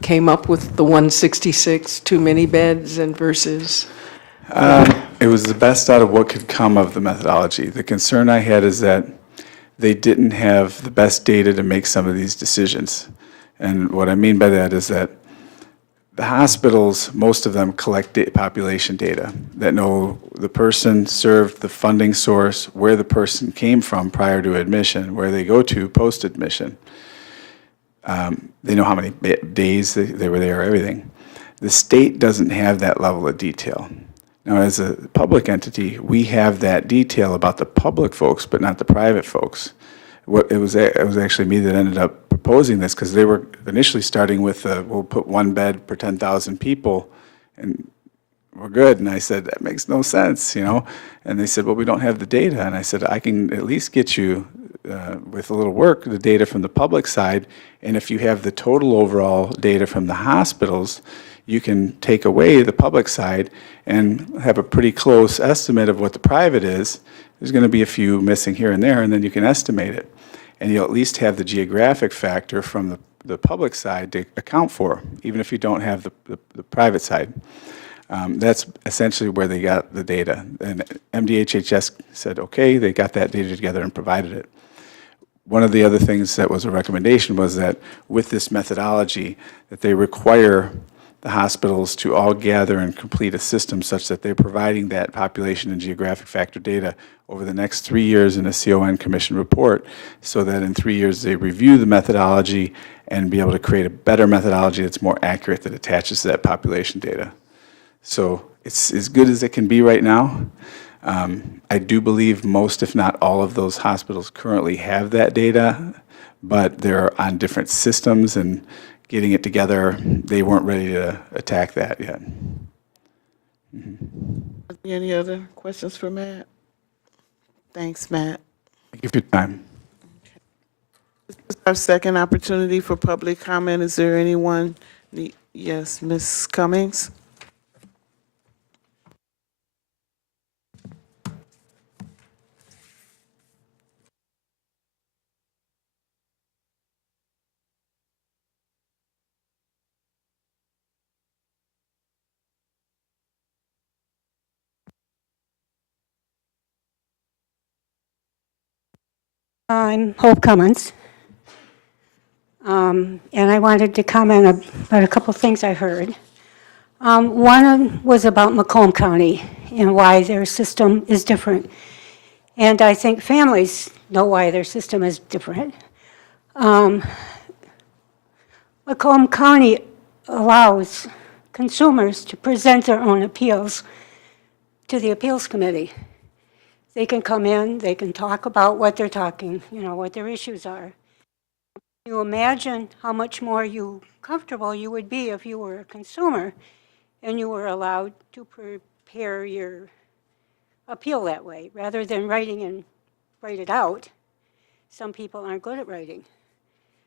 came up with the 166 too many beds and versus? It was the best out of what could come of the methodology. The concern I had is that they didn't have the best data to make some of these decisions. And what I mean by that is that the hospitals, most of them collect population data that know the person served, the funding source, where the person came from prior to admission, where they go to post-admission. They know how many days they were there, everything. The state doesn't have that level of detail. Now, as a public entity, we have that detail about the public folks, but not the private folks. It was actually me that ended up proposing this, because they were initially starting with, we'll put one bed per 10,000 people, and we're good. And I said, that makes no sense, you know? And they said, well, we don't have the data. And I said, I can at least get you, with a little work, the data from the public side. And if you have the total overall data from the hospitals, you can take away the public side and have a pretty close estimate of what the private is. There's going to be a few missing here and there, and then you can estimate it. And you'll at least have the geographic factor from the public side to account for, even if you don't have the private side. That's essentially where they got the data. And MDHHS said, okay, they got that data together and provided it. One of the other things that was a recommendation was that with this methodology, that they require the hospitals to all gather and complete a system such that they're providing that population and geographic factor data over the next 3 years in a CON Commission report, so that in 3 years they review the methodology and be able to create a better methodology that's more accurate, that attaches to that population data. So it's as good as it can be right now. I do believe most, if not all, of those hospitals currently have that data, but they're on different systems, and getting it together, they weren't ready to attack that yet. Any other questions for Matt? Thanks, Matt. Thank you for your time. This is our second opportunity for public comment. Is there anyone? Yes, Ms. Cummings? I'm Hope Cummins, and I wanted to comment about a couple things I heard. One was about Macomb County and why their system is different. And I think families know why their system is different. Macomb County allows consumers to present their own appeals to the appeals committee. They can come in, they can talk about what they're talking, what their issues are. You imagine how much more comfortable you would be if you were a consumer and you were allowed to prepare your appeal that way, rather than write it out. Some people aren't good at writing.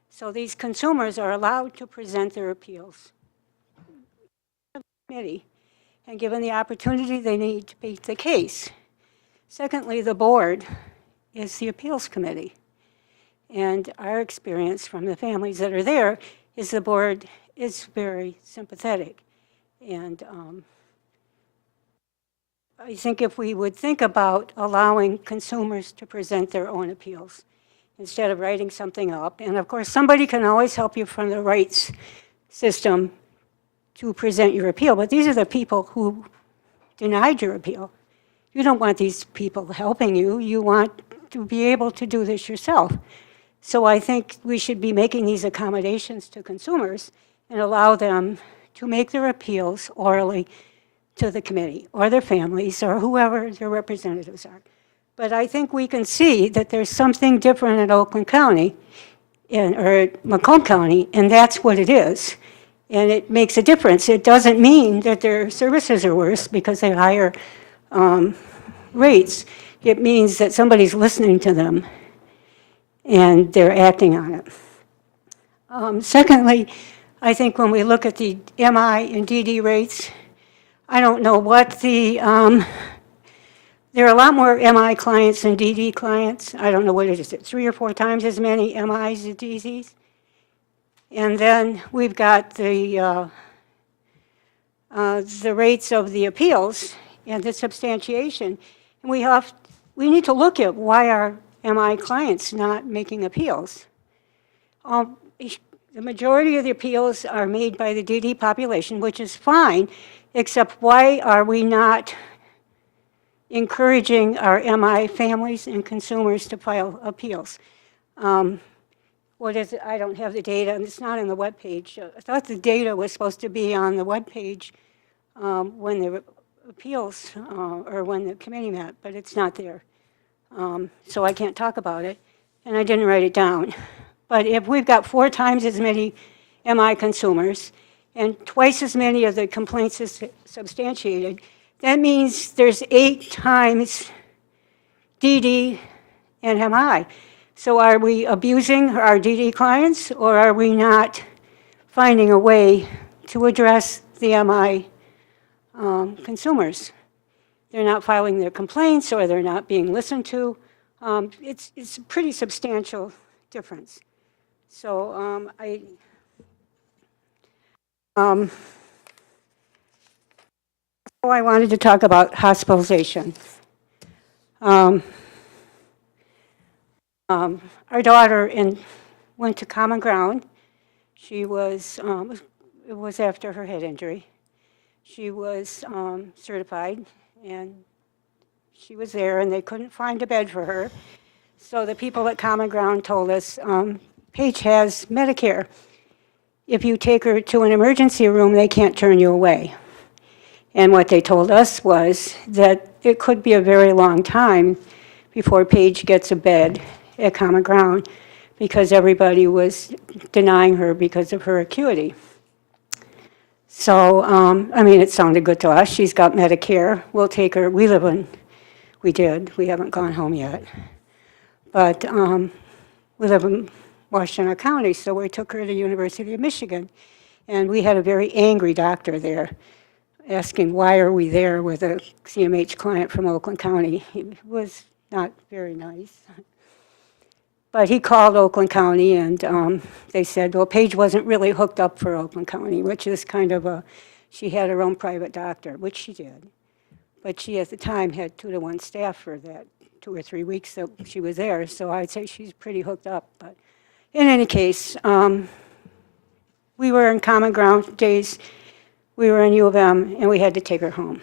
So these consumers are allowed to present their appeals to the committee, and given the opportunity they need to beat the case. Secondly, the board is the appeals committee. And our experience from the families that are there is the board is very sympathetic. And I think if we would think about allowing consumers to present their own appeals instead of writing something up, and of course, somebody can always help you from the rights system to present your appeal, but these are the people who denied your appeal. You don't want these people helping you. You want to be able to do this yourself. So I think we should be making these accommodations to consumers and allow them to make their appeals orally to the committee or their families or whoever their representatives are. But I think we can see that there's something different in Oakland County or Macomb County, and that's what it is. And it makes a difference. It doesn't mean that their services are worse because they higher rates. It means that somebody's listening to them and they're acting on it. Secondly, I think when we look at the MI and DD rates, I don't know what the, there are a lot more MI clients than DD clients. I don't know what it is, 3 or 4 times as many MIs as DDs. And then we've got the rates of the appeals and the substantiation. And we need to look at why are MI clients not making appeals. The majority of the appeals are made by the DD population, which is fine, except why are we not encouraging our MI families and consumers to file appeals? What is it? I don't have the data, and it's not on the webpage. I thought the data was supposed to be on the webpage when the appeals or when the committee met, but it's not there. So I can't talk about it, and I didn't write it down. But if we've got 4 times as many MI consumers and twice as many of the complaints is substantiated, that means there's 8 times DD and MI. So are we abusing our DD clients, or are we not finding a way to address the MI consumers? They're not filing their complaints, or they're not being listened to. It's a pretty substantial difference. So I wanted to talk about hospitalization. Our daughter went to Common Ground. She was, it was after her head injury. She was certified, and she was there, and they couldn't find a bed for her. So the people at Common Ground told us, Paige has Medicare. If you take her to an emergency room, they can't turn you away. And what they told us was that it could be a very long time before Paige gets a bed at Common Ground because everybody was denying her because of her acuity. So, I mean, it sounded good to us. She's got Medicare. We'll take her. We haven't gone home yet. But we live in Washington County, so we took her to the University of Michigan. And we had a very angry doctor there asking why are we there with a CMH client from Oakland County. He was not very nice. But he called Oakland County, and they said, well, Paige wasn't really hooked up for Oakland County, which is kind of she had her own private doctor, which she did. But she, at the time, had 2-to-1 staff for that 2 or 3 weeks that she was there, so I'd say she's pretty hooked up. But in any case, we were in Common Ground days. We were in U of M, and we had to take her home.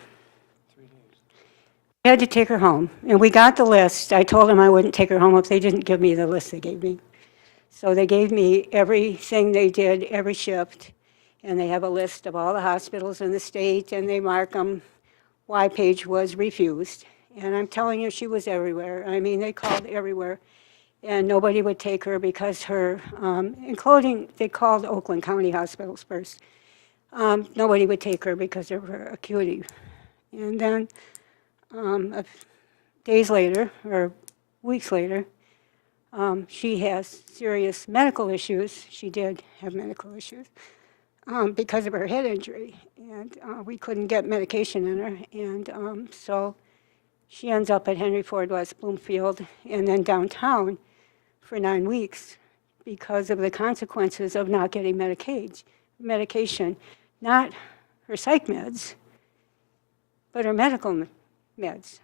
We had to take her home, and we got the list. I told them I wouldn't take her home if they didn't give me the list they gave me. So they gave me everything they did, every shift, and they have a list of all the hospitals in the state, and they mark them why Paige was refused. And I'm telling you, she was everywhere. I mean, they called everywhere, and nobody would take her because her, including, they called Oakland County hospitals first. Nobody would take her because of her acuity. And then days later, or weeks later, she has serious medical issues. She did have medical issues because of her head injury. And we couldn't get medication in her. And so She ends up at Henry Ford West Bloomfield and then downtown for 9 weeks because of the consequences of not getting medication, not her psych meds, but her medical meds.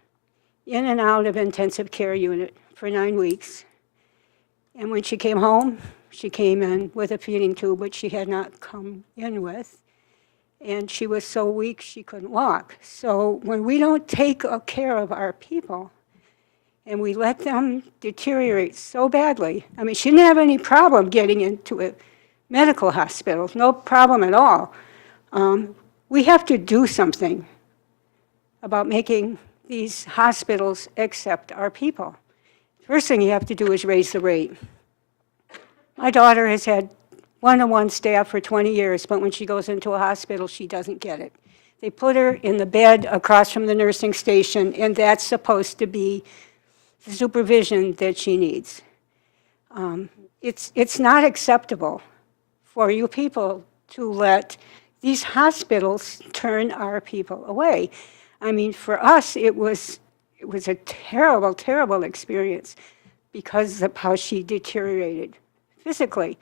In and out of intensive care unit for 9 weeks. And when she came home, she came in with a feeding tube, which she had not come in with. And she was so weak she couldn't walk. So when we don't take care of our people and we let them deteriorate so badly, I mean, she didn't have any problem getting into a medical hospital, no problem at all. We have to do something about making these hospitals accept our people. First thing you have to do is raise the rate. My daughter has had one-on-one staff for 20 years, but when she goes into a hospital, she doesn't get it. They put her in the bed across from the nursing station, and that's supposed to be the supervision that she needs. It's not acceptable for you people to let these hospitals turn our people away. I mean, for us, it was a terrible, terrible experience because of how she deteriorated physically.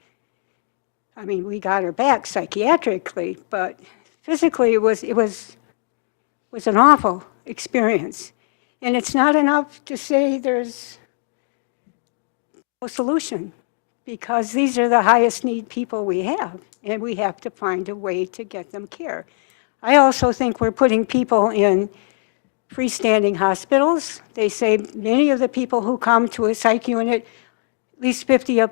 I mean, we got her back psychiatrically, but physically it was an awful experience. And it's not enough to say there's no solution, because these are the highest need people we have, and we have to find a way to get them care. I also think we're putting people in freestanding hospitals. They say many of the people who come to a psych unit, at least 50%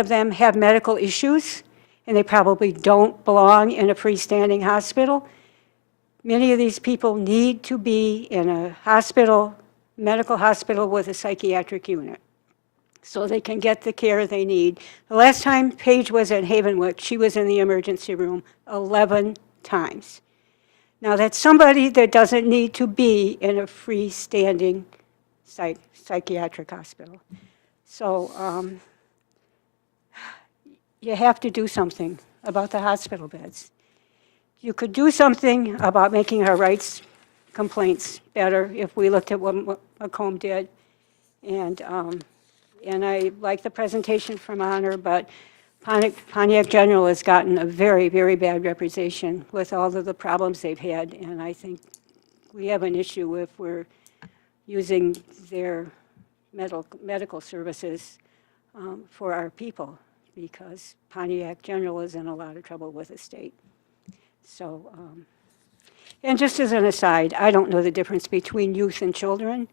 of them have medical issues, and they probably don't belong in a freestanding hospital. Many of these people need to be in a hospital, medical hospital with a psychiatric unit, so they can get the care they need. The last time Paige was at Havenwood, she was in the emergency room 11 times. Now, that's somebody that doesn't need to be in a freestanding psychiatric hospital. So you have to do something about the hospital beds. You could do something about making our rights complaints better if we looked at what Macomb did. And I like the presentation from Honor, but Pontiac General has gotten a very, very bad reputation with all of the problems they've had, and I think we have an issue if we're using their medical services for our people, because Pontiac General is in a lot of trouble with the state. So, and just as an aside, I don't know the difference between youth and children.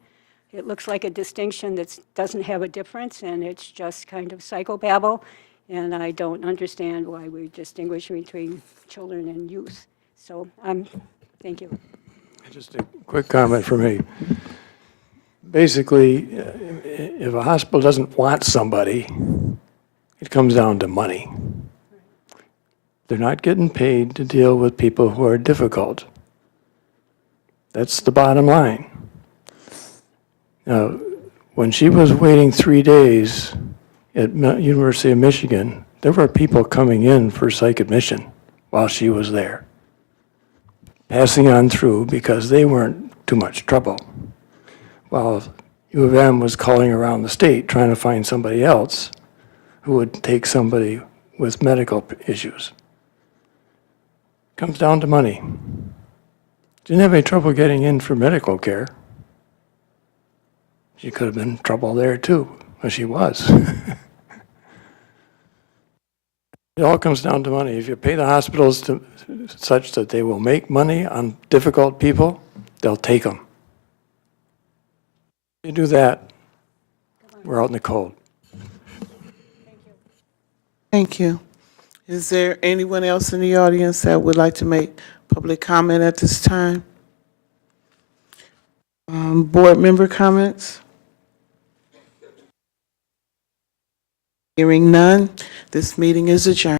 It looks like a distinction that doesn't have a difference, and it's just kind of psychobabble. And I don't understand why we distinguish between children and youth. So thank you. Just a quick comment from me. Basically, if a hospital doesn't want somebody, it comes down to money. They're not getting paid to deal with people who are difficult. That's the bottom line. Now, when she was waiting 3 days at University of Michigan, there were people coming in for psych admission while she was there, passing on through because they weren't too much trouble, while U of M was calling around the state trying to find somebody else who would take somebody with medical issues. Comes down to money. Didn't have any trouble getting in for medical care. She could have been in trouble there too, as she was. It all comes down to money. If you pay the hospitals such that they will make money on difficult people, they'll take them. If you do that, we're out in the cold. Thank you. Is there anyone else in the audience that would like to make public comment at this time? Board member comments? Hearing none, this meeting is adjourned.